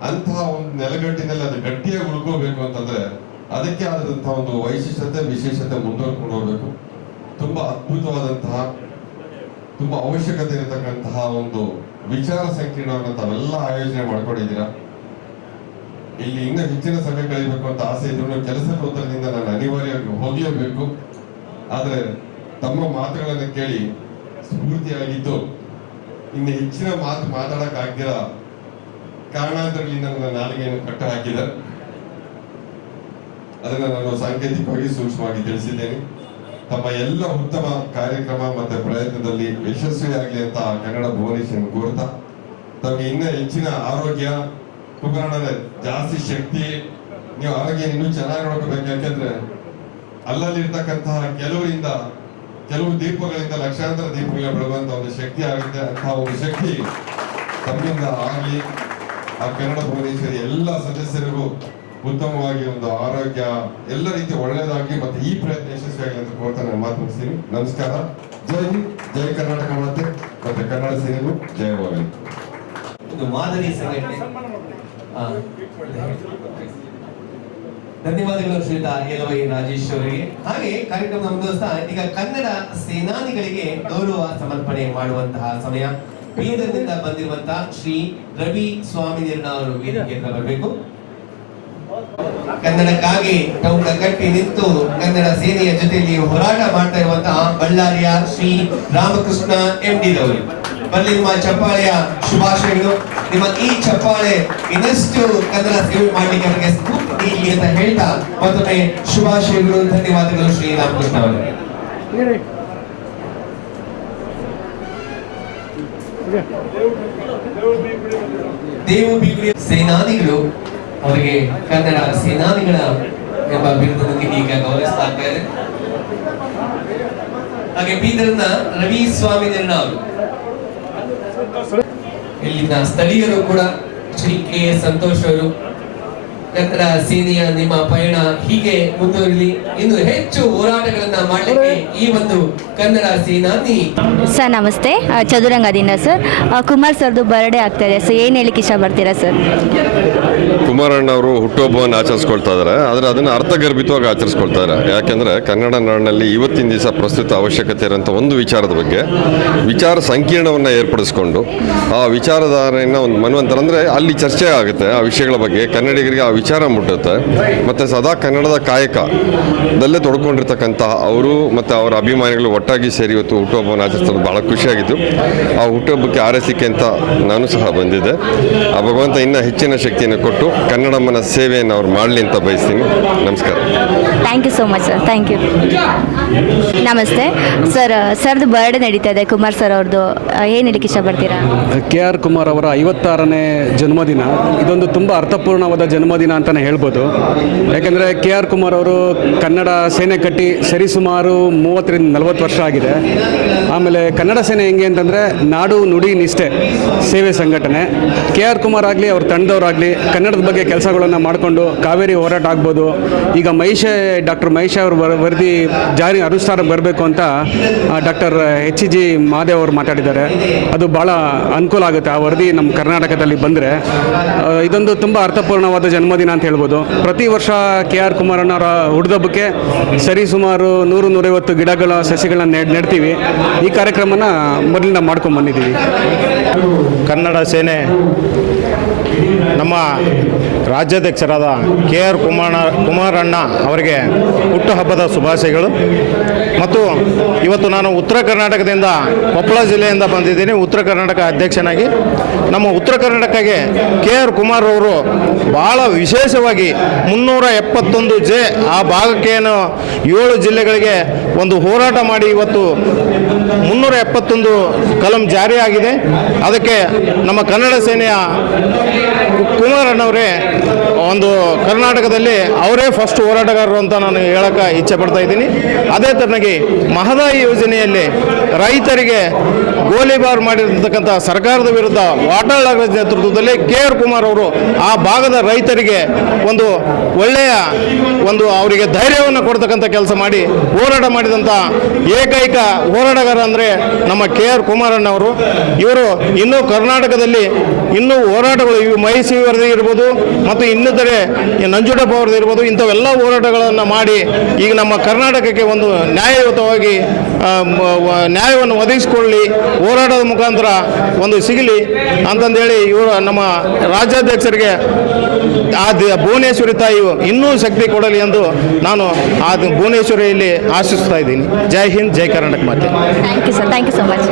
ಅಂತಹ ಒಂದು ನೆಲೆಗಟ್ಟಿನಲ್ಲಿ ಅದು ಗಟ್ಟಿಯಾಗಿ ಉಳ್ಕೋಬೇಕು ಅಂತಂದ್ರೆ ಅದಕ್ಕೆ ಆದಂತಹ ಒಂದು ವೈಶಿಷ್ಟ್ಯತೆ ವಿಶೇಷತೆ ಮುಂದುವರ್ಕೊಂಡು ಹೋಗ್ಬೇಕು. ತುಂಬಾ ಅದ್ಭುತವಾದಂತಹ, ತುಂಬಾ ಅವಶ್ಯಕತೆ ಇರತಕ್ಕಂತಹ ಒಂದು ವಿಚಾರ ಸಂಕಿರಣವನ್ನು ತಾವೆಲ್ಲ ಆಯೋಜನೆ ಮಾಡ್ಕೊಂಡಿದ್ದೀರಾ. ಇಲ್ಲಿ ಇನ್ನೂ ಹೆಚ್ಚಿನ ಸಮಯ ಕಳಿಬೇಕು ಅಂತ ಆಸೆ ಇದ್ರು ಕೆಲಸದ ಒತ್ತಡದಿಂದ ನಾನು ಅನಿವಾರ್ಯವಾಗಿ ಹೋಗಲೇಬೇಕು. ಆದ್ರೆ ತಮ್ಮ ಮಾತುಗಳನ್ನು ಕೇಳಿ ಸ್ಫೂರ್ತಿಯಾಗಿದ್ದು ಇನ್ನು ಹೆಚ್ಚಿನ ಮಾತು ಮಾತಾಡಕ್ ಆಗ್ದಿರ ಕಾರಣಾಂತರಗಳಿಂದ ನನ್ನ ನಾಲಿಗೆಯನ್ನು ಕಟ್ಟು ಹಾಕಿದೆ. ಅದನ್ನ ನಾನು ಸಾಂಕೇತಿಕವಾಗಿ ಸೂಕ್ಷ್ಮವಾಗಿ ತಿಳಿಸಿದ್ದೇನೆ. ತಮ್ಮ ಎಲ್ಲ ಉತ್ತಮ ಕಾರ್ಯಕ್ರಮ ಮತ್ತೆ ಪ್ರಯತ್ನದಲ್ಲಿ ಯಶಸ್ವಿಯಾಗಲಿ ಅಂತ ಕನ್ನಡ ಭುವನೇಶ್ವರಿ ಕೋರ್ತಾ ತಮಗೆ ಇನ್ನೂ ಹೆಚ್ಚಿನ ಆರೋಗ್ಯ, ಕುಮಾರಣ್ಣನ ಜಾಸ್ತಿ ಶಕ್ತಿ, ನೀವು ಆರೋಗ್ಯ ಇನ್ನೂ ಚೆನ್ನಾಗಿ ನೋಡ್ಕೋಬೇಕು. ಯಾಕೆಂದ್ರೆ ಅಲ್ಲಲ್ಲಿ ಇರ್ತಕ್ಕಂತಹ ಕೆಲವು ದೀಪಗಳಿಂದ ಲಕ್ಷಾಂತರ ದೀಪಗಳ ಬೆಳಗುವಂತ ಒಂದು ಶಕ್ತಿ ಆಗುತ್ತೆ. ಅಂತಹ ಒಂದು ಶಕ್ತಿ ತಮ್ಮಿಂದ ಆಗಲಿ. ಆ ಕನ್ನಡ ಭುವನೇಶ್ವರಿ ಎಲ್ಲ ಸದಸ್ಯರಿಗೂ ಉತ್ತಮವಾಗಿ ಒಂದು ಆರೋಗ್ಯ ಎಲ್ಲ ರೀತಿ ಒಳ್ಳೆಯದಾಗಿ ಮತ್ತೆ ಈ ಪ್ರಯತ್ನ ಯಶಸ್ವಿಯಾಗಲಿ ಅಂತ ಕೋರ್ತಾ ನಾನು ಮಾತು ಮುಗಿಸ್ತೀನಿ. ನಮಸ್ಕಾರ. ಜೈ ಹಿಂದ್, ಜೈ ಕರ್ನಾಟಕ ಮಾತೆ, ಮತ್ತೆ ಕನ್ನಡ ಸೇನೆಗೂ ಜಯವಾಗಲಿ. ಒಂದು ಮಾದರಿ ಸಂಘಟನೆ. ಧನ್ಯವಾದಗಳು ಶ್ರೀಯುತ ಯಲವೈ ರಾಜೇಶ್ ಅವರಿಗೆ. ಹಾಗೆ ಕಾರ್ಯಕ್ರಮ ಮುಂದುವರಿಸ್ತಾ ಈಗ ಕನ್ನಡ ಸೇನಾನಿಗಳಿಗೆ ಗೌರವ ಸಮರ್ಪಣೆ ಮಾಡುವಂತಹ ಸಮಯ. ಬೀದರ್ನಿಂದ ಬಂದಿರುವಂತಹ ಶ್ರೀ ರವಿ ಸ್ವಾಮಿನಿರ್ಣ ಅವರು ವೇದಿಕೆಗೆ ಬರಬೇಕು. ಕನ್ನಡಕ್ಕಾಗಿ ಟೌನ ಕಟ್ಟಿ ನಿಂತು ಕನ್ನಡ ಸೇನೆಯ ಜೊತೆಯಲ್ಲಿ ಹೋರಾಟ ಮಾಡ್ತಾ ಇರುವಂತಹ ಬಳ್ಳಾರಿಯ ಶ್ರೀ ರಾಮಕೃಷ್ಣ MD ರವರು ಬರಲಿ. ನಿಮ್ಮ ಚಪ್ಪಾಳೆಯ ಶುಭಾಶಯಗಳು. ನಿಮ್ಮ ಈ ಚಪ್ಪಾಳೆ ಇನ್ನಷ್ಟು ಕನ್ನಡ ಸೇವೆ ಮಾಡ್ಲಿಕ್ಕೆ ಅವರಿಗೆ ಸ್ಫೂರ್ತಿ ನೀಡಲಿ ಅಂತ ಹೇಳ್ತಾ ಮತ್ತೊಮ್ಮೆ ಶುಭಾಶಯಗಳು, ಧನ್ಯವಾದಗಳು ಶ್ರೀ ರಾಮಕೃಷ್ಣ ಅವರಿಗೆ. ದೇವು ಬೀಗುಡಿ ಸೇನಾನಿಗಳು ಅವರಿಗೆ ಕನ್ನಡ ಸೇನಾನಿಗಳ ಎಂಬ ಬಿರುದನ್ನು ಈಗ ಗೌರವಿಸ್ತಾ ಇದ್ದಾರೆ. ಹಾಗೆ ಬೀದರ್ನ ರವಿ ಸ್ವಾಮಿನಿರ್ಣ ಅವರು, ಇಲ್ಲಿನ ಸ್ಥಳೀಯರು ಕೂಡ ಶ್ರೀ KS ಸಂತೋಷ್ ಅವರು, ಕನ್ನಡ ಸೇನೆಯ ನಿಮ್ಮ ಪಯಣ ಹೀಗೆ ಮುಂದುವರಿಲಿ. ಇನ್ನು ಹೆಚ್ಚು ಹೋರಾಟಗಳನ್ನ ಮಾಡಲಿಕ್ಕೆ ಈ ಒಂದು ಕನ್ನಡ ಸೇನಾನಿ. ಸರ್ ನಮಸ್ತೆ, ಚದುರಂಗದಿಂದ ಸರ್. ಕುಮಾರ್ ಸರ್ದು ಬರ್ಡೇ ಆಗ್ತಾ ಇದೆ ಸರ್, ಏನು ಹೇಳಿಕ್ಕೆ ಇಷ್ಟಪಡ್ತೀರಾ ಸರ್? ಕುಮಾರಣ್ಣ ಅವರು ಹುಟ್ಟುಹಬ್ಬವನ್ನು ಆಚರಿಸ್ಕೊಳ್ತಾ ಇದ್ದಾರೆ, ಆದರೆ ಅದನ್ನು ಅರ್ಥಗರ್ಭಿತವಾಗಿ ಆಚರಿಸ್ಕೊಳ್ತಾ ಇದ್ದಾರೆ. ಯಾಕೆಂದರೆ ಕನ್ನಡ ನಾಡಿನಲ್ಲಿ ಇವತ್ತಿನ ದಿವಸ ಪ್ರಸ್ತುತ ಅವಶ್ಯಕತೆ ಇರೋಂಥ ಒಂದು ವಿಚಾರದ ಬಗ್ಗೆ ವಿಚಾರ ಸಂಕಿರಣವನ್ನು ಏರ್ಪಡಿಸ್ಕೊಂಡು ಆ ವಿಚಾರಧಾರೆಯನ್ನು ಒಂದು ಮನ್ವಂತರ ಅಂದರೆ ಅಲ್ಲಿ ಚರ್ಚೆ ಆಗುತ್ತೆ ಆ ವಿಷಯಗಳ ಬಗ್ಗೆ. ಕನ್ನಡಿಗರಿಗೆ ಆ ವಿಚಾರ ಮುಟ್ಟುತ್ತೆ. ಮತ್ತು ಸದಾ ಕನ್ನಡದ ಕಾಯಕದಲ್ಲೇ ತೊಡ್ಕೊಂಡಿರ್ತಕ್ಕಂತಹ ಅವರು ಮತ್ತು ಅವರ ಅಭಿಮಾನಿಗಳು ಒಟ್ಟಾಗಿ ಸೇರಿ ಇವತ್ತು ಹುಟ್ಟುಹಬ್ಬವನ್ನು ಆಚರಿಸೋದು ಭಾಳ ಖುಷಿಯಾಗಿತ್ತು. ಆ ಹುಟ್ಟುಹಬ್ಬಕ್ಕೆ ಆರೈಸಿಕೆ ಅಂತ ನಾನು ಸಹ ಬಂದಿದ್ದೆ. ಆ ಭಗವಂತ ಇನ್ನೂ ಹೆಚ್ಚಿನ ಶಕ್ತಿಯನ್ನು ಕೊಟ್ಟು ಕನ್ನಡಮ್ಮನ ಸೇವೆಯನ್ನು ಅವ್ರು ಮಾಡಲಿ ಅಂತ ಬಯಸ್ತೀನಿ. ನಮಸ್ಕಾರ. Thank you so much sir. Thank you. ನಮಸ್ತೆ ಸರ್. ಸರ್ದು ಬರ್ಡೇ ನಡೀತಾ ಇದೆ, ಕುಮಾರ್ ಸರ್ ಅವ್ರದ್ದು. ಏನು ಹೇಳಕ್ಕೆ ಇಷ್ಟಪಡ್ತೀರಾ? KR ಕುಮಾರ್ ಅವರ 56ನೇ ಜನ್ಮದಿನ. ಇದೊಂದು ತುಂಬ ಅರ್ಥಪೂರ್ಣವಾದ ಜನ್ಮದಿನ ಅಂತಲೇ ಹೇಳ್ಬೋದು. ಯಾಕೆಂದರೆ KR ಕುಮಾರ್ ಅವರು ಕನ್ನಡ ಸೇನೆ ಕಟ್ಟಿ ಸರಿಸುಮಾರು 30-40 ವರ್ಷ ಆಗಿದೆ. ಆಮೇಲೆ ಕನ್ನಡ ಸೇನೆ ಹೆಂಗೆ ಅಂತಂದರೆ ನಾಡು ನುಡಿ ನಿಷ್ಠೆ ಸೇವೆ ಸಂಘಟನೆ. KR ಕುಮಾರ್ ಆಗಲಿ ಅವ್ರ ತಂಡದವರಾಗಲಿ ಕನ್ನಡದ ಬಗ್ಗೆ ಕೆಲಸಗಳನ್ನು ಮಾಡಿಕೊಂಡು ಕಾವೇರಿ ಹೋರಾಟ ಆಗ್ಬೋದು, ಈಗ ಡಾಕ್ಟರ್ ಮಹೇಶ್ ಅವ್ರ ವರದಿ ಜಾರಿ ಅನುಷ್ಠಾನಕ್ಕೆ ಬರಬೇಕು ಅಂತ ಡಾಕ್ಟರ್ HG ಮಹಾದೇವ್ ಅವರು ಮಾತಾಡಿದ್ದಾರೆ. ಅದು ಭಾಳ ಅನುಕೂಲ ಆಗುತ್ತೆ ಆ ವರದಿ ನಮ್ಮ ಕರ್ನಾಟಕದಲ್ಲಿ ಬಂದರೆ. ಇದೊಂದು ತುಂಬ ಅರ್ಥಪೂರ್ಣವಾದ ಜನ್ಮದಿನ ಅಂತ ಹೇಳ್ಬೋದು. ಪ್ರತಿ ವರ್ಷ KR ಕುಮಾರಣ್ಣವರ ಹುಟ್ಟಿದಬ್ಬಕ್ಕೆ ಸರಿಸುಮಾರು 100-150 ಗಿಡಗಳ ಸಸಿಗಳನ್ನ ನೆಡ್ತೀವಿ. ಈ ಕಾರ್ಯಕ್ರಮನ ಮೊದಲಿಂದ ಮಾಡ್ಕೊಂಡು ಬಂದಿದ್ದೀವಿ. ಕನ್ನಡ ಸೇನೆ ನಮ್ಮ ರಾಜ್ಯಾಧ್ಯಕ್ಷರಾದ KR ಕುಮಾರಣ್ಣ ಅವರಿಗೆ ಹುಟ್ಟುಹಬ್ಬದ ಶುಭಾಶಯಗಳು. ಮತ್ತು ಇವತ್ತು ನಾನು ಉತ್ತರ ಕರ್ನಾಟಕದಿಂದ ಕೊಪ್ಪಳ ಜಿಲ್ಲೆಯಿಂದ ಬಂದಿದ್ದೀನಿ ಉತ್ತರ ಕರ್ನಾಟಕ ಅಧ್ಯಕ್ಷನಾಗಿ. ನಮ್ಮ ಉತ್ತರ ಕರ್ನಾಟಕಕ್ಕೆ KR ಕುಮಾರ್ ಅವರು ಭಾಳ ವಿಶೇಷವಾಗಿ 371 ಆ ಭಾಗಕ್ಕೇನು 7 ಜಿಲ್ಲೆಗಳಿಗೆ ಒಂದು ಹೋರಾಟ ಮಾಡಿ ಇವತ್ತು 371 ಕಲಂ ಜಾರಿಯಾಗಿದೆ. ಅದಕ್ಕೆ ನಮ್ಮ ಕನ್ನಡ ಸೇನೆಯ ಕುಮಾರಣ್ಣವರೇ ಒಂದು ಕರ್ನಾಟಕದಲ್ಲಿ ಅವರೇ ಫಸ್ಟ್ ಹೋರಾಟಗಾರರು ಅಂತ ನಾನು ಹೇಳಕ್ಕೆ ಇಚ್ಛೆ ಪಡ್ತಾ ಇದ್ದೀನಿ. ಅದೇ ಥರನಾಗಿ ಮಹದಾಯಿ ಯೋಜನೆಯಲ್ಲಿ ರೈತರಿಗೆ ಗೋಲಿಬಾರ್ ಮಾಡಿರ್ತಕ್ಕಂಥ ಸರ್ಕಾರದ ವಿರುದ್ಧ ವಾಟಾಳ್ ನಾಗರಾಜ್ ನೇತೃತ್ವದಲ್ಲಿ KR ಕುಮಾರ್ ಅವರು ಆ ಭಾಗದ ರೈತರಿಗೆ ಒಂದು ಒಳ್ಳೆಯ ಅವರಿಗೆ ಧೈರ್ಯವನ್ನು ಕೊಡ್ತಕ್ಕಂಥ ಕೆಲಸ ಮಾಡಿ ಹೋರಾಟ ಮಾಡಿದಂಥ ಏಕೈಕ ಹೋರಾಟಗಾರ ಅಂದರೆ ನಮ್ಮ KR ಕುಮಾರಣ್ಣವರು. ಇವರು ಇನ್ನೂ ಕರ್ನಾಟಕದಲ್ಲಿ ಇನ್ನೂ ಹೋರಾಟಗಳು ಇವು ಮಹೇಶ್ ವರದಿ ಇರ್ಬೋದು ಮತ್ತು ಇನ್ನಿತರೆ ನಂಜುಂಡಪ್ಪ ಅವ್ರದ್ದು ಇರ್ಬೋದು, ಇಂಥವೆಲ್ಲ ಹೋರಾಟಗಳನ್ನು ಮಾಡಿ ಈಗ ನಮ್ಮ ಕರ್ನಾಟಕಕ್ಕೆ ಒಂದು ನ್ಯಾಯಯುತವಾಗಿ ನ್ಯಾಯವನ್ನು ಒದಗಿಸಿಕೊಳ್ಳಿ, ಹೋರಾಟದ ಮುಖಾಂತರ ಒಂದು ಸಿಗಲಿ ಅಂತಂದೇಳಿ ಇವರು ನಮ್ಮ ರಾಜ್ಯಾಧ್ಯಕ್ಷರಿಗೆ ಆ ಭುವನೇಶ್ವರಿ ತಾಯಿಯು ಇನ್ನೂ ಶಕ್ತಿ ಕೊಡಲಿ ಎಂದು ನಾನು ಆ ಭುವನೇಶ್ವರಿಯಲ್ಲಿ ಆಶಿಸ್ತಾ ಇದ್ದೀನಿ. ಜೈ ಹಿಂದ್, ಜೈ ಕರ್ನಾಟಕ ಮಾತೆ. Thank you sir. Thank you so much.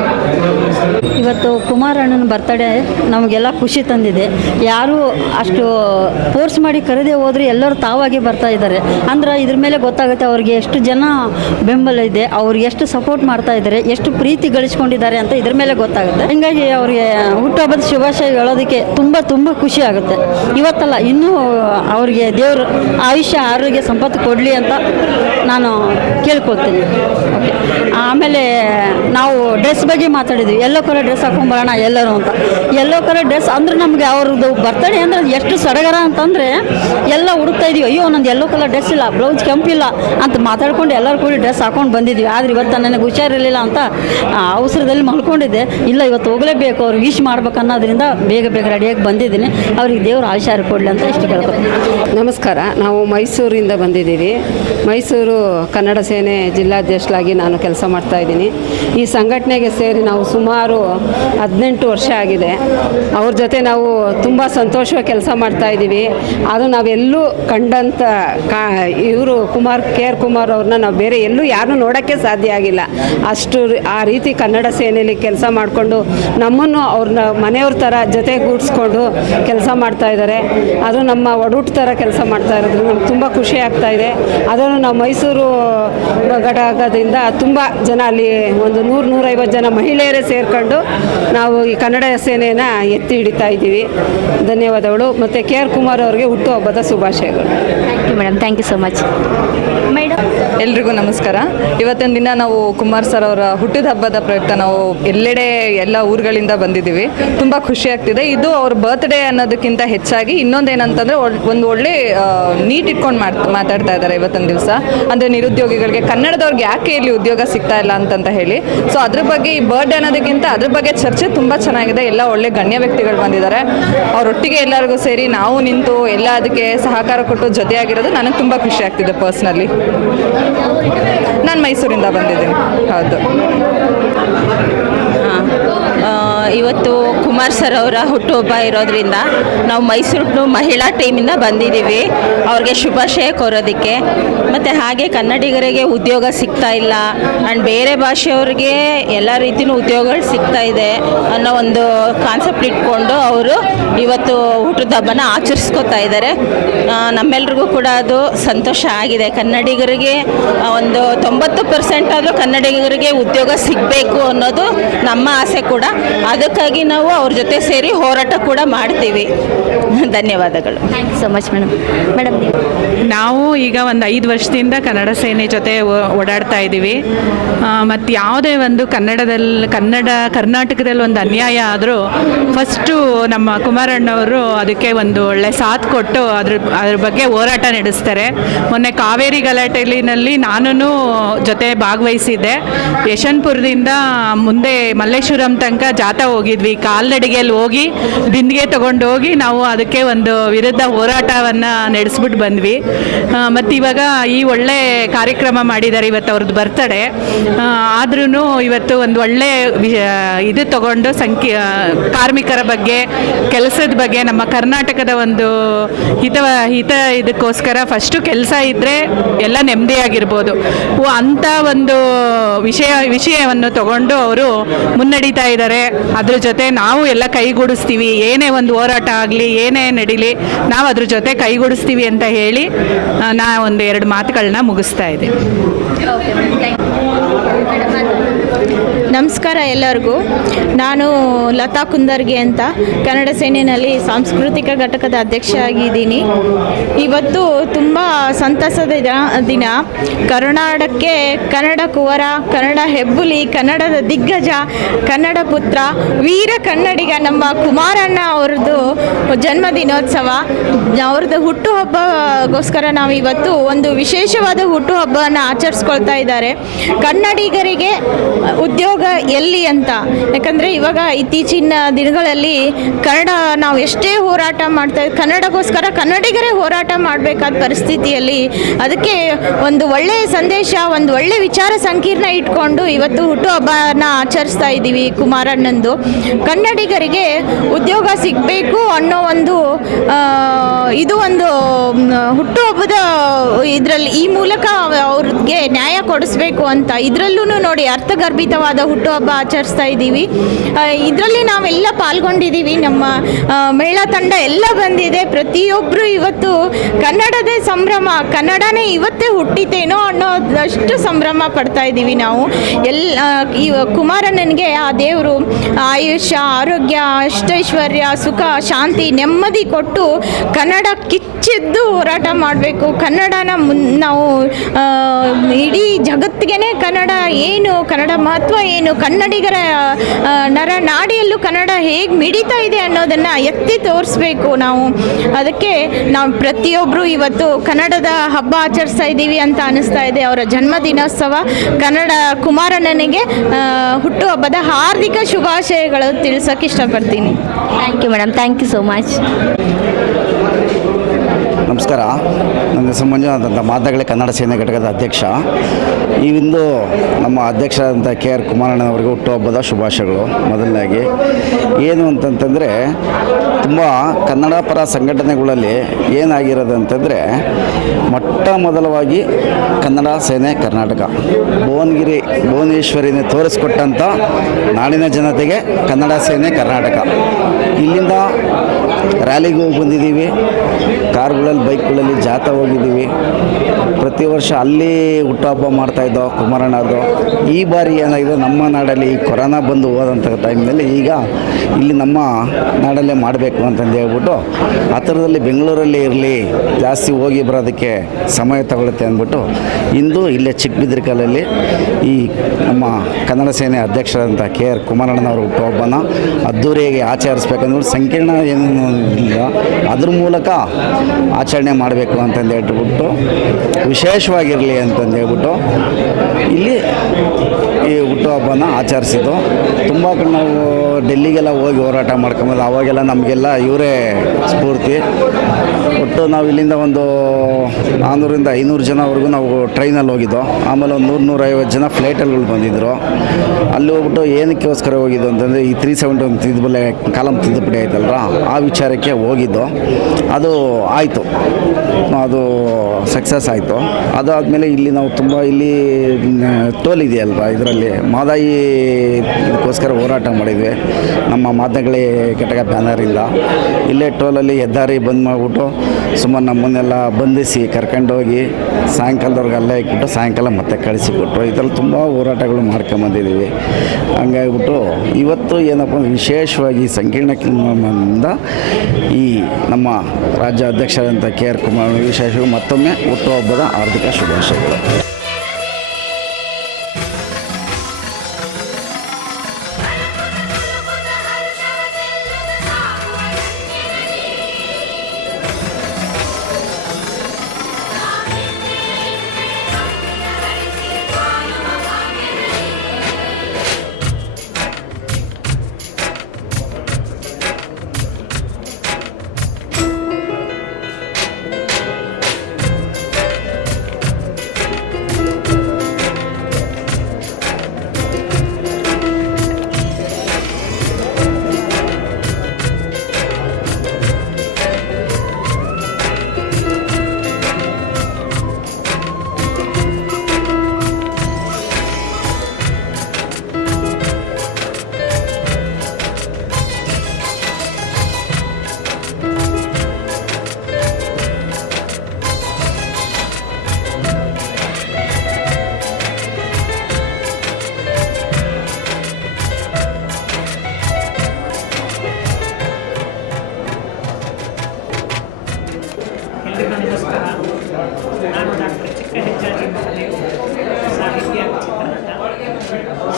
ಇವತ್ತು ಕುಮಾರಣ್ಣನ ಬರ್ತಡೇ ನಮಗೆಲ್ಲ ಖುಷಿ ತಂದಿದೆ. ಯಾರು ಅಷ್ಟು ಫೋರ್ಸ್ ಮಾಡಿ ಕರೆದೇ ಹೋದ್ರೆ ಎಲ್ಲರೂ ತಾವಾಗಿ ಬರ್ತಾ ಇದ್ದಾರೆ ಅಂದ್ರೆ ಇದ್ರ ಮೇಲೆ ಗೊತ್ತಾಗುತ್ತೆ ಅವ್ರಿಗೆ ಎಷ್ಟು ಜನ ಬೆಂಬಲ ಇದೆ, ಅವ್ರಿಗೆ ಎಷ್ಟು ಸಪೋರ್ಟ್ ಮಾಡ್ತಾ ಇದ್ದಾರೆ, ಎಷ್ಟು ಪ್ರೀತಿ ಗಳಿಸ್ಕೊಂಡಿದ್ದಾರೆ ಅಂತ ಇದ್ರ ಮೇಲೆ ಗೊತ್ತಾಗುತ್ತೆ. ಹೀಗಾಗಿ ಅವ್ರಿಗೆ ಹುಟ್ಟುಹಬ್ಬದ ಶುಭಾಶಯ ಹೇಳೋದಕ್ಕೆ ತುಂಬ ಖುಷಿ ಆಗುತ್ತೆ. ಇವತ್ತಲ್ಲ ಇನ್ನೂ ಅವ್ರಿಗೆ ದೇವರು ಆಯುಷ್ಯ ಆರೋಗ್ಯ ಸಂಪತ್ತು ಕೊಡಲಿ ಅಂತ ನಾನು ಕೇಳ್ಕೊಳ್ತೀನಿ. ಓಕೆ. ಆಮೇಲೆ ನಾವು ಡ್ರೆಸ್ ಬಗ್ಗೆ ಮಾತಾಡಿದ್ವಿ. ಎಲ್ಲೋ ಕಲರ್ ಡ್ರೆಸ್ ಹಾಕೊಂಬರೋಣ ಎಲ್ಲರೂ ಅಂತ. ಎಲ್ಲೋ ಕಲರ್ ಡ್ರೆಸ್ ಅಂದ್ರೆ ನಮಗೆ ಅವ್ರದ್ದು ಬರ್ತಡೇ ಅಂದರೆ ಎಷ್ಟು ಸಡಗರ ಅಂತಂದರೆ ಎಲ್ಲ ಹುಡುಕ್ತಾ ಇದೀವಿ. ಅಯ್ಯೋ ನಂದು ಎಲ್ಲೋ ಕಲರ್ ಡ್ರೆಸ್ ಇಲ್ಲ, ಬ್ಲೌಸ್ ಕೆಂಪಿಲ್ಲ ಅಂತ ಮಾತಾಡ್ಕೊಂಡು ಎಲ್ಲರೂ ಕೂಡಿ ಡ್ರೆಸ್ ಹಾಕೊಂಡು ಬಂದಿದ್ವಿ. ಆದರೆ ಇವತ್ತು ನನಗೆ ಹುಷಾರಿರಲಿಲ್ಲ ಅಂತ ಅವಸರದಲ್ಲಿ ಮಲ್ಕೊಂಡಿದ್ದೆ. ಇಲ್ಲ ಇವತ್ತು ಹೋಗಲೇಬೇಕು, ಅವ್ರು ವಿಶ್ ಮಾಡ್ಬೇಕನ್ನೋದ್ರಿಂದ ಬೇಗ ರೆಡಿಯಾಗಿ ಬಂದಿದ್ದೀನಿ. ಅವ್ರಿಗೆ ದೇವ್ರು ಆಯುಷ್ಯ ಕೊಡಲಿ ಅಂತ ಇಷ್ಟು ಕೇಳ್ಕೊತೀನಿ. ನಮಸ್ಕಾರ. ನಾವು ಮೈಸೂರಿಂದ ಬಂದಿದ್ದೀವಿ. ಮೈಸೂರು ಕನ್ನಡ ಸೇನೆ ಜಿಲ್ಲಾಧ್ಯಕ್ಷರಾಗಿ ನಾನು ಕೆಲಸ ಮಾಡ್ತಾಯಿದ್ದೀನಿ. ಈ ಸಂಘಟನೆಗೆ ಸೇರಿ ನಾವು ಸುಮಾರು 18 ವರ್ಷ ಆಗಿದೆ. ಅವ್ರ ಜೊತೆ ನಾವು ತುಂಬ ಸಂತೋಷವಾಗಿ ಕೆಲಸ ಮಾಡ್ತಾಯಿದ್ದೀವಿ. ಅದು ನಾವೆಲ್ಲೂ ಕಂಡಂಥ ಇವರು KR ಕುಮಾರ್ ಅವ್ರನ್ನ ನಾವು ಬೇರೆ ಎಲ್ಲೂ ಯಾರನ್ನೂ ನೋಡೋಕ್ಕೆ ಸಾಧ್ಯ ಆಗಿಲ್ಲ. ಅಷ್ಟು ಆ ರೀತಿ ಕನ್ನಡ ಸೇನೆಯಲ್ಲಿ ಕೆಲಸ ಮಾಡಿಕೊಂಡು ನಮ್ಮನ್ನು ಅವ್ರನ್ನ ಮನೆಯವ್ರ ಥರ ಜೊತೆಗೂಡಿಸ್ಕೊಂಡು ಕೆಲಸ ಮಾಡ್ತಾಯಿದ್ದಾರೆ. ಅದು ನಮ್ಮ ಒಡೂಟ ಥರ ಕೆಲಸ ಮಾಡ್ತಾ ಇರೋದ್ರಿಂದ ನಮ್ಗೆ ತುಂಬ ಖುಷಿ ಆಗ್ತಾಯಿದೆ. ಅದನ್ನು ನಾವು ಮೈಸೂರು ಘಟಕದಿಂದ ತುಂಬ ಜನ ಅಲ್ಲಿ ಒಂದು 100-150 ಜನ ಮಹಿಳೆಯರೇ ಸೇರಿಕೊಂಡು ನಾವು ಈ ಕನ್ನಡ ಸೇನೆಯನ್ನು ಎತ್ತಿ ಹಿಡಿತಾ ಇದ್ದೀವಿ. ಧನ್ಯವಾದಗಳು. ಮತ್ತು KR ಕುಮಾರ್ ಅವರಿಗೆ ಹುಟ್ಟುಹಬ್ಬದ ಶುಭಾಶಯಗಳು. Thank you madam. Thank you so much. Madam ಎಲ್ರಿಗೂ ನಮಸ್ಕಾರ. ಇವತ್ತಿನ ದಿನ ನಾವು ಕುಮಾರ್ ಸರ್ ಅವರ ಹುಟ್ಟಿದ ಹಬ್ಬದ ಪ್ರಯುಕ್ತ ನಾವು ಎಲ್ಲ ಊರುಗಳಿಂದ ಬಂದಿದ್ದೀವಿ. ತುಂಬ ಖುಷಿ ಆಗ್ತಿದೆ. ಇದು ಅವ್ರ ಬರ್ತ್ಡೇ ಅನ್ನೋದಕ್ಕಿಂತ ಹೆಚ್ಚಾಗಿ ಇನ್ನೊಂದೇನಂತಂದರೆ ಒಂದು ಒಳ್ಳೆ ನೀಟ್ ಇಟ್ಕೊಂಡು ಮಾತಾಡ್ತಾ ಇದ್ದಾರೆ ಇವತ್ತಿನ ದಿವಸ. ಅಂದರೆ ನಿರುದ್ಯೋಗಿಗಳಿಗೆ, ಕನ್ನಡದವ್ರಿಗೆ ಯಾಕೆ ಇಲ್ಲಿ ಉದ್ಯೋಗ ಸಿಗ್ತಾ ಇಲ್ಲ ಅಂತಂತ ಹೇಳಿ. ಸೊ ಅದ್ರ ಬಗ್ಗೆ ಈ ಬರ್ಡೇ ಅನ್ನೋದಕ್ಕಿಂತ ಅದ್ರ ಬಗ್ಗೆ ಚರ್ಚೆ ತುಂಬ ಚೆನ್ನಾಗಿದೆ. ಎಲ್ಲ ಒಳ್ಳೆ ಗಣ್ಯ ವ್ಯಕ್ತಿಗಳು ಬಂದಿದ್ದಾರೆ. ಅವರೊಟ್ಟಿಗೆ ಎಲ್ಲರಿಗೂ ಸೇರಿ ನಾವು ನಿಂತು ಎಲ್ಲ ಅದಕ್ಕೆ ಸಹಕಾರ ಕೊಟ್ಟು ಜೊತೆಯಾಗಿರೋದು ನನಗೆ ತುಂಬ ಖುಷಿ ಆಗ್ತಿದೆ ಪರ್ಸ್ನಲಿ. ನಾನು ಮೈಸೂರಿಂದ ಬಂದಿದ್ದೀನಿ. ಹೌದು. ಇವತ್ತು ಕುಮಾರ್ ಸರ್ ಅವರ ಹುಟ್ಟುಹಬ್ಬ ಇರೋದ್ರಿಂದ ನಾವು ಮೈಸೂರು ಮಹಿಳಾ ಟೀಮಿಂದ ಬಂದಿದ್ದೀವಿ ಅವ್ರಿಗೆ ಶುಭಾಶಯ ಕೋರೋದಕ್ಕೆ. ಮತ್ತು ಹಾಗೆ ಕನ್ನಡಿಗರಿಗೆ ಉದ್ಯೋಗ ಸಿಗ್ತಾ ಇಲ್ಲ ಆ್ಯಂಡ್ ಬೇರೆ ಭಾಷೆಯವ್ರಿಗೆ ಎಲ್ಲ ರೀತಿಯೂ ಉದ್ಯೋಗಗಳು ಸಿಗ್ತಾ ಇದೆ ಅನ್ನೋ ಒಂದು ಕಾನ್ಸೆಪ್ಟ್ ಇಟ್ಕೊಂಡು ಅವರು ಇವತ್ತು ಹುಟ್ಟದ ಹಬ್ಬನ ಆಚರಿಸ್ಕೋತಾ ಇದ್ದಾರೆ. ನಮ್ಮೆಲ್ರಿಗೂ ಕೂಡ ಅದು ಸಂತೋಷ ಆಗಿದೆ. ಕನ್ನಡಿಗರಿಗೆ ಒಂದು 90% ಆದರೂ ಕನ್ನಡಿಗರಿಗೆ ಉದ್ಯೋಗ ಸಿಗಬೇಕು ಅನ್ನೋದು ನಮ್ಮ ಆಸೆ ಕೂಡ. ಅದಕ್ಕಾಗಿ ನಾವು ಅವ್ರ ಜೊತೆ ಸೇರಿ ಹೋರಾಟ ಕೂಡ ಮಾಡ್ತೀವಿ. ಧನ್ಯವಾದಗಳು. Thank you so much madam. ನಾವು ಈಗ ಒಂದು 5 ವರ್ಷದಿಂದ ಕನ್ನಡ ಸೇನೆ ಜೊತೆ ಓಡಾಡ್ತಾ ಇದ್ದೀವಿ. ಮತ್ತು ಯಾವುದೇ ಒಂದು ಕರ್ನಾಟಕದಲ್ಲಿ ಒಂದು ಅನ್ಯಾಯ ಆದರೂ ಫಸ್ಟು ನಮ್ಮ ಕುಮಾರಣ್ಣವರು ಅದಕ್ಕೆ ಒಂದು ಒಳ್ಳೆ ಸಾಥ್ ಕೊಟ್ಟು ಅದ್ರ ಬಗ್ಗೆ ಹೋರಾಟ ನಡೆಸ್ತಾರೆ. ಮೊನ್ನೆ ಕಾವೇರಿ ಗಲಾಟೆಯಲ್ಲಿ ನಾನು ಜೊತೆ ಭಾಗವಹಿಸಿದ್ದೆ. ಯಶವಂತಪುರದಿಂದ ಮುಂದೆ ಮಲ್ಲೇಶ್ವರಂ ತನಕ ಜಾಥಾ ಹೋಗಿದ್ವಿ. ಕಾಲ್ನಡಿಗೆಯಲ್ಲಿ ಹೋಗಿ ಬಿಂದಿಗೆ ತಗೊಂಡು ಹೋಗಿ ನಾವು ಅದಕ್ಕೆ ಒಂದು ವಿರುದ್ಧ ಹೋರಾಟವನ್ನು ನಡೆಸ್ಬಿಟ್ಟು ಬಂದ್ವಿ. ಮತ್ತು ಇವಾಗ ಈ ಒಳ್ಳೆ ಕಾರ್ಯಕ್ರಮ ಮಾಡಿದ್ದಾರೆ. ಇವತ್ತು ಅವ್ರದ್ದು ಬರ್ತಡೇ ಆದ್ರೂ ಇವತ್ತು ಒಂದು ಒಳ್ಳೆ ಇದು ತಗೊಂಡು ಕಾರ್ಮಿಕರ ಬಗ್ಗೆ, ಕೆಲಸದ ಬಗ್ಗೆ, ನಮ್ಮ ಕರ್ನಾಟಕದ ಒಂದು ಹಿತ ಇದಕ್ಕೋಸ್ಕರ ಫಸ್ಟು ಕೆಲಸ ಇದ್ದರೆ ಎಲ್ಲ ನೆಮ್ಮದಿಯಾಗಿರ್ಬೋದು ಅಂಥ ಒಂದು ವಿಷಯವನ್ನು ತಗೊಂಡು ಅವರು ಮುನ್ನಡೀತಾ ಇದ್ದಾರೆ. ಅದ್ರ ಜೊತೆ ನಾವು ಎಲ್ಲ ಕೈಗೂಡಿಸ್ತೀವಿ. ಏನೇ ಒಂದು ಹೋರಾಟ ಆಗಲಿ, ಏನೇ ನಡೀಲಿ, ನಾವು ಅದ್ರ ಜೊತೆ ಕೈಗೂಡಿಸ್ತೀವಿ ಅಂತ ಹೇಳಿ ನಾ ಒಂದು 2 ಮಾತುಗಳನ್ನ ಮುಗಿಸ್ತಾ ಇದ್ದೀನಿ. ನಮಸ್ಕಾರ ಎಲ್ಲರಿಗೂ. ನಾನು ಲತಾ ಕುಂದರ್ಗೆ ಅಂತ ಕನ್ನಡ ಸೇನೆಯಲ್ಲಿ ಸಾಂಸ್ಕೃತಿಕ ಘಟಕದ ಅಧ್ಯಕ್ಷ ಆಗಿದ್ದೀನಿ. ಇವತ್ತು ತುಂಬ ಸಂತಸದ ದಿನ. ಕರುನಾಡಕ್ಕೆ ಕನ್ನಡ ಕುವರ, ಕನ್ನಡ ಹೆಬ್ಬುಲಿ, ಕನ್ನಡದ ದಿಗ್ಗಜ, ಕನ್ನಡ ಪುತ್ರ, ವೀರ ಕನ್ನಡಿಗ ನಮ್ಮ ಕುಮಾರಣ್ಣ ಅವ್ರದ್ದು ಜನ್ಮದಿನೋತ್ಸವ. ಅವ್ರದ್ದು ಹುಟ್ಟುಹಬ್ಬಗೋಸ್ಕರ ನಾವು ಇವತ್ತು ಒಂದು ವಿಶೇಷವಾದ ಹುಟ್ಟುಹಬ್ಬವನ್ನು ಆಚರಿಸ್ಕೊಳ್ತಾ ಇದ್ದಾರೆ. ಕನ್ನಡಿಗರಿಗೆ ಉದ್ಯೋಗ ಎಲ್ಲಿ ಅಂತ, ಯಾಕಂದರೆ ಇವಾಗ ಇತ್ತೀಚಿನ ದಿನಗಳಲ್ಲಿ ಕನ್ನಡ ನಾವು ಎಷ್ಟೇ ಹೋರಾಟ ಮಾಡ್ತಾ ಕನ್ನಡಕ್ಕೋಸ್ಕರ ಕನ್ನಡಿಗರೇ ಹೋರಾಟ ಮಾಡಬೇಕಾದ ಪರಿಸ್ಥಿತಿಯಲ್ಲಿ ಅದಕ್ಕೆ ಒಂದು ಒಳ್ಳೆಯ ಸಂದೇಶ, ಒಂದು ಒಳ್ಳೆಯ ವಿಚಾರ ಸಂಕಿರಣ ಇಟ್ಕೊಂಡು ಇವತ್ತು ಹುಟ್ಟುಹಬ್ಬನ ಆಚರಿಸ್ತಾ ಇದ್ದೀವಿ ಕುಮಾರಣ್ಣಂದು. ಕನ್ನಡಿಗರಿಗೆ ಉದ್ಯೋಗ ಸಿಗಬೇಕು ಅನ್ನೋ ಒಂದು ಇದು ಒಂದು ಹುಟ್ಟುಹಬ್ಬದ ಇದರಲ್ಲಿ ಈ ಮೂಲಕ ಅವ್ರಿಗೆ ನ್ಯಾಯ ಕೊಡಿಸ್ಬೇಕು ಅಂತ ಇದರಲ್ಲೂ ನೋಡಿ ಅರ್ಥಗರ್ಭಿತವಾದ ಹುಟ್ಟುಹಬ್ಬ ಆಚರಿಸ್ತಾ ಇದ್ದೀವಿ. ಇದರಲ್ಲಿ ನಾವೆಲ್ಲ ಪಾಲ್ಗೊಂಡಿದ್ದೀವಿ. ನಮ್ಮ ಮಹಿಳಾ ತಂಡ ಎಲ್ಲ ಬಂದಿದೆ. ಪ್ರತಿಯೊಬ್ಬರು ಇವತ್ತು ಕನ್ನಡದೇ ಸಂಭ್ರಮ, ಕನ್ನಡನೇ ಇವತ್ತೇ ಹುಟ್ಟಿತೇನೋ ಅನ್ನೋದಷ್ಟು ಸಂಭ್ರಮ ಪಡ್ತಾ ಇದ್ದೀವಿ ನಾವು ಈ ಕುಮಾರಣ್ಣನಿಗೆ ಆ ದೇವರು ಆಯುಷ್ಯ, ಆರೋಗ್ಯ, ಅಷ್ಟೈಶ್ವರ್ಯ, ಸುಖ, ಶಾಂತಿ, ನೆಮ್ಮದಿ ಕೊಟ್ಟು ಕನ್ನಡ ಕಿಚ್ಚಿದ್ದು ಹೋರಾಟ ಮಾಡಬೇಕು. ಕನ್ನಡನ ನಾವು ಇಡೀ ಜಗತ್ತಿಗೆ ಕನ್ನಡ ಏನು, ಕನ್ನಡ ಮಹತ್ವ ಏನು, ಕನ್ನಡಿಗರ ನಾಡಿಯಲ್ಲೂ ಕನ್ನಡ ಹೇಗೆ ಮಿಡಿತಾ ಇದೆ ಅನ್ನೋದನ್ನು ಎತ್ತಿ ತೋರಿಸ್ಬೇಕು ನಾವು. ಅದಕ್ಕೆ ನಾವು ಪ್ರತಿಯೊಬ್ಬರು ಇವತ್ತು ಕನ್ನಡದ ಹಬ್ಬ ಆಚರಿಸ್ತಾ ಇದ್ದೀವಿ ಅಂತ ಅನಿಸ್ತಾ ಇದೆ. ಅವರ ಜನ್ಮದಿನೋತ್ಸವ ಕನ್ನಡ ಕುಮಾರಣ್ಣನಿಗೆ ಹುಟ್ಟುಹಬ್ಬದ ಹಾರ್ದಿಕ ಶುಭಾಶಯಗಳು ತಿಳಿಸೋಕೆ ಇಷ್ಟಪಡ್ತೀನಿ. Thank you madam. Thank you so much. ನಮಸ್ಕಾರ. ನನ್ನ ಹೆಸರು ಮಂಜುನಾಥ್ ಅಂತ, ಮಾದಗಳಿ ಕನ್ನಡ ಸೇನೆ ಘಟಕದ ಅಧ್ಯಕ್ಷ. ಈ ಒಂದು ನಮ್ಮ ಅಧ್ಯಕ್ಷರಾದಂಥ KR ಕುಮಾರಣ್ಣನವರಿಗೆ ಹುಟ್ಟುಹಬ್ಬದ ಶುಭಾಶಯಗಳು. ಮೊದಲನೇದಾಗಿ ಏನು ಅಂತಂತಂದರೆ, ತುಂಬ ಕನ್ನಡ ಪರ ಸಂಘಟನೆಗಳಲ್ಲಿ ಏನಾಗಿರೋದು ಅಂತಂದರೆ, ಮೊಟ್ಟ ಮೊದಲವಾಗಿ ಕನ್ನಡ ಸೇನೆ ಕರ್ನಾಟಕ ಭುವನೇಶ್ವರಿನೇ ತೋರಿಸ್ಕೊಟ್ಟಂಥ ನಾಡಿನ ಜನತೆಗೆ ಕನ್ನಡ ಸೇನೆ ಕರ್ನಾಟಕ. ಇಲ್ಲಿಂದ ರ್ಯಾಲಿಗೆ ಹೋಗಿ ಬಂದಿದ್ದೀವಿ, ಕಾರ್ಗಳಲ್ಲಿ, ಬೈಕ್ಗಳಲ್ಲಿ ಜಾಥಾ ಹೋಗಿದ್ದೀವಿ. ಪ್ರತಿ ವರ್ಷ ಅಲ್ಲಿ ಹುಟ್ಟುಹಬ್ಬ ಮಾಡ್ತಾಯಿದ್ದೋ ಕುಮಾರಣ್ಣದು. ಈ ಬಾರಿ ಏನಾಗಿದೆ, ನಮ್ಮ ನಾಡಲ್ಲಿ ಈ ಕೊರೋನಾ ಬಂದು ಹೋದಂಥ ಟೈಮ್ನಲ್ಲಿ ಈಗ ಇಲ್ಲಿ ನಮ್ಮ ನಾಡಲ್ಲೇ ಮಾಡಬೇಕು ಅಂತಂದು ಹೇಳ್ಬಿಟ್ಟು ಆ ಥರದಲ್ಲಿ ಬೆಂಗಳೂರಲ್ಲಿ ಇರಲಿ, ಜಾಸ್ತಿ ಹೋಗಿ ಬರೋದಕ್ಕೆ ಸಮಯ ತಗೊಳುತ್ತೆ ಅಂದ್ಬಿಟ್ಟು ಇಂದು ಇಲ್ಲೇ ಚಿಕ್ಕಬಿದ್ರಿಕಲ್ಲಲ್ಲಿ ಈ ನಮ್ಮ ಕನ್ನಡ ಸೇನೆ ಅಧ್ಯಕ್ಷರಾದಂಥ KR ಕುಮಾರಣ್ಣನವರ ಹುಟ್ಟುಹಬ್ಬನ ಅದ್ದೂರಿಯಾಗಿ ಆಚರಿಸ್ಬೇಕಂದ್ಬಿಟ್ಟು ಸಂಕೀರ್ಣ ಏನು ಇರಲಿಲ್ಲ. ಅದ್ರ ಮೂಲಕ ಆಚರಣೆ ಮಾಡಬೇಕು ಅಂತಂದು ಹೇಳ್ಬಿಟ್ಟು ವಿಶೇಷವಾಗಿರಲಿ ಅಂತಂದು ಹೇಳ್ಬಿಟ್ಟು ಇಲ್ಲಿ ಈ ಹುಟ್ಟುಹಬ್ಬನ ಆಚರಿಸಿದ್ದು. ತುಂಬ ನಾವು ಡೆಲ್ಲಿಗೆಲ್ಲ ಹೋಗಿ ಹೋರಾಟ ಮಾಡ್ಕೊಂಬೋದು. ಅವಾಗೆಲ್ಲ ನಮಗೆಲ್ಲ ಇವರೇ ಸ್ಫೂರ್ತಿ. ಒಟ್ಟು ನಾವು ಇಲ್ಲಿಂದ ಒಂದು 400ರಿಂದ 500 ಜನವರೆಗೂ ನಾವು ಟ್ರೈನಲ್ಲಿ ಹೋಗಿದ್ದು. ಆಮೇಲೆ ಒಂದು 100-150 ಜನ ಫ್ಲೈಟಲ್ಲಿ ಬಂದಿದ್ದರು. ಅಲ್ಲಿ ಹೋಗ್ಬಿಟ್ಟು ಏನಕ್ಕೋಸ್ಕರ ಹೋಗಿದ್ದು ಅಂತಂದರೆ ಈ 371 ತಿದ್ದುಪಡಿ ಕಾಲಂ ತಿದ್ದುಪಡಿ ಆಯ್ತಲ್ರ, ಆ ವಿಚಾರಕ್ಕೆ ಹೋಗಿದ್ದು. ಅದು ಆಯಿತು, ಅದು ಸಕ್ಸಸ್ ಆಯಿತು. ಅದಾದಮೇಲೆ ಇಲ್ಲಿ ನಾವು ತುಂಬ ಇಲ್ಲಿ ಟೋಲ್ ಇದೆಯಲ್ವ, ಇದರಲ್ಲಿ ಮಾದಾಯಿ ಇದಕ್ಕೋಸ್ಕರ ಹೋರಾಟ ಮಾಡಿದ್ವಿ ನಮ್ಮ ಮಾದನಗಳಿ ಘಟಕ ಬ್ಯಾನರಿಂದ. ಇಲ್ಲೇ ಟೋಲಲ್ಲಿ ಹೆದ್ದಾರಿ ಬಂದ್ ಮಾಡಿಬಿಟ್ಟು ಸುಮಾರು ನಮ್ಮನ್ನೆಲ್ಲ ಬಂಧಿಸಿ ಕರ್ಕೊಂಡೋಗಿ ಸಾಯಂಕಾಲದವ್ರಿಗೆ ಅಲ್ಲೇ ಇಟ್ಬಿಟ್ಟು ಸಾಯಂಕಾಲ ಮತ್ತೆ ಕಳಿಸಿಕೊಟ್ರು. ಈ ಥರ ತುಂಬ ಹೋರಾಟಗಳು ಮಾಡ್ಕೊಂಬಂದಿದ್ದೀವಿ. ಹಂಗಾಗಿಬಿಟ್ಟು ಇವತ್ತು ಏನಪ್ಪ ಅಂದರೆ ವಿಶೇಷವಾಗಿ ಸಂಕೀರ್ಣದಿಂದ ಈ ನಮ್ಮ ರಾಜ್ಯ ಅಧ್ಯಕ್ಷರಾದಂಥ KR ಕುಮಾರ್ ವಿಶೇಷವಾಗಿ ಮತ್ತೊಮ್ಮೆ ಹುಟ್ಟುಹಬ್ಬದ ಹಾರ್ದಿಕ ಶುಭಾಶಯಗಳು.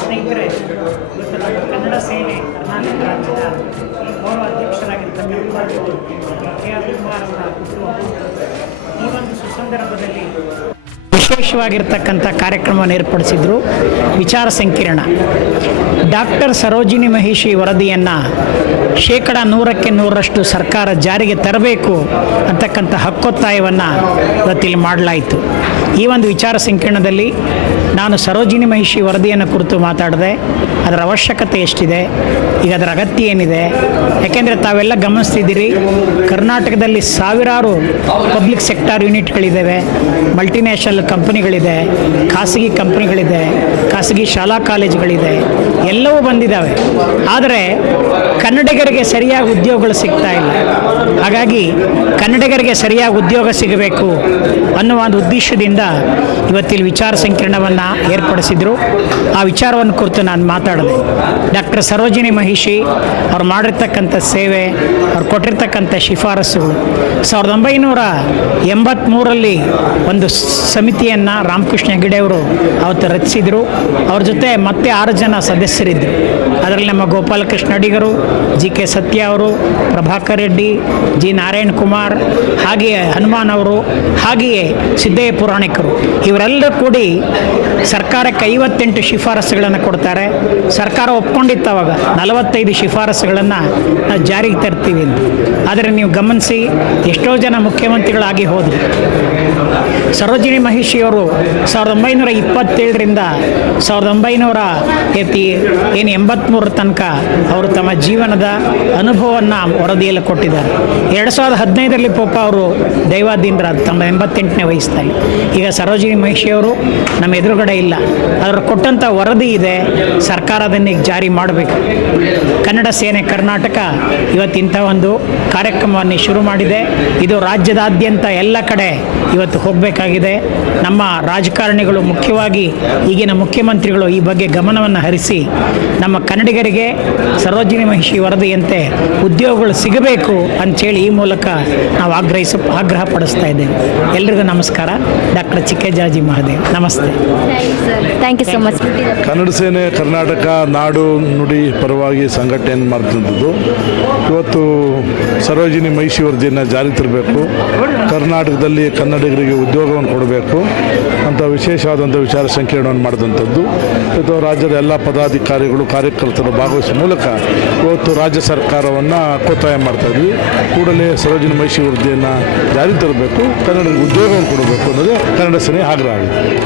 ಸ್ನೇಹಿತರೆ, ಇವತ್ತು ನಮ್ಮ ಕನ್ನಡ ಸೇನೆ ಕರ್ನಾಟಕ ರಾಜ್ಯದ ಗೌರವ ಅಧ್ಯಕ್ಷರಾಗಿರ್ತಕ್ಕಂಥ KR ಕುಮಾರ್ ಅವರ ಈ ಒಂದು ಸುಸಂದರ್ಭದಲ್ಲಿ ವಿಶೇಷವಾಗಿರ್ತಕ್ಕಂಥ ಕಾರ್ಯಕ್ರಮವನ್ನು ಏರ್ಪಡಿಸಿದ್ರು. ವಿಚಾರ ಸಂಕಿರಣ ಡಾಕ್ಟರ್ ಸರೋಜಿನಿ ಮಹಿಷಿ ವರದಿಯನ್ನು 100% ಸರ್ಕಾರ ಜಾರಿಗೆ ತರಬೇಕು ಅಂತಕ್ಕಂಥ ಹಕ್ಕೊತ್ತಾಯವನ್ನು ಇವತ್ತಿಲ್ಲಿ ಮಾಡಲಾಯಿತು. ಈ ಒಂದು ವಿಚಾರ ಸಂಕಿರಣದಲ್ಲಿ ನಾನು ಸರೋಜಿನಿ ಮಹಿಷಿ ವರದಿಯನ್ನು ಕುರಿತು ಮಾತಾಡಿದೆ. ಅದರ ಅವಶ್ಯಕತೆ ಎಷ್ಟಿದೆ, ಈಗ ಅದರ ಅಗತ್ಯ ಏನಿದೆ. ಯಾಕೆಂದರೆ ತಾವೆಲ್ಲ ಗಮನಿಸ್ತಿದ್ದೀರಿ, ಕರ್ನಾಟಕದಲ್ಲಿ ಸಾವಿರಾರು ಪಬ್ಲಿಕ್ ಸೆಕ್ಟಾರ್ ಯೂನಿಟ್ಗಳಿದ್ದಾವೆ, ಮಲ್ಟಿನ್ಯಾಷನಲ್ ಕಂಪನಿಗಳಿದೆ, ಖಾಸಗಿ ಕಂಪನಿಗಳಿದೆ, ಖಾಸಗಿ ಶಾಲಾ ಕಾಲೇಜುಗಳಿದೆ, ಎಲ್ಲವೂ ಬಂದಿದ್ದಾವೆ. ಆದರೆ ಕನ್ನಡಿಗರಿಗೆ ಸರಿಯಾಗಿ ಉದ್ಯೋಗಗಳು ಸಿಗ್ತಾ ಇಲ್ಲ. ಹಾಗಾಗಿ ಕನ್ನಡಿಗರಿಗೆ ಸರಿಯಾಗಿ ಉದ್ಯೋಗ ಸಿಗಬೇಕು ಅನ್ನುವ ಒಂದು ಉದ್ದೇಶದಿಂದ ಇವತ್ತಿಲ್ಲಿ ವಿಚಾರ ಸಂಕಿರಣವನ್ನು ಏರ್ಪಡಿಸಿದರು. ಆ ವಿಚಾರವನ್ನು ಕುರಿತು ನಾನು ಮಾತಾಡಿದೆ. ಡಾಕ್ಟರ್ ಸರೋಜಿನಿ ಮಹಿಷಿ ಅವ್ರು ಮಾಡಿರ್ತಕ್ಕಂಥ ಸೇವೆ, ಅವ್ರು ಕೊಟ್ಟಿರ್ತಕ್ಕಂಥ ಶಿಫಾರಸುಗಳು 1983ರಲ್ಲಿ ಒಂದು ಸಮಿತಿಯನ್ನು ರಾಮಕೃಷ್ಣ ಹೆಗಡೆ ಅವರು ಅವತ್ತು ರಚಿಸಿದರು. ಅವ್ರ ಜೊತೆ ಮತ್ತೆ 6 ಜನ ಸದಸ್ಯರಿದ್ದರು. ಅದರಲ್ಲಿ ನಮ್ಮ ಗೋಪಾಲಕೃಷ್ಣ ಅಡಿಗರು, JK ಸತ್ಯ ಅವರು, ಪ್ರಭಾಕರ್ ರೆಡ್ಡಿ, G ನಾರಾಯಣ್ ಕುಮಾರ್, ಹಾಗೆಯೇ ಹನುಮಾನ್ ಅವರು, ಹಾಗೆಯೇ ಸಿದ್ದಯ್ಯ ಪುರಾಣಿಕರು, ಇವರೆಲ್ಲರೂ ಕೂಡಿ ಸರ್ಕಾರಕ್ಕೆ 58 ಶಿಫಾರಸುಗಳನ್ನು ಕೊಡ್ತಾರೆ. ಸರ್ಕಾರ ಒಪ್ಕೊಂಡಿತ್ತು ಅವಾಗ 45 ಶಿಫಾರಸುಗಳನ್ನು ನಾವು ಜಾರಿಗೆ ತರ್ತೀವಿ ಅಂತ. ಆದರೆ ನೀವು ಗಮನಿಸಿ, ಎಷ್ಟೋ ಜನ ಮುಖ್ಯಮಂತ್ರಿಗಳಾಗಿ ಹೋದರು. ಸರೋಜಿನಿ ಮಹಿಷಿಯವರು 1927ರಿಂದ 1983 ತನಕ ಅವರು ತಮ್ಮ ಜೀವನದ ಅನುಭವವನ್ನು ವರದಿಯಲ್ಲಿ ಕೊಟ್ಟಿದ್ದಾರೆ. 2015ರಲ್ಲಿ ಪಾಪ ಅವರು ದೈವಾಧೀನರಾದ ತಮ್ಮ 88ನೇ ವಯಸ್ಸಿನಲ್ಲಿ. ಈಗ ಸರೋಜಿನಿ ಮಹಿಷಿಯವರು ನಮ್ಮ ಎದುರುಗಡೆ ಇಲ್ಲ. ಅದರ ಕೊಟ್ಟಂಥ ವರದಿ ಇದೆ, ಸರ್ಕಾರ ಅದನ್ನು ಜಾರಿ ಮಾಡಬೇಕು. ಕನ್ನಡ ಸೇನೆ ಕರ್ನಾಟಕ ಇವತ್ತಿಂಥ ಒಂದು ಕಾರ್ಯಕ್ರಮವನ್ನು ಶುರು ಮಾಡಿದೆ. ಇದು ರಾಜ್ಯದಾದ್ಯಂತ ಎಲ್ಲ ಕಡೆ ಇವತ್ತು ಹೋಗಬೇಕಾಗಿದೆ. ನಮ್ಮ ರಾಜಕಾರಣಿಗಳು, ಮುಖ್ಯವಾಗಿ ಈಗಿನ ಮುಖ್ಯಮಂತ್ರಿಗಳು ಈ ಬಗ್ಗೆ ಗಮನವನ್ನು ಹರಿಸಿ ನಮ್ಮ ಕನ್ನಡಿಗರಿಗೆ ಸರೋಜಿನಿ ಮಹಿಷಿ ವರದಿಯಂತೆ ಉದ್ಯೋಗಗಳು ಸಿಗಬೇಕು ಅಂಥೇಳಿ ಈ ಮೂಲಕ ನಾವು ಆಗ್ರಹ ಪಡಿಸ್ತಾ ಇದ್ದೇವೆ. ಎಲ್ರಿಗೂ ನಮಸ್ಕಾರ. ಡಾಕ್ಟರ್ ಚಿಕ್ಕಜಾಜಿ ಮಹದೇವ್. ನಮಸ್ತೆ. Thank you so much. Kannada Sene Karnataka ನಾಡು ನುಡಿ ಪರವಾಗಿ ಸಂಘಟನೆಯನ್ನು ಮಾಡ್ತಿದ್ದು ಇವತ್ತು ಸರೋಜಿನಿ ಮಹಿಷಿ ವರದಿಯನ್ನು ಜಾರಿ ತರಬೇಕು, ಕರ್ನಾಟಕದಲ್ಲಿ ಕನ್ನಡಿಗರಿಗೆ ಉದ್ಯೋಗವನ್ನು ಕೊಡಬೇಕು ಅಂತ ವಿಶೇಷವಾದಂಥ ವಿಚಾರ ಸಂಕಿರಣವನ್ನು ಮಾಡಿದಂಥದ್ದು. ಇವತ್ತು ರಾಜ್ಯದ ಎಲ್ಲ ಪದಾಧಿಕಾರಿಗಳು ಕಾರ್ಯಕರ್ತರು ಭಾಗವಹಿಸುವ ಮೂಲಕ ಇವತ್ತು ರಾಜ್ಯ ಸರ್ಕಾರವನ್ನು ಒತ್ತಾಯ ಮಾಡ್ತಾಯಿದ್ವಿ. ಕೂಡಲೇ ಸರೋಜಿನಿ ಮಹಿಷಿ ವರದಿಯನ್ನು ಜಾರಿ ತರಬೇಕು, ಕನ್ನಡಿಗರಿಗೆ ಉದ್ಯೋಗವನ್ನು ಕೊಡಬೇಕು ಅನ್ನೋದು ಕನ್ನಡ ಸೇನೆ ಆಗ್ರಹ ಆಗಿದೆ.